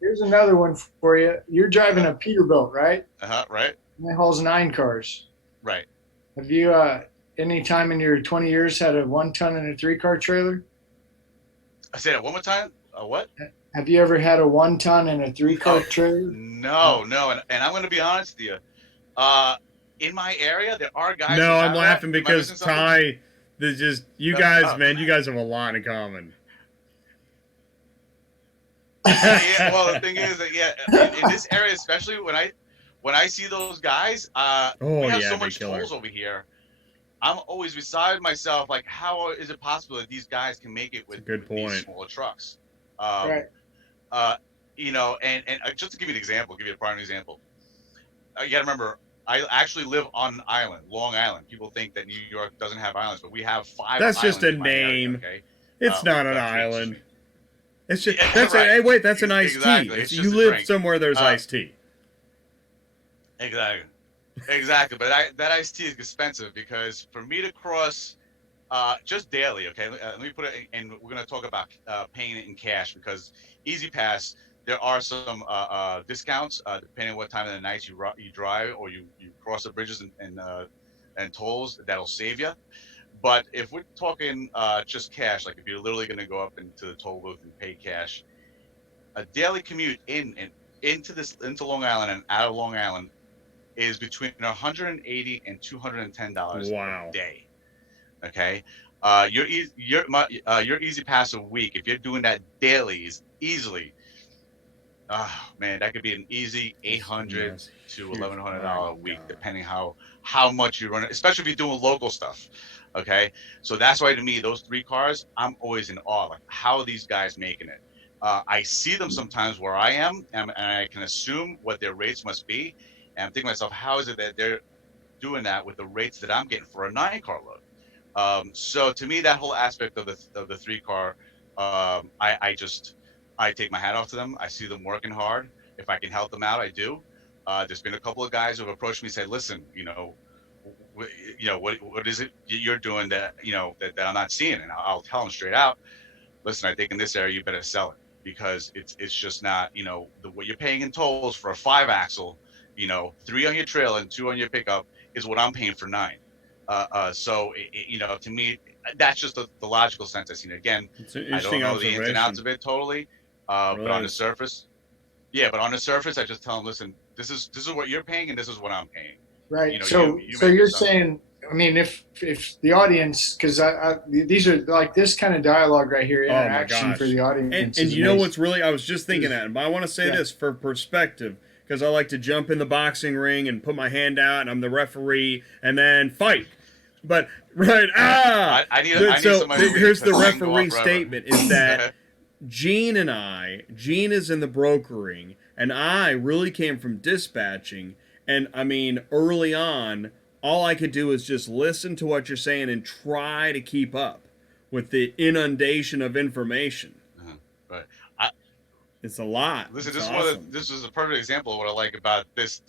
here's another one for you. You're driving a Peterbilt, right? Right. And it hauls 9 cars. Right. Have you any time in your 20 years had a 1-ton and a 3-car trailer? I say that one more time. What? Have you ever had a 1-ton and a 3-car trailer? No, and I'm going to be honest with you. In my area, there are guys. No, who I'm have laughing that. because Ty, there's just you guys, man. You guys have a lot in common. Yeah, well, the thing is that in this area, especially when I see those guys, we have so much tolls over here. I'm always beside myself, like, how is it possible that these guys can make it with these smaller trucks? Right. You know, and just to give you an example, give you a prime example. You got to remember, I actually live on an island, Long Island. People think that New York doesn't have islands, but we have 5 That's islands just a in my area, name. okay? It's not an island. It's just that's right. Hey, wait, that's an iced Exactly. tea. You live somewhere there's iced tea. Exactly. But that iced tea is expensive because for me to cross just daily, okay, let me put it and we're going to talk about paying it in cash because Easy Pass, there are some discounts depending on what time of the night you drive or you cross the bridges and tolls, that'll save you. But if we're talking just cash, like if you're literally going to go up into the toll booth and pay cash, a daily commute into Long Island and out of Long Island is between $180 and $210 a day. Okay, your Easy Pass a week, if you're doing that daily, is easily, man, that could be an easy $800 to $1,100 a week, depending how much you run it, especially if you're doing local stuff. Okay, so that's why to me those 3 cars, I'm always in awe. Like, how are these guys making it? I see them sometimes where I am, and I can assume what their rates must be, and I'm thinking to myself, how is it that they're doing that with the rates that I'm getting for a 9-car load? So to me, that whole aspect of the 3-car, I take my hat off to them. I see them working hard. If I can help them out, I do. There's been a couple of guys who have approached me and said, listen, what is it you're doing that I'm not seeing? And I'll tell them straight out, listen, I think in this area you better sell it because it's just not, what you're paying in tolls for a 5-axle, 3 on your trailer and 2 on your pickup is what I'm paying for 9. So to me, that's just the logical sense I see. Again, I don't know the ins and outs of it totally, but on the surface, I just tell them, listen, this is what you're paying and this is what I'm paying. Right. So you're saying, I mean, if the audience, because these are like this kind of dialogue right here, interaction for the audience. And you know what's really, I was just thinking that, but I want to say this for perspective, because I like to jump in the boxing ring and put my hand out and I'm the referee and then fight. But, I need somebody here's the referee statement is that Gene is in the brokering, and I really came from dispatching. And I mean, early on, all I could do is just listen to what you're saying and try to keep up with the inundation of information. Right. It's a lot. Listen, it's this is a perfect example of what I like about this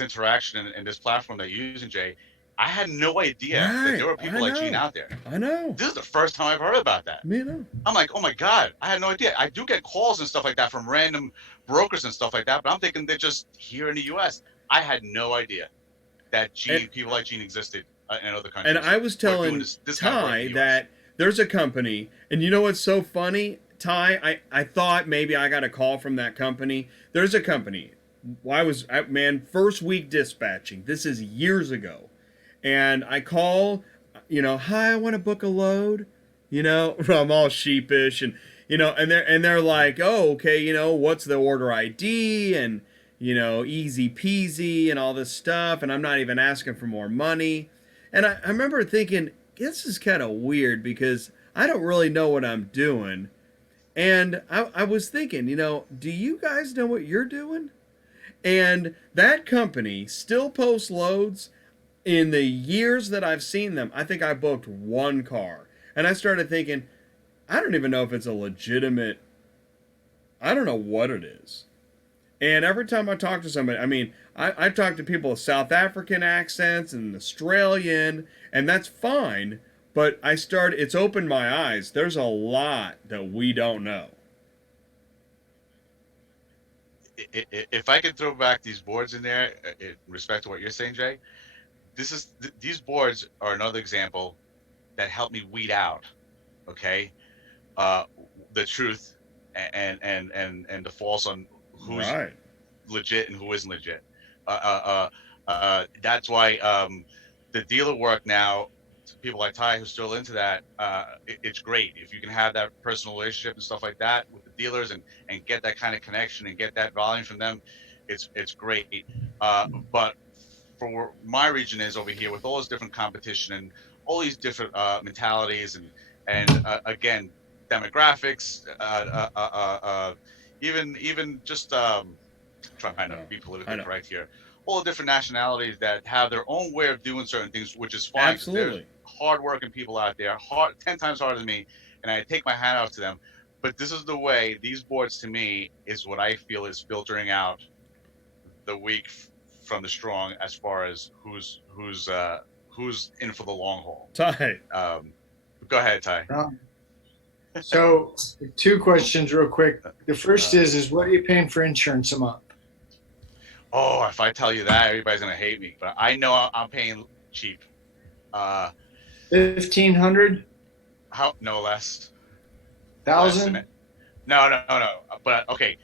interaction and this platform that you're using, Jay. I had no idea that there were people like Gene out there. I know. This is the first time I've heard about that. Me too. I'm like, oh my God, I had no idea. I do get calls and stuff like that from random brokers and stuff like that, but I'm thinking they're just here in the U.S. I had no idea that people like Gene existed in other countries. And I was telling Ty that there's a company, and you know what's so funny, Ty? I thought maybe I got a call from that company. There's a company. First week dispatching. This is years ago. And I call, hi, I want to book a load. I'm all sheepish, and they're like, oh, okay, what's the order ID, and easy peasy and all this stuff, and I'm not even asking for more money. And I remember thinking, this is kind of weird because I don't really know what I'm doing. And I was thinking, do you guys know what you're doing? And that company still posts loads. In the years that I've seen them, I think I booked one car. And I started thinking, I don't even know if it's a legitimate, I don't know what it is. And every time I talk to somebody, I talk to people with South African accents and Australian, and that's fine. But it's opened my eyes. There's a lot that we don't know. If I could throw back these boards in there, in respect to what you're saying, Jay, these boards are another example that help me weed out, okay, the truth and the false on who's Right. legit and who isn't legit. That's why the dealer work now, people like Ty who's still into that, it's great if you can have that personal relationship and stuff like that with the dealers and get that kind of connection and get that volume from them. It's great, but for my region is over here with all this different competition and all these different mentalities and again demographics, even just trying to be politically correct here, all the different nationalities that have their own way of doing certain things, which is fine. Absolutely. There's hardworking people out there, 10 times harder than me, and I take my hat off to them. But this is the way these boards, to me, is what I feel is filtering out the weak from the strong as far as who's in for the long haul. Ty. Go ahead, Ty. So 2 questions real quick. The first is what are you paying for insurance a month? Oh, if I tell you that, everybody's gonna hate me. But I know I'm paying cheap. 1,500? How? No less. 1,000? No. But okay,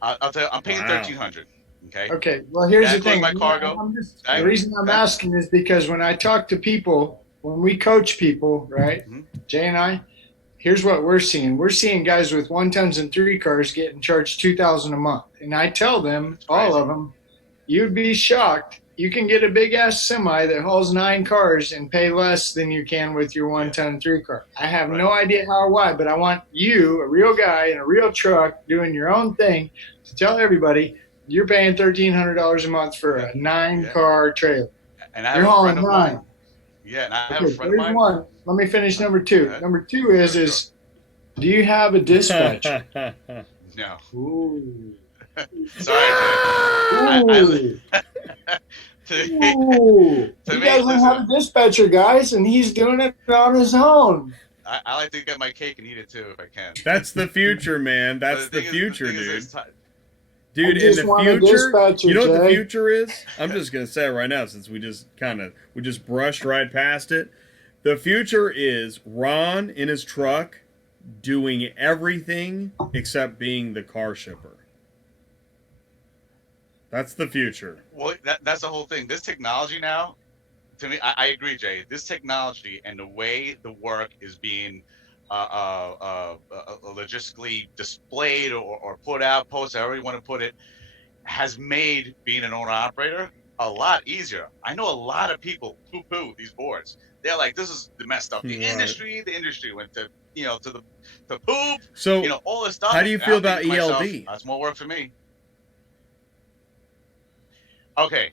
I'll tell you, I'm paying 1,300. Okay. Okay. Well, here's that the thing. My cargo. The reason I'm asking is because when I talk to people, when we coach people, right, Jay and I, here's what we're seeing. We're seeing guys with 1 tons and 3 cars getting charged $2,000 a month, and I tell them, all of them, you'd be shocked. You can get a big ass semi that hauls 9 cars and pay less than you can with your 1 ton 3 car. I have no idea how or why, but I want you, a real guy in a real truck, doing your own thing, to tell everybody you're paying $1,300 a month for a 9 car trailer. And I you're hauling 9. Yeah, and I have a friend of mine. One. Let me finish number 2. Number 2 is do you have a dispatcher? No. Ooh. Sorry. He doesn't have a dispatcher, guys, and he's doing it on his own. I like to get my cake and eat it too if I can. That's the future, man. That's the future, dude. Dude, in the future, you know what the future is? I'm just going to say it right now since we just brushed right past it. The future is Ron in his truck doing everything except being the car shipper. That's the future. Well, that's the whole thing. This technology now, to me, I agree, Jay. This technology and the way the work is being logistically displayed or put out, posted, however you want to put it, has made being an owner-operator a lot easier. I know a lot of people poo-poo these boards. They're like, this is messed up. The industry went to, to poop, so, all this stuff. How do you feel about ELD? That's more work for me. Okay.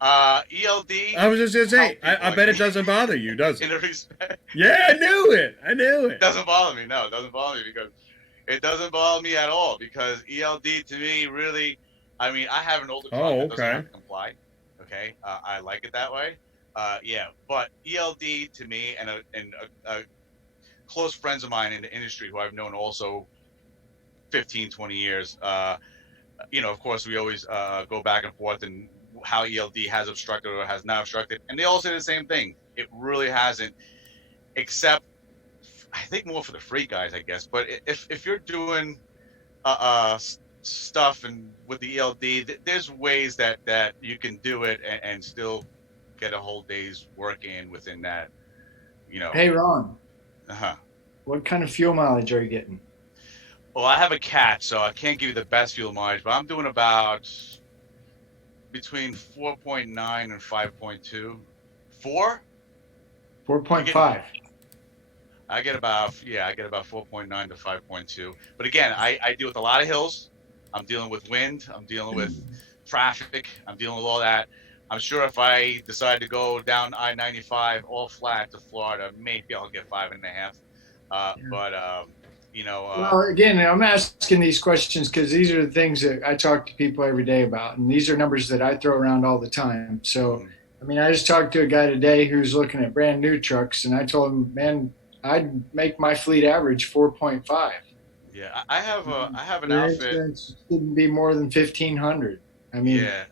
ELD. I was just going to say, I bet it doesn't bother you, does it? In a respect. Yeah, I knew it. It doesn't bother me. No, it doesn't bother me because it doesn't bother me at all because ELD to me really, I have an older truck that doesn't have to comply. Okay. I like it that way. But ELD to me and close friends of mine in the industry who I've known also 15, 20 years, of course we always go back and forth and how ELD has obstructed or has not obstructed. And they all say the same thing. It really hasn't. except I think more for the freight guys, I guess. But if you're doing stuff and with the ELD, there's ways that you can do it and still get a whole day's work in within that. Hey, Ron, Uh-huh. what kind of fuel mileage are you getting? Well, I have a cat, so I can't give you the best fuel mileage, but I'm doing about between 4.9 and 5.2. 4? 4.5. I get about 4.9 to 5.2. But again, I deal with a lot of hills. I'm dealing with wind. I'm dealing with traffic. I'm dealing with all that. I'm sure if I decide to go down I-95 all flat to Florida, maybe I'll get 5.5. But Well, again, I'm asking these questions because these are the things that I talk to people every day about, and these are numbers that I throw around all the time. So, I mean, I just talked to a guy today who's looking at brand new trucks, and I told him, man, I'd make my fleet average 4.5. yeah, I have an Your outfit. insurance shouldn't be more than 1,500. I mean, Yeah.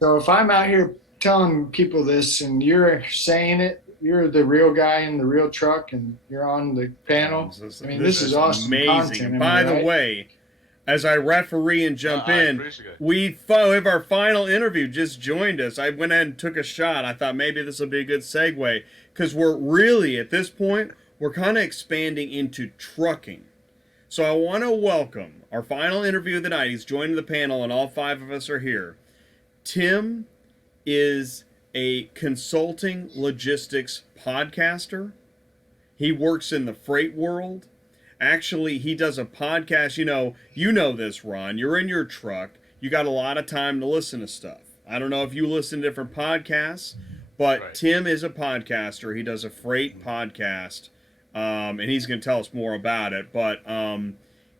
so if I'm out here telling people this and you're saying it, you're the real guy in the real truck and you're on the panel. I mean, this is awesome amazing. content. Am I By the right? way, as I referee and jump I in, appreciate it. we have our final interview just joined us. I went ahead and took a shot. I thought maybe this will be a good segue because we're really, at this point, we're kind of expanding into trucking. So I want to welcome our final interview of the night. He's joining the panel and all 5 of us are here. Tim is a consulting logistics podcaster. He works in the freight world. Actually, he does a podcast. You know this, Ron. You're in your truck. You got a lot of time to listen to stuff. I don't know if you listen to different podcasts, but Right. Tim is a podcaster. He does a freight podcast, and he's going to tell us more about it. But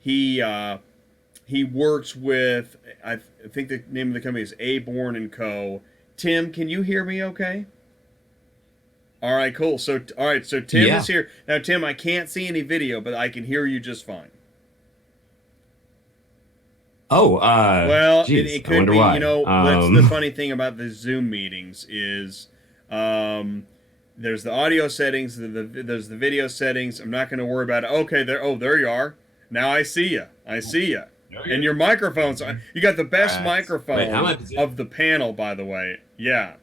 he works with, I think the name of the company is Aborn & Co. Tim, can you hear me okay? All right, cool. So Tim is here. Now, Tim, I can't see any video, but I can hear you just fine. Oh, Well, geez, it I could wonder be, why. that's the funny thing about the Zoom meetings is there's the audio settings, there's the video settings. I'm not going to worry about it. Okay, there you are. Now I see you. And your microphones, you got the best microphone Wait, how much- of the panel, by the way. Yeah.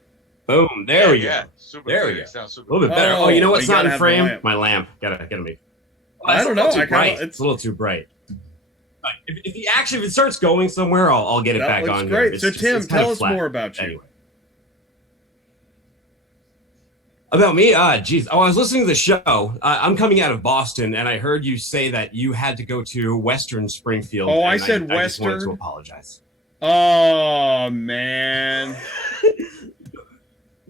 Boom, there we go. Yeah, super There we clear. go. Sounds A super little bit clear. better. Oh, you know what's you not gotta in have the frame? lamp. My lamp. Gotta make. Oh, I it's don't a know. little too I bright. kinda- It's a little too bright. If it starts going somewhere, I'll get it That back looks on. great. Here. So, Tim, it's kind tell of us flat. more about you. Anyway. About me? Geez. Oh, I was listening to the show. I'm coming out of Boston, and I heard you say that you had to go to Western Springfield. Oh, I and said I just wanted Western? to apologize. Oh, man.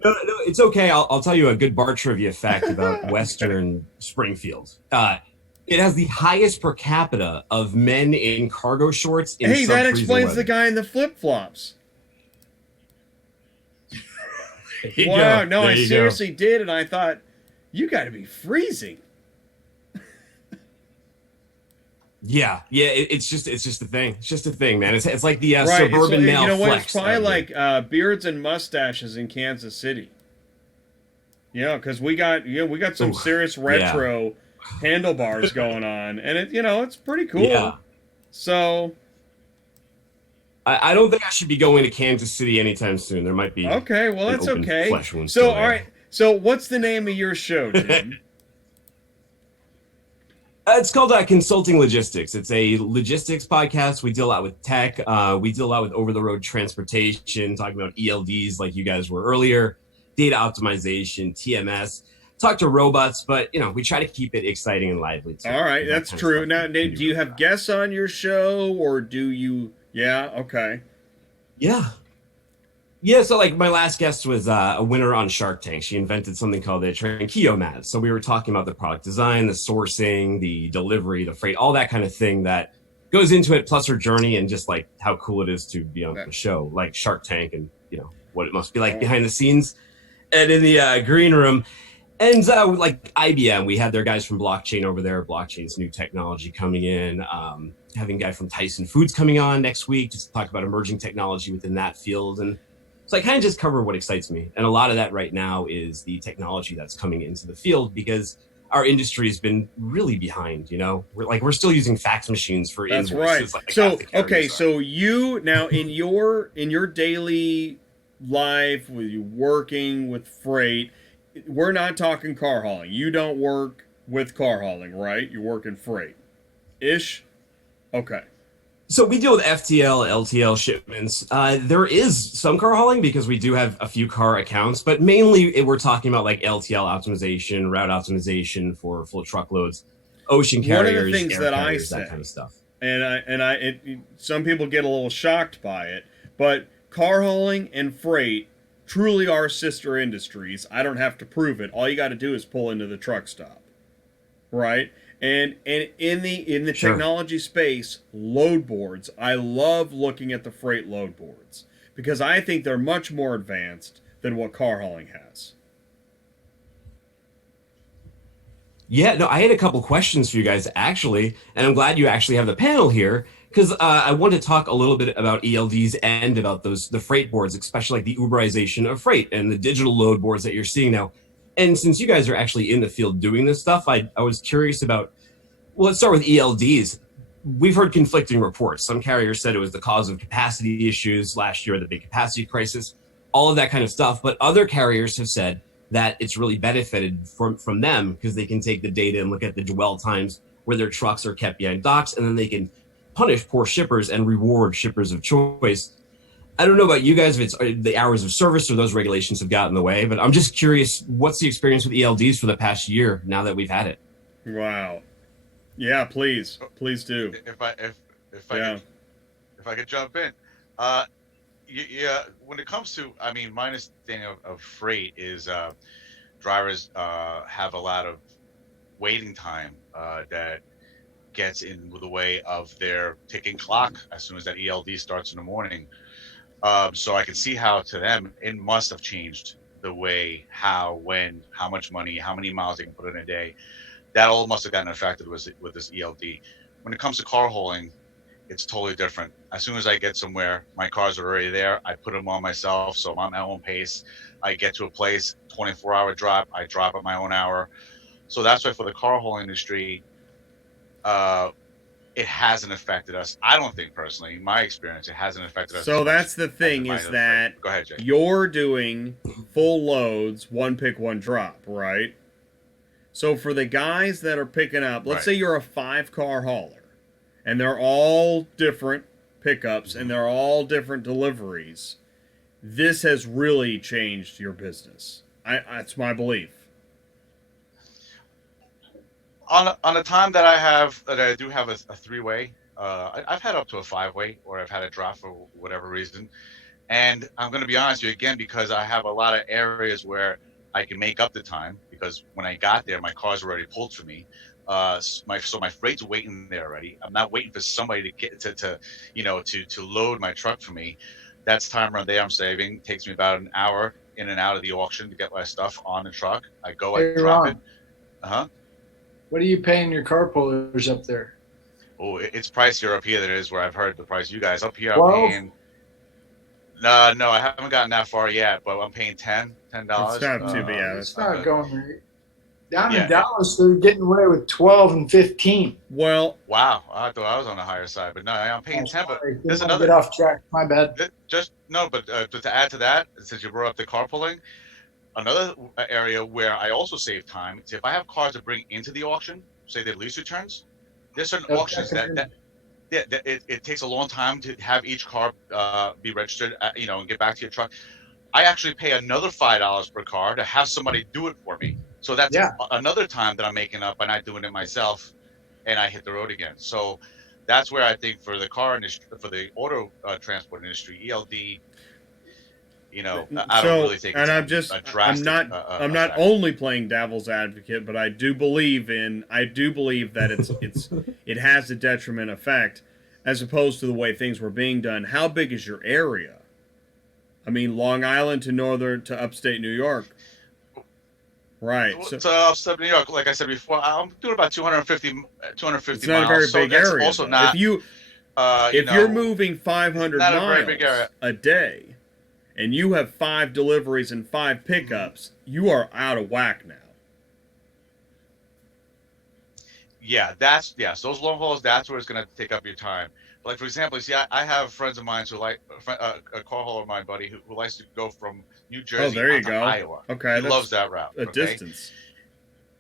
No, it's okay. I'll tell you a good bar trivia fact about Western Springfield. It has the highest per capita of men in cargo shorts. In Hey, that sub-freezing explains the weather. guy in the flip-flops. There you Wow, go. no, There I you go. seriously did, and I thought, you got to be freezing. Yeah, it's just a thing. It's just a thing, man. It's like the Right, suburban it's, male you know what? flex. It's probably out like here. beards and mustaches in Kansas City. Yeah, because we got some Ooh, serious retro handlebars going on, and it's pretty cool. Yeah. So I don't think I should be going to Kansas City anytime soon. There might be okay, well an that's open okay. flesh wound So still all there. right, so what's the name of your show, Tim? It's called Consulting Logistics. It's a logistics podcast. We deal a lot with tech. We deal a lot with over-the-road transportation, talking about ELDs like you guys were earlier, data optimization, TMS, talk to robots, but, we try to keep it exciting and lively, too. All right, That that's kind of true. stuff Now, we do you really have well. guests on your show, or do you? Yeah, okay. Yeah. Yeah, so like my last guest was a winner on Shark Tank. She invented something called the Tranquillo mat. So we were talking about the product design, the sourcing, the delivery, the freight, all that kind of thing that goes into it, plus her journey and just like how cool it is to be on the show, like Shark Tank and, what it must be like behind the scenes and in the green room. And like IBM, we had their guys from blockchain over there. Blockchain's new technology coming in. Having a guy from Tyson Foods coming on next week just to talk about emerging technology within that field. And so I kind of just cover what excites me. And a lot of that right now is the technology that's coming into the field because our industry has been really behind. We're still using fax machines for That's invoices. right. Like So half the carriers okay, are. so you now in your daily life with you working with freight, we're not talking car hauling. You don't work with car hauling, right? You work in freight. Ish? Okay. So we deal with FTL, LTL shipments. There is some car hauling because we do have a few car accounts, but mainly we're talking about like LTL optimization, route optimization for full truckloads, ocean One of the carriers, things air that I carriers, that say, kind of stuff. some people get a little shocked by it, but car hauling and freight truly are sister industries. I don't have to prove it. All you got to do is pull into the truck stop, right? And in the Sure. technology space, load boards. I love looking at the freight load boards because I think they're much more advanced than what car hauling has. Yeah, no, I had a couple questions for you guys actually, and I'm glad you actually have the panel here because I want to talk a little bit about ELDs and about the freight boards, especially like the Uberization of freight and the digital load boards that you're seeing now. And since you guys are actually in the field doing this stuff, I was curious about. Well, let's start with ELDs. We've heard conflicting reports. Some carriers said it was the cause of capacity issues last year, the big capacity crisis, all of that kind of stuff. But other carriers have said that it's really benefited from them because they can take the data and look at the dwell times where their trucks are kept behind docks, and then they can punish poor shippers and reward shippers of choice. I don't know about you guys if it's the hours of service or those regulations have gotten in the way, but I'm just curious, what's the experience with ELDs for the past year now that we've had it? Wow. Yeah, please do. If Yeah. I could jump in, uh, yeah. When it comes to, I mean, my understanding of freight is drivers have a lot of waiting time that gets in the way of their ticking clock as soon as that ELD starts in the morning. So I can see how to them it must have changed the way, how, when, how much money, how many miles they can put in a day. That all must have gotten affected with this ELD. When it comes to car hauling, it's totally different. As soon as I get somewhere, my cars are already there. I put them on myself, so I'm at my own pace. I get to a place, 24-hour drop. I drop at my own hour. So that's why for the car hauling industry, it hasn't affected us. I don't think personally, in my experience, it hasn't affected us. So that's the thing is that go ahead, Jay. you're doing full loads, one pick, one drop, right? So for the guys that are picking up, let's say you're a 5-car hauler, and they're all different pickups and they're all different deliveries. This has really changed your business. That's my belief. On a time that I do have a 3-way, I've had up to a 5-way, or I've had a drop for whatever reason. And I'm going to be honest with you again, because I have a lot of areas where I can make up the time, because when I got there, my car's already pulled for me. So my freight's waiting there already. I'm not waiting for somebody to get to load my truck for me. That's time around there I'm saving. It takes me about an hour in and out of the auction to get my stuff on the truck. I go, I drop it. What are you paying your car pullers up there? Oh, it's pricier up here than it is where I've heard the price. You guys up here, I'm 12? paying. No, I haven't gotten that far yet, but I'm paying $10. It's not too bad. It's not going right. Down Yeah, in Dallas, they're getting away with 12 and 15. Well, wow, I thought I was on the higher side, but no, I'm paying 10. But Sorry, there's didn't wanna another. get off track. My bad. But to add to that, since you brought up the carpooling, another area where I also save time is if I have cars to bring into the auction, say they're lease returns. There's certain That's auctions that it takes a long time to have each car be registered, and get back to your truck. I actually pay another $5 per car to have somebody do it for me. So that's another time that I'm making up by not doing it myself, and I hit the road again. So that's where I think for the car industry, for the auto transport industry, ELD. I don't really think and it's a drastic. I'm not only playing devil's advocate, but I do believe that it has a detriment effect as opposed to the way things were being done. How big is your area? I mean, Long Island to upstate New York. Right. So upstate New York, like I said before, I'm doing about 250 it's miles. not a very big area. Also not, if you're moving 500 not a miles very big area. a day, and you have 5 deliveries and 5 pickups, you are out of whack now. So those long hauls, that's where it's going to take up your time. But like for example, you see, I have friends of mine who like a car hauler of mine, buddy, who likes to go from New Oh, Jersey there you out to go. Iowa. Okay, He that's loves that route. a Okay, distance.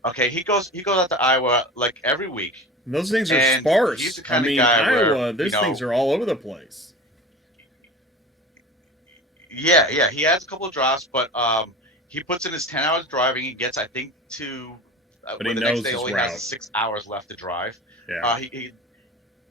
okay, he goes out to Iowa like every week, Those things are and he's sparse. the I kind of mean, guy where Iowa, these things are all over the place. yeah, he has a couple of drops, but he puts in his 10 hours driving. He gets, I think, to But he where the next knows day his only route. has 6 hours left to drive. Yeah.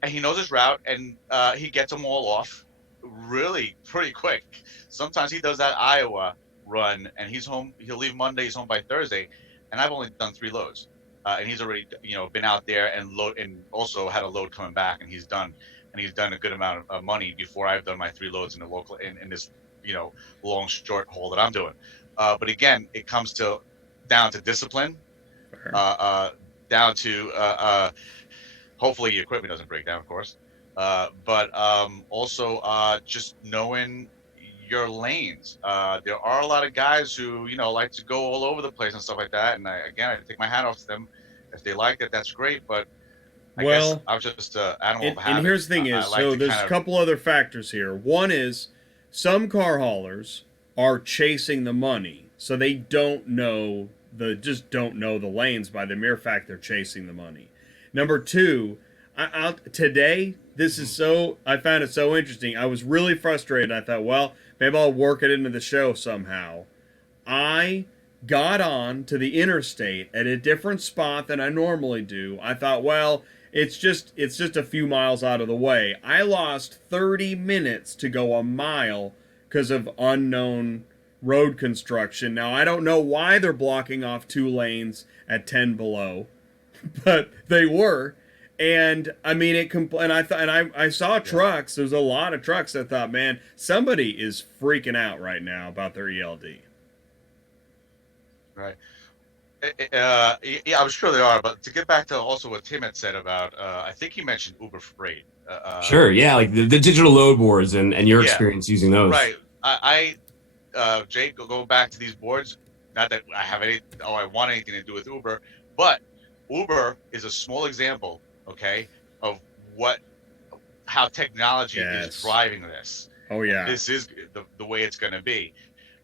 He knows his route, and he gets them all off really pretty quick. Sometimes he does that Iowa run, and he's home. He'll leave Monday. He's home by Thursday, and I've only done 3 loads, and he's already been out there and also had a load coming back, and he's done a good amount of money before I've done my 3 loads in the local in this long short haul that I'm doing. But again, it comes down to discipline, down to hopefully your equipment doesn't break down, of course, but also just knowing your lanes. There are a lot of guys who like to go all over the place and stuff like that, and I take my hat off to them. If they like it, that's great, but I guess I'm just an animal of habit. And here's the thing I is, like so to there's kind a of, couple other factors here. One is some car haulers are chasing the money, so they don't know the lanes by the mere fact they're chasing the money. Number two, today this is I found it so interesting. I was really frustrated. I thought, well, maybe I'll work it into the show somehow. I got on to the interstate at a different spot than I normally do. I thought, well, it's just a few miles out of the way. I lost 30 minutes to go a mile because of unknown road construction. Now, I don't know why they're blocking off 2 lanes at 10 below, but they were. And I mean, I saw trucks. There's a lot of trucks. I thought, man, somebody is freaking out right now about their ELD. right. Yeah, I'm sure they are. But to get back to also what Tim had said about, I think he mentioned Uber Freight. Sure, yeah, like the digital load boards and your Yeah, experience using those. right. Jake, go back to these boards. Not that I want anything to do with Uber, but Uber is a small example, okay, of how technology is driving this. Oh yeah. And this is the way it's going to be.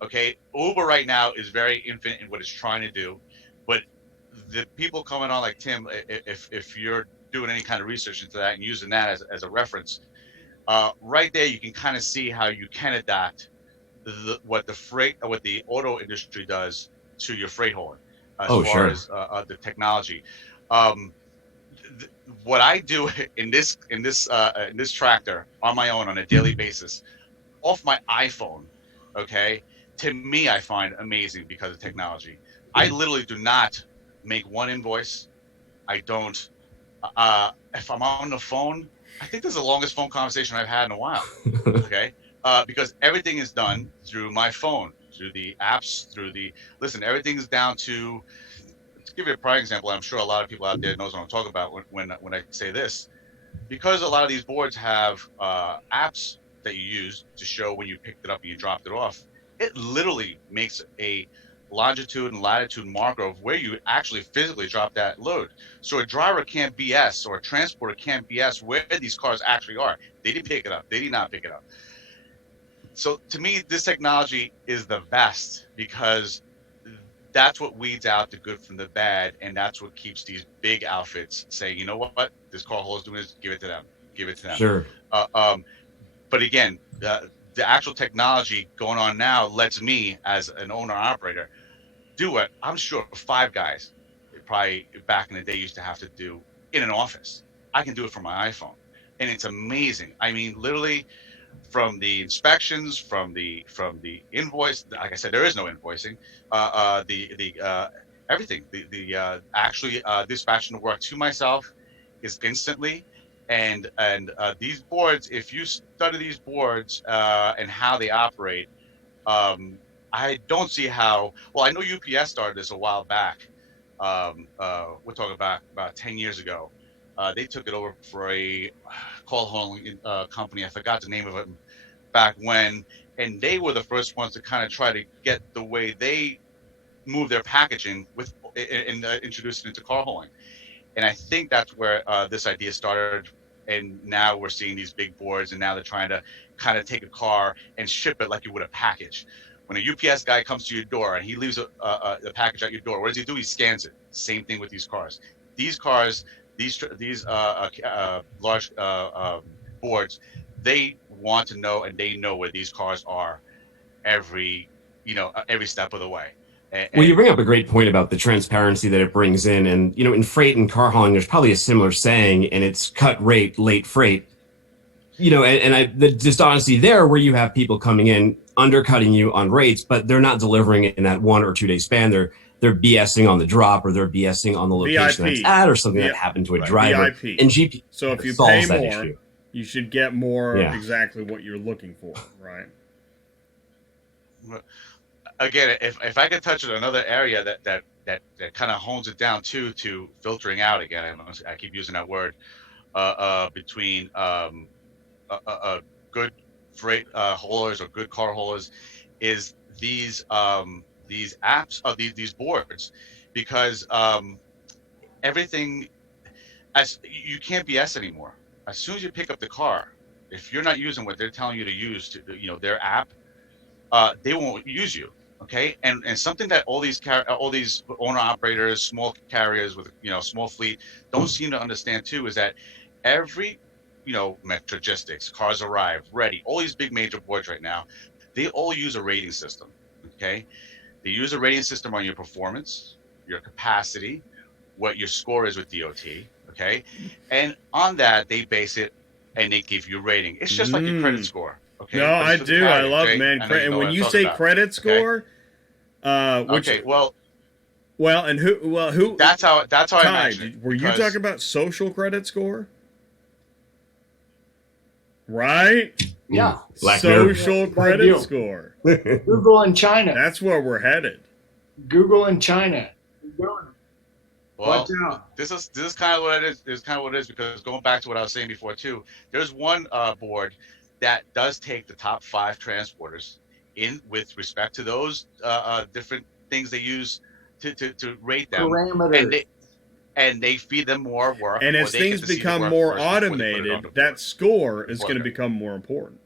Okay, Uber right now is very infant in what it's trying to do, but the people coming on like Tim, if you're doing any kind of research into that and using that as a reference, right there you can kind of see how you can adapt what the auto industry does to your freight hauling as far as the technology. What I do in this tractor on my own on a daily basis off my iPhone, okay, to me I find amazing because of technology. I literally do not make one invoice. I don't. If I'm on the phone, I think this is the longest phone conversation I've had in a while. Okay. Because everything is done through my phone, through the apps, listen, everything's down to give you a prime example. I'm sure a lot of people out there knows what I'm talking about when I say this, because a lot of these boards have apps that you use to show when you picked it up and you dropped it off. It literally makes a longitude and latitude marker of where you actually physically drop that load. So a driver can't BS, or a transporter can't BS where these cars actually are. They didn't pick it up. They did not pick it up. So to me, this technology is the best because that's what weeds out the good from the bad, and that's what keeps these big outfits saying, you know what, this car hauler is doing this, give it to them. Sure. But again, the actual technology going on now lets me, as an owner operator, do what I'm sure 5 guys probably back in the day used to have to do in an office. I can do it from my iPhone, and it's amazing. I mean, literally, from the inspections, from the invoice. Like I said, there is no invoicing. Everything. Actually dispatching the work to myself is instantly. And these boards, if you study these boards and how they operate, I don't see how. Well, I know UPS started this a while back. We're talking about 10 years ago. They took it over for a call hauling company. I forgot the name of it back when, and they were the first ones to kind of try to get the way they move their packaging and introduce it into car hauling. And I think that's where this idea started. And now we're seeing these big boards, and now they're trying to kind of take a car and ship it like you would a package. When a UPS guy comes to your door and he leaves the package at your door, what does he do? He scans it. Same thing with these cars. These cars, these large boards, they want to know, and they know where these cars are every step of the way. Well, you bring up a great point about the transparency that it brings in. And, in freight and car hauling, there's probably a similar saying, and it's cut rate, late freight. The dishonesty there where you have people coming in, undercutting you on rates, but they're not delivering it in that 1 or 2 day span. They're BSing on the drop, or they're BSing on the location VIP. that's at, or something that happened to a driver. VIP. And GP So if you solves pay that more, issue. you should get more exactly what you're looking for, right? Again, if I could touch on another area that kind of hones it down to filtering out, again, I keep using that word, between good freight haulers or good car haulers, is these apps, these boards, because everything, as you can't BS anymore. As soon as you pick up the car, if you're not using what they're telling you to use, their app, they won't use you. Okay, and something that all these owner operators, small carriers with small fleet don't seem to understand too is that every Metrogistics, Cars Arrive, Ready, all these big major boards right now, they all use a rating system. Okay, they use a rating system on your performance, your capacity, what your score is with DOT. Okay, and on that they base it and they give you a rating. It's just like your credit score. Okay, no, I do. I love Jay, man. And when you say about. Credit score, which, okay, well, and who? That's how I Ty, imagine it. Were you talking about social credit score? Right? Yeah. Social credit score. Google in China. That's where we're headed. Google in China. Well, this is kind of what it is. This is kind of what it is, because going back to what I was saying before too, there's one board that does take the top 5 transporters in with respect to those different things they use to rate them. Parameters. And they feed them more work. And as things become more automated, that score is going to become more important.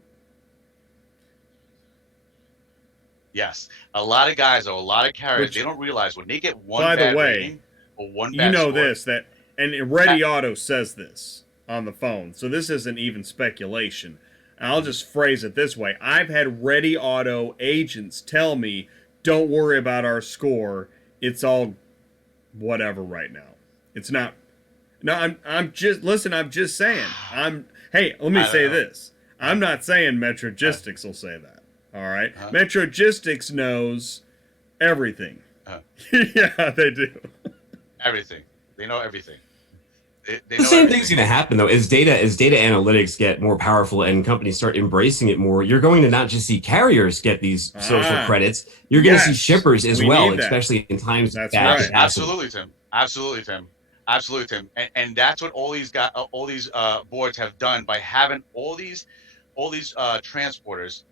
Yes. A lot of guys, or a lot of carriers, they don't realize when they get one by bad the way, rating or one bad score, this, that, and Ready Auto says this on the phone, so this isn't even speculation. I'll just phrase it this way. I've had Ready Auto agents tell me, don't worry about our score. It's all whatever right now. It's not. No, I'm just saying. Hey, let me say this. I'm not saying Metrogistics will say that. All right. Metrogistics knows everything. Yeah, they do. Everything. They know everything. The same thing's going to happen though. As data analytics get more powerful and companies start embracing it more, you're going to not just see carriers get these social credits. You're going to see shippers as well, especially in times of bad capacity. Absolutely, Tim. And that's what all these boards have done by having all these transporters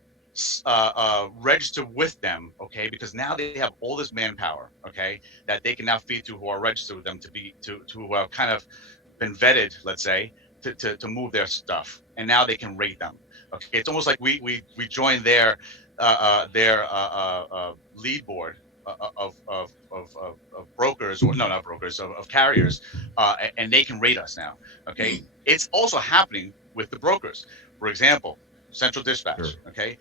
register with them. Okay, because now they have all this manpower. Okay, that they can now feed to who are registered with them to kind of been vetted, let's say, to move their stuff, and now they can rate them. Okay, it's almost like we joined their lead board of brokers, or no, not brokers, of carriers, and they can rate us now. Okay, it's also happening with the brokers. For example, Central Dispatch. Sure. Okay,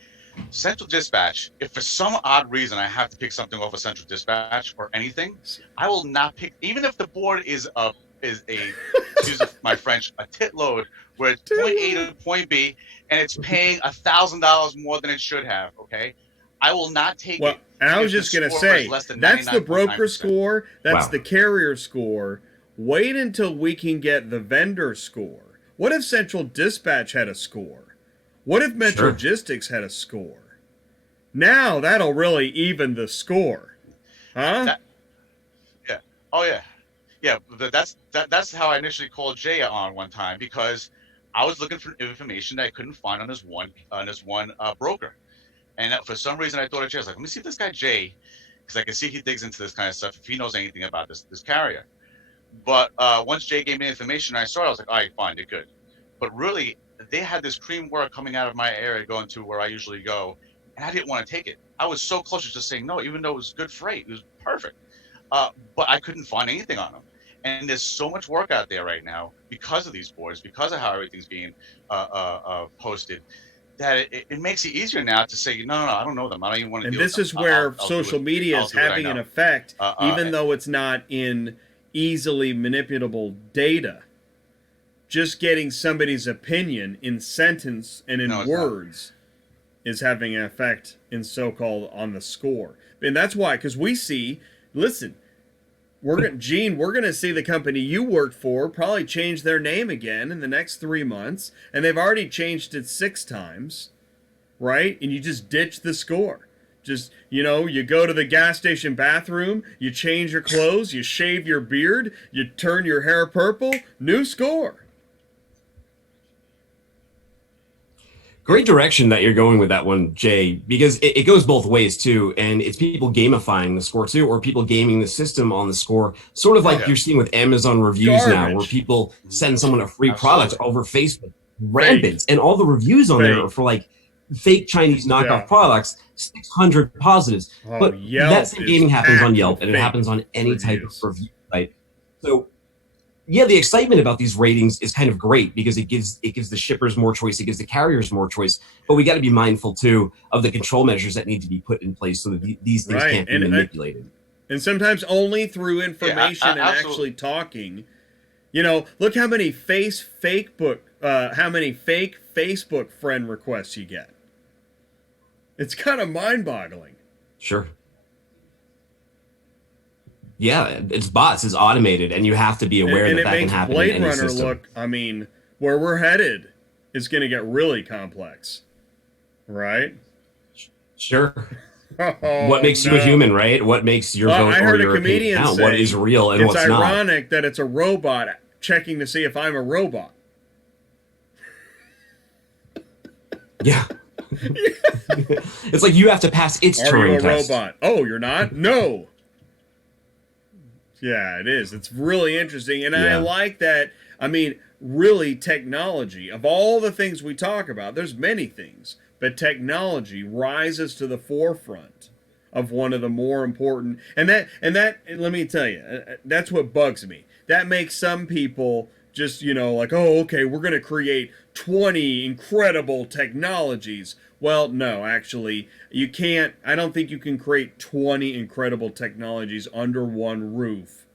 Central Dispatch. If for some odd reason I have to pick something off of Central Dispatch or anything, I will not pick, even if the board is a excuse my French, a tit load, where it's point A to point B, and it's paying $1,000 more than it should have. Okay, I will not take it. And I was just going to say, that's the broker score, that's the carrier score. Wait until we can get the vendor score. What if Central Dispatch had a score? What if Metrogistics had a score? Now that'll really even the score. Huh? Yeah. Oh, yeah. Yeah, that's how I initially called Jay on one time, because I was looking for information that I couldn't find on this one broker. And for some reason, I thought of Jay. I was like, let me see if this guy Jay, because I can see he digs into this kind of stuff, if he knows anything about this carrier. But once Jay gave me the information, I saw it. I was like, all right, fine, you're good. But really, they had this cream work coming out of my area going to where I usually go, and I didn't want to take it. I was so close to just saying no, even though it was good freight. It was perfect. But I couldn't find anything on them. And there's so much work out there right now because of these boards, because of how everything's being posted, that it makes it easier now to say, no, I don't know them. I don't even want to And deal with this them. is where I'll social media is having an effect, even though it's not in easily manipulable data. Just getting somebody's opinion in sentence and in words is having an effect in so-called on the score. And that's why, because we see, listen, Gene, we're going to see the company you worked for probably change their name again in the next 3 months, and they've already changed it 6 times, right? And you just ditch the score. Just, you go to the gas station bathroom, you change your clothes, you shave your beard, you turn your hair purple, new score. Great direction that you're going with that one, Jay, because it goes both ways too. And it's people gamifying the score too, or people gaming the system on the score. Sort of like you're seeing with Amazon reviews now, where people send someone a free product over Facebook. Rampant. And all the reviews on there are for like fake Chinese knockoff products, 600 positives. But that same gaming happens on Yelp, and it happens on any type of review site. So yeah, the excitement about these ratings is kind of great because it gives the shippers more choice, it gives the carriers more choice. But we got to be mindful too of the control measures that need to be put in place so that these things can't be manipulated. And sometimes only through information and actually talking. Look how many fake Facebook friend requests you get. It's kind of mind-boggling. Sure. Yeah, it's bots, it's automated, and you have to be aware that can happen Blade in any Runner system. look, where we're headed is going to get really complex, right? Sure. What makes you a human, right? What makes your vote or your opinion count? What is real and what's not? It's ironic that it's a robot checking to see if I'm a robot. Yeah. It's like you have to pass its Turing test. Are you a robot? Oh, you're not? No. Yeah, it is. It's really interesting. And I like that. Really, technology, of all the things we talk about, there's many things, but technology rises to the forefront of one of the more important. And that, let me tell you, that's what bugs me. That makes some people just, like, oh, okay, we're going to create 20 incredible technologies. Well, no, actually, you can't. I don't think you can create 20 incredible technologies under one roof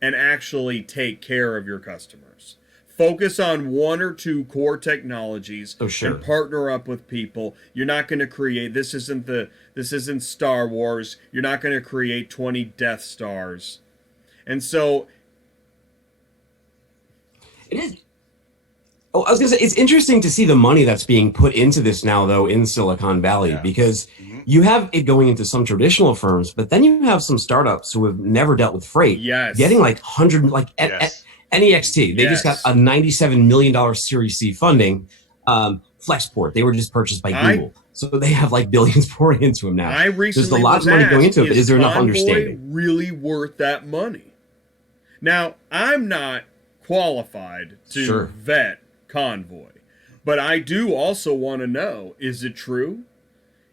and actually take care of your customers. Focus on 1 or 2 core technologies and partner up with people. You're not going to create, this isn't Star Wars. You're not going to create 20 Death Stars. And so it is. Oh, I was going to say, it's interesting to see the money that's being put into this now, though, in Silicon Valley, because you have it going into some traditional firms, but then you have some startups who have never dealt with freight getting like 100, like NEXT. They just got a $97 million Series C funding. Flexport, they were just purchased by Google. So they have like billions pouring into them now. There's a lot of money going into it, but is there enough understanding? Really worth that money? Now, I'm not qualified to vet Convoy, but I do also want to know, is it true?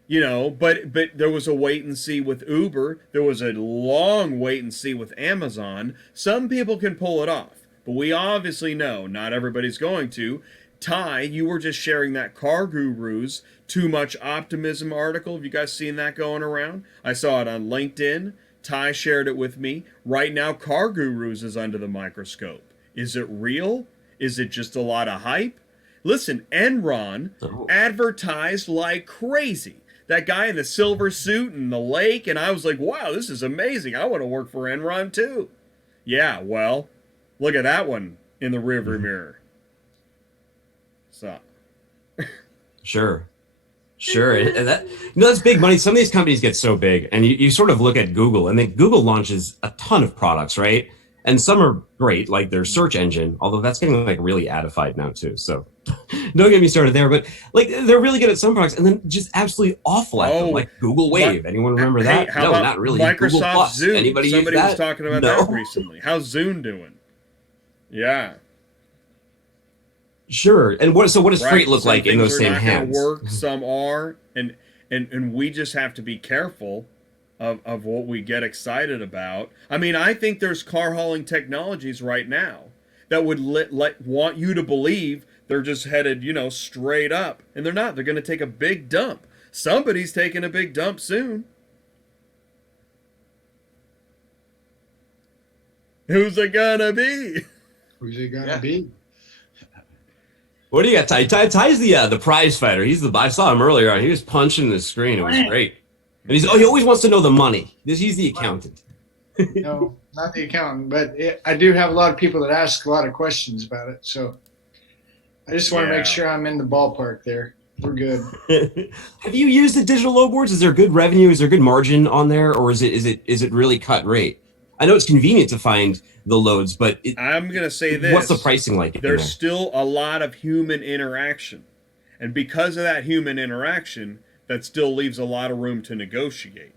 But there was a wait and see with Uber. There was a long wait and see with Amazon. Some people can pull it off, but we obviously know not everybody's going to. Ty, you were just sharing that Car Guru's Too Much Optimism article. Have you guys seen that going around? I saw it on LinkedIn. Ty shared it with me. Right now, Car Guru's is under the microscope. Is it real? Is it just a lot of hype? Listen, Enron advertised like crazy. That guy in the silver suit in the lake, and I was like, wow, this is amazing. I want to work for Enron too. Yeah, well, look at that one in the rearview mirror. So. Sure. And that's big money. Some of these companies get so big, and you sort of look at Google, and then Google launches a ton of products, right? And some are great, like their search engine, although that's getting like really adified now too. So don't get me started there, but like they're really good at some products and then just absolutely awful at them, like Google Wave. Anyone remember that? No, not really. Microsoft Zoom. Anybody Somebody use that? was talking about that recently. How's Zoom doing? Yeah. Sure. And what does Right. freight look Some like in things those are same not going hands? to work. Some are, and we just have to be careful of what we get excited about. I mean, I think there's car hauling technologies right now that would want you to believe they're just headed, straight up, and they're not. They're going to take a big dump. Somebody's taking a big dump soon. Who's it gonna be? Who's it gonna Yeah. be? What do you got, Ty? Ty's the prize fighter. I saw him earlier. He was punching the screen. It was great. And he always wants to know the money. He's the accountant. No, not the accountant, but I do have a lot of people that ask a lot of questions about it. So I just want to make sure I'm in the ballpark there. We're good. Have you used the digital load boards? Is there good revenue? Is there good margin on there, or is it really cut rate? I know it's convenient to find the loads, but I'm gonna say this: what's the pricing like? There's still a lot of human interaction, and because of that human interaction, that still leaves a lot of room to negotiate.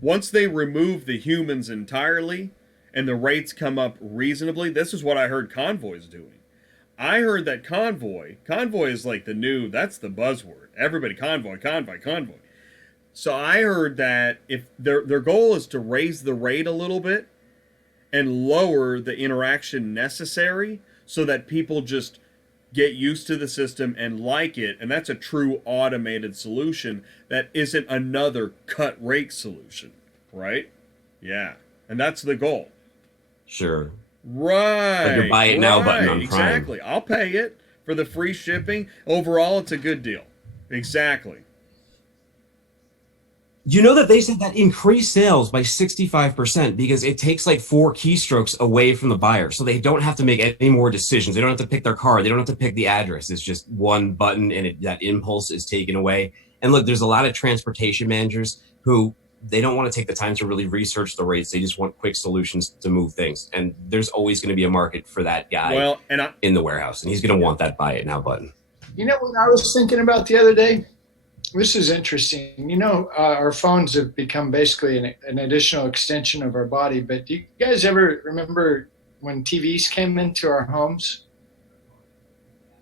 Once they remove the humans entirely, and the rates come up reasonably, this is what I heard Convoy's doing. I heard that Convoy is like that's the buzzword. Everybody, Convoy. So I heard that if their goal is to raise the rate a little bit and lower the interaction necessary so that people just get used to the system and like it, and that's a true automated solution that isn't another cut rate solution, right? Yeah, and that's the goal. Sure. Right. Like your buy it now button on Prime. Exactly. I'll pay it for the free shipping. Overall, it's a good deal. Exactly. You know that they said that increased sales by 65% because it takes like 4 keystrokes away from the buyer. So they don't have to make any more decisions. They don't have to pick their car. They don't have to pick the address. It's just one button and that impulse is taken away. And look, there's a lot of transportation managers who they don't want to take the time to really research the rates. They just want quick solutions to move things. And there's always going to be a market for that guy in the warehouse. And he's going to want that buy it now button. You know what I was thinking about the other day? This is interesting. Our phones have become basically an additional extension of our body. But do you guys ever remember when TVs came into our homes?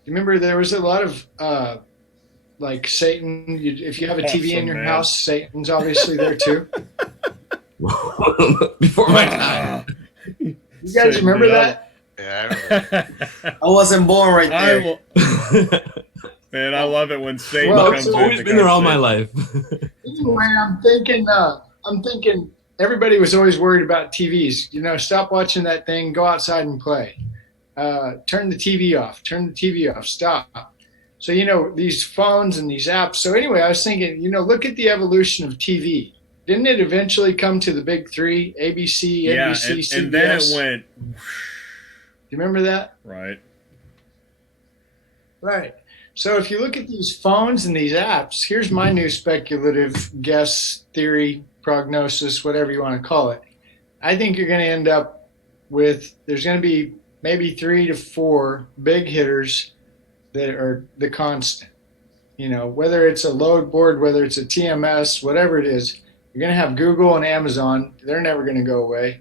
Do you remember there was a lot of like Satan? If you have a TV in your house, Satan's obviously there too. Before my time. You guys remember that? Yeah, I remember. I wasn't born right there. Man, I love it when Satan It's comes in. always been there all my life. Anyway, I'm thinking everybody was always worried about TVs. Stop watching that thing, go outside and play. Turn the TV off, stop. So, these phones and these apps. So anyway, I was thinking, look at the evolution of TV. Didn't it eventually come to the big three, ABC, NBC, CBS? And then it went. Do you remember that? Right. Right. So if you look at these phones and these apps, here's my new speculative guess, theory, prognosis, whatever you want to call it. I think you're going to end up with, there's going to be maybe 3 to 4 big hitters that are the constant. Whether it's a load board, whether it's a TMS, whatever it is, you're going to have Google and Amazon. They're never going to go away.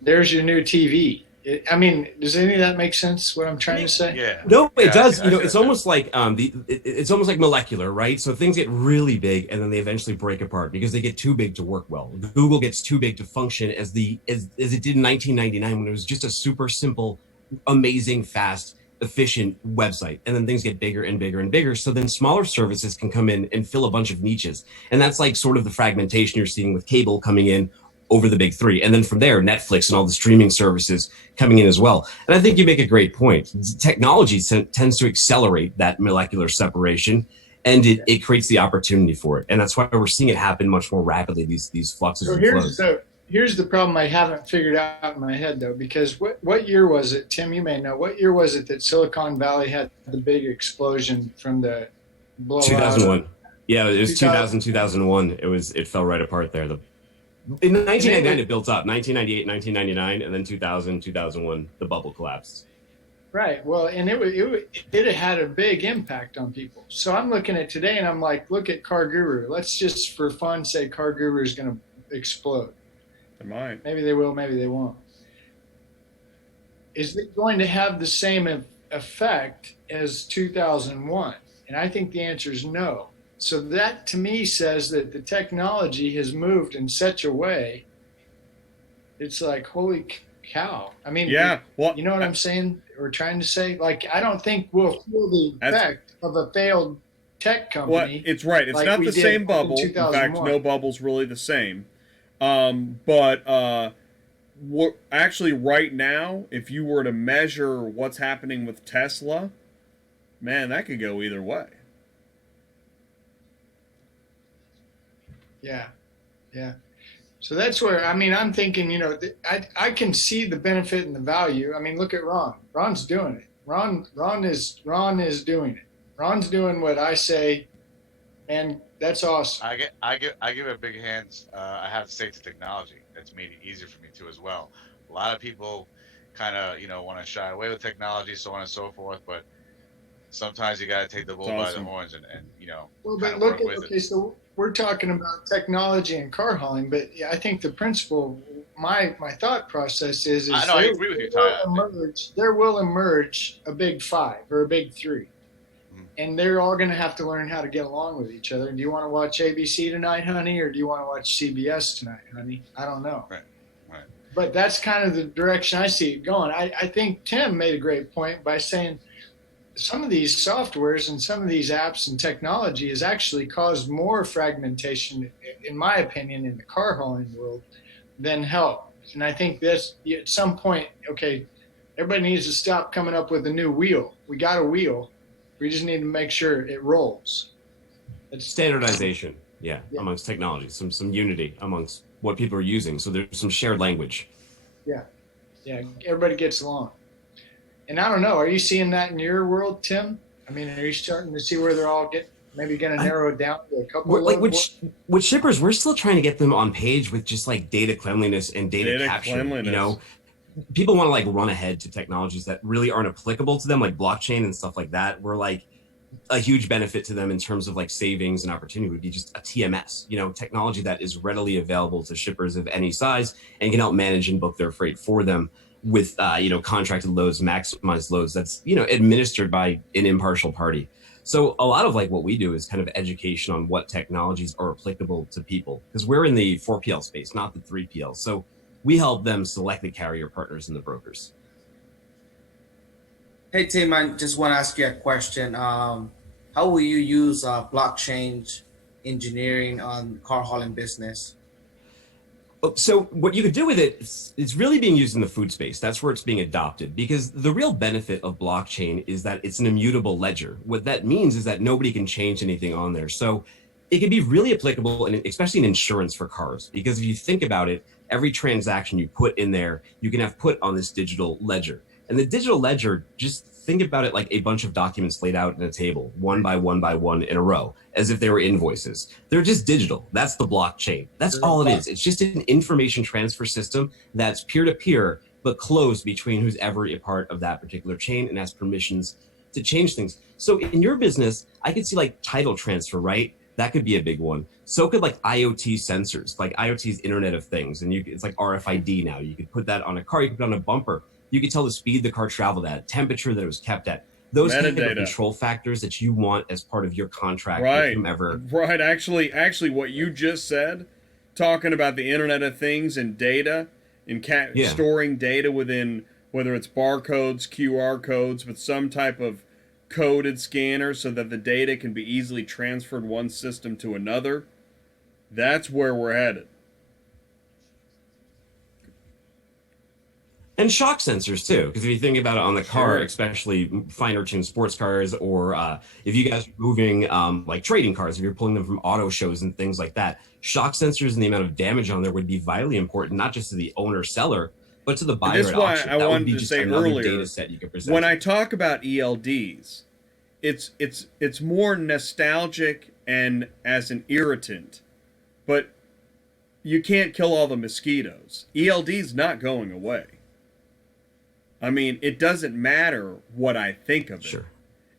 There's your new TV. Does any of that make sense? What I'm trying to say? Yeah. No, it does. Yeah, It's almost like it's almost like molecular, right? So things get really big and then they eventually break apart because they get too big to work well. Google gets too big to function as it did in 1999 when it was just a super simple, amazing, fast, efficient website. And then things get bigger and bigger and bigger. So then smaller services can come in and fill a bunch of niches. And that's like sort of the fragmentation you're seeing with cable coming in over the big three. And then from there, Netflix and all the streaming services coming in as well. And I think you make a great point. Technology tends to accelerate that molecular separation, and it creates the opportunity for it. And that's why we're seeing it happen much more rapidly, these fluxes and flows. Here's the problem I haven't figured out in my head, though, because what year was it, Tim, you may know, what year was it that Silicon Valley had the big explosion from the blowout? 2001. Yeah, it was 2001. It fell right apart there. In 1999, it built up. 1998, 1999, and then 2000, 2001, the bubble collapsed. Right. Well, and it had a big impact on people. So I'm looking at today, and I'm like, look at Car Guru. Let's just, for fun, say Car Guru is going to explode. They might. Maybe they will, maybe they won't. is it going to have the same effect as 2001? And I think the answer is no. So that to me says that the technology has moved in such a way. It's like, holy cow. I mean, Yeah, well, you know what I'm saying? Or trying to say? Like, I don't think we'll feel the effect of a failed tech company. it's right. It's like not we the did same in bubble. In fact, 2001. no bubble's really the same. But actually, right now, if you were to measure what's happening with Tesla, man, that could go either way. Yeah, yeah. So that's where, I mean, I'm thinking, you know, I can see the benefit and the value. I mean, look at Ron. Ron's doing it. Ron is doing it. Ron's doing what I say, and that's awesome. I give a big hand. I have to say to technology. That's made it easier for me too as well. A lot of people kind of want to shy away with technology, so on and so forth. But sometimes you got to take the bull by the horns and Well, kind but of look work at, with okay, it. so we're talking about technology and car hauling, but yeah, I think the principle, my thought process is I know I agree with you, Ty. there will emerge a big five or a big three. And they're all going to have to learn how to get along with each other. Do you want to watch ABC tonight, honey, or do you want to watch CBS tonight, honey? I don't know. Right. But that's kind of the direction I see it going. I think Tim made a great point by saying some of these softwares and some of these apps and technology has actually caused more fragmentation, in my opinion, in the car hauling world than helped. And I think this, at some point, okay, everybody needs to stop coming up with a new wheel. We got a wheel. We just need to make sure it rolls. It's standardization, yeah, amongst technology, some unity amongst what people are using. So there's some shared language. Yeah, everybody gets along. And I don't know, are you seeing that in your world, Tim? I mean, are you starting to see where they're all maybe going to narrow it down to a couple? Like with shippers, we're still trying to get them on page with just like data cleanliness and data capture. You know, people want to like run ahead to technologies that really aren't applicable to them, like blockchain and stuff like that. We're like a huge benefit to them in terms of like savings and opportunity would be just a TMS, technology that is readily available to shippers of any size and can help manage and book their freight for them with, contracted loads, maximized loads that's, administered by an impartial party. So a lot of like what we do is kind of education on what technologies are applicable to people because we're in the 4PL space, not the 3PL. So we help them select the carrier partners and the brokers. Hey, Tim, I just want to ask you a question. How will you use blockchain engineering on car hauling business? So what you could do with it, it's really being used in the food space. That's where it's being adopted because the real benefit of blockchain is that it's an immutable ledger. What that means is that nobody can change anything on there. So it can be really applicable, and especially in insurance for cars, because if you think about it, every transaction you put in there, you can have put on this digital ledger. And the digital ledger, just think about it like a bunch of documents laid out in a table, one by one by one in a row, as if they were invoices. They're just digital. That's the blockchain. That's all it is. It's just an information transfer system that's peer-to-peer, but closed between who's ever a part of that particular chain and has permissions to change things. So in your business, I could see like title transfer, right? That could be a big one. So could like IoT sensors, like IoT's Internet of Things. And it's like RFID now. You could put that on a car, you could put it on a bumper. You could tell the speed the car traveled at, temperature that it was kept at. Those kind of control factors that you want as part of your contract with whomever. Right. Actually, what you just said, talking about the Internet of Things and data and storing data within, whether it's barcodes, QR codes, with some type of coded scanner so that the data can be easily transferred one system to another. That's where we're headed. And shock sensors too, because if you think about it on the car, especially finer tuned sports cars, or if you guys are moving like trading cars, if you're pulling them from auto shows and things like that, shock sensors and the amount of damage on there would be vitally important, not just to the owner seller, but to the buyer. That's why I wanted to say earlier, data set you could present. when I talk about ELDs, it's more nostalgic and as an irritant, but you can't kill all the mosquitoes. ELD's not going away. I mean, it doesn't matter what I think of it. Sure.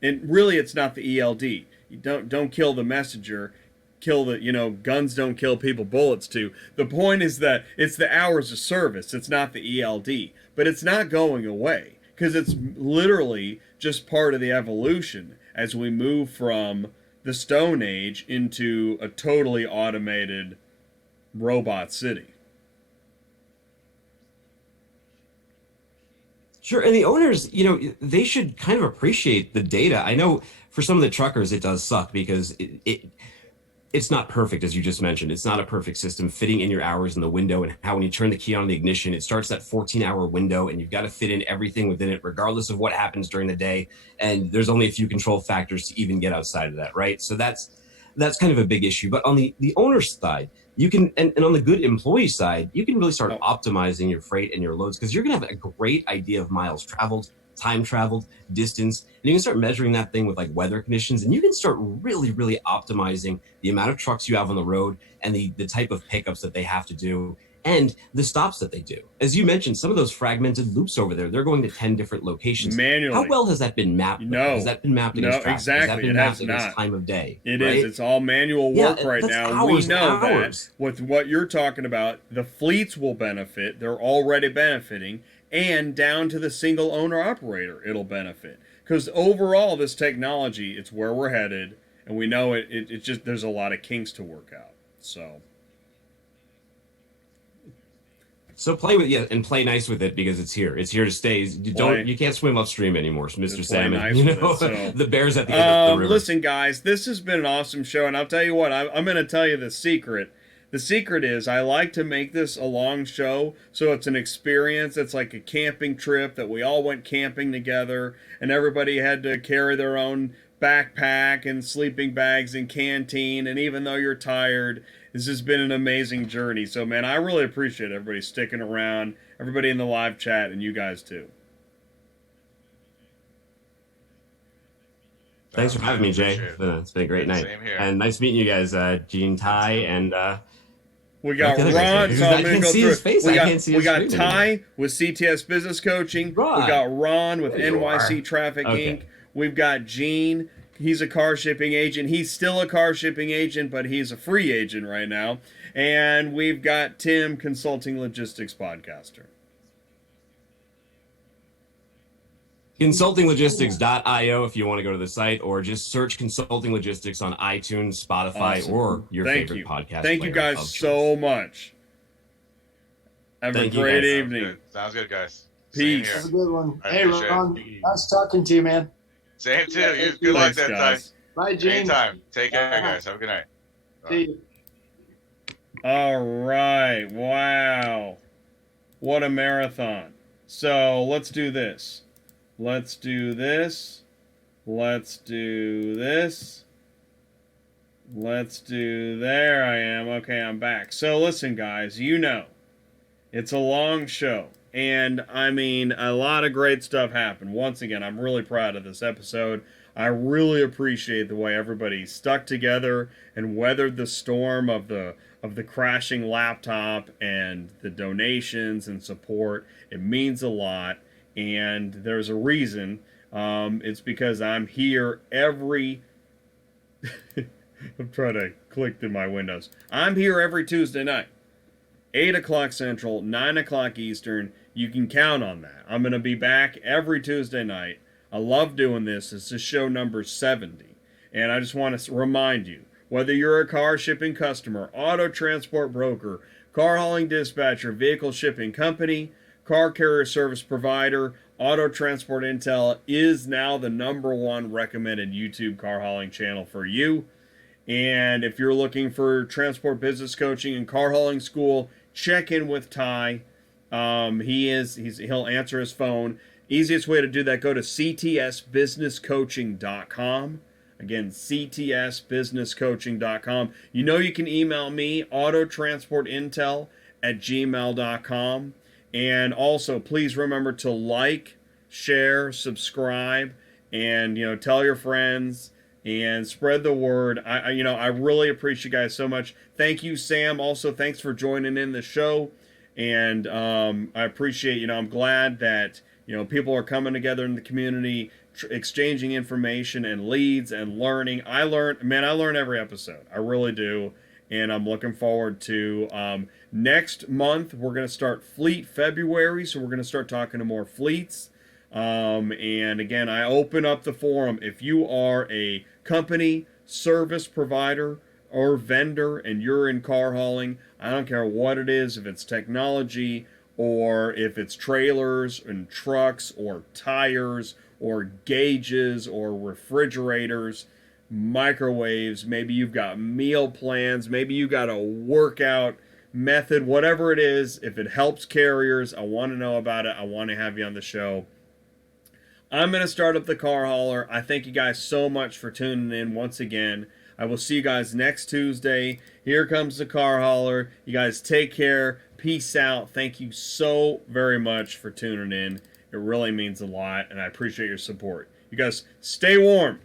And really, it's not the ELD. You don't kill the messenger. kill the, guns don't kill people, bullets do. The point is that it's the hours of service. It's not the ELD, but it's not going away because it's literally just part of the evolution as we move from the Stone Age into a totally automated robot city. Sure, and the owners, they should kind of appreciate the data. I know for some of the truckers, it does suck because it's not perfect, as you just mentioned. It's not a perfect system fitting in your hours in the window, and how when you turn the key on the ignition, it starts that 14-hour window, and you've got to fit in everything within it, regardless of what happens during the day. And there's only a few control factors to even get outside of that, right? So that's kind of a big issue. But on the owner's side, you can, and on the good employee side, you can really start optimizing your freight and your loads, because you're going to have a great idea of miles traveled, time traveled, distance, and you can start measuring that thing with like weather conditions, and you can start really, really optimizing the amount of trucks you have on the road and the type of pickups that they have to do and the stops that they do. As you mentioned, some of those fragmented loops over there, they're going to 10 different locations. Manually. How well has that been mapped? No. Has that been mapped against traffic? Exactly. Has that been mapped against not. time of day? It right? is. It's all manual work right that's now. Hours, we know hours. that with what you're talking about, the fleets will benefit. They're already benefiting. And down to the single owner operator, it'll benefit. Because overall, this technology, it's where we're headed. And we know it just, there's a lot of kinks to work out. So play with and play nice with it, because it's here. It's here to stay. You can't swim upstream anymore, Mr. Salmon. Nice The bear's at the end of the river. Listen, guys, this has been an awesome show, and I'll tell you what, I'm going to tell you the secret. The secret is I like to make this a long show, so it's an experience. It's like a camping trip that we all went camping together, and everybody had to carry their own backpack and sleeping bags and canteen, and even though you're tired, this has been an amazing journey. So, man, I really appreciate everybody sticking around, everybody in the live chat, and you guys too. Thanks for having me, Jay. It's been a great night. Same here. And nice meeting you guys, Gene, Ty, and... we got Ron, so I'm going to go through his face. We got Ty with CTS Business Coaching. Ron. We got Ron with NYC Traffic Inc. We've got Gene. He's a car shipping agent. He's still a car shipping agent, but he's a free agent right now. And we've got Tim, consulting logistics podcaster. Consultinglogistics.io if you want to go to the site, or just search Consulting Logistics on iTunes, Spotify, Awesome. or your Thank favorite you. podcast. Thank you player guys of so choice. much. Have Thank a you, great guys. evening. Sounds good, guys. Peace. Same here. Have a good one. I Hey, appreciate Ron. it. Nice talking to you, man. Same too. Good luck Thanks, that guys. Bye, time. Gene. Anytime. Take care, guys. Have a good night. See you. All right. Wow. What a marathon. So let's do this. Let's do this. Let's do this. Let's do... There I am. Okay, I'm back. So listen, guys. It's a long show. And, I mean, a lot of great stuff happened. Once again, I'm really proud of this episode. I really appreciate the way everybody stuck together and weathered the storm of the crashing laptop and the donations and support. It means a lot, and there's a reason. It's because I'm here every... I'm trying to click through my windows. I'm here every Tuesday night. 8 o'clock Central, 9 o'clock Eastern. You can count on that. I'm going to be back every Tuesday night. I love doing this. This is show number 70. And I just want to remind you, whether you're a car shipping customer, auto transport broker, car hauling dispatcher, vehicle shipping company, car carrier service provider, AutoTransportIntel is now the #1 recommended YouTube car hauling channel for you. And if you're looking for transport business coaching and car hauling school, check in with Ty. He'll answer his phone. Easiest way to do that, go to ctsbusinesscoaching.com. Again, ctsbusinesscoaching.com. You can email me, autotransportintel@gmail.com. And also, please remember to like, share, subscribe, and, tell your friends and spread the word. I really appreciate you guys so much. Thank you, Sam. Also, thanks for joining in the show. And I appreciate, I'm glad that, people are coming together in the community, exchanging information and leads and learning. I learn every episode. I really do. And I'm looking forward to next month. We're going to start Fleet February, so we're going to start talking to more fleets. And again, I open up the forum. If you are a company, service provider, or vendor and you're in car hauling, I don't care what it is, if it's technology or if it's trailers and trucks or tires or gauges or refrigerators, microwaves, maybe you've got meal plans, maybe you got a workout method, whatever it is, if it helps carriers, I want to know about it. I want to have you on the show. I'm going to start up the car hauler. I thank you guys so much for tuning in once again. I will see you guys next Tuesday. Here comes the car hauler. You guys take care. Peace out. Thank you so very much for tuning in. It really means a lot, and I appreciate your support. You guys stay warm.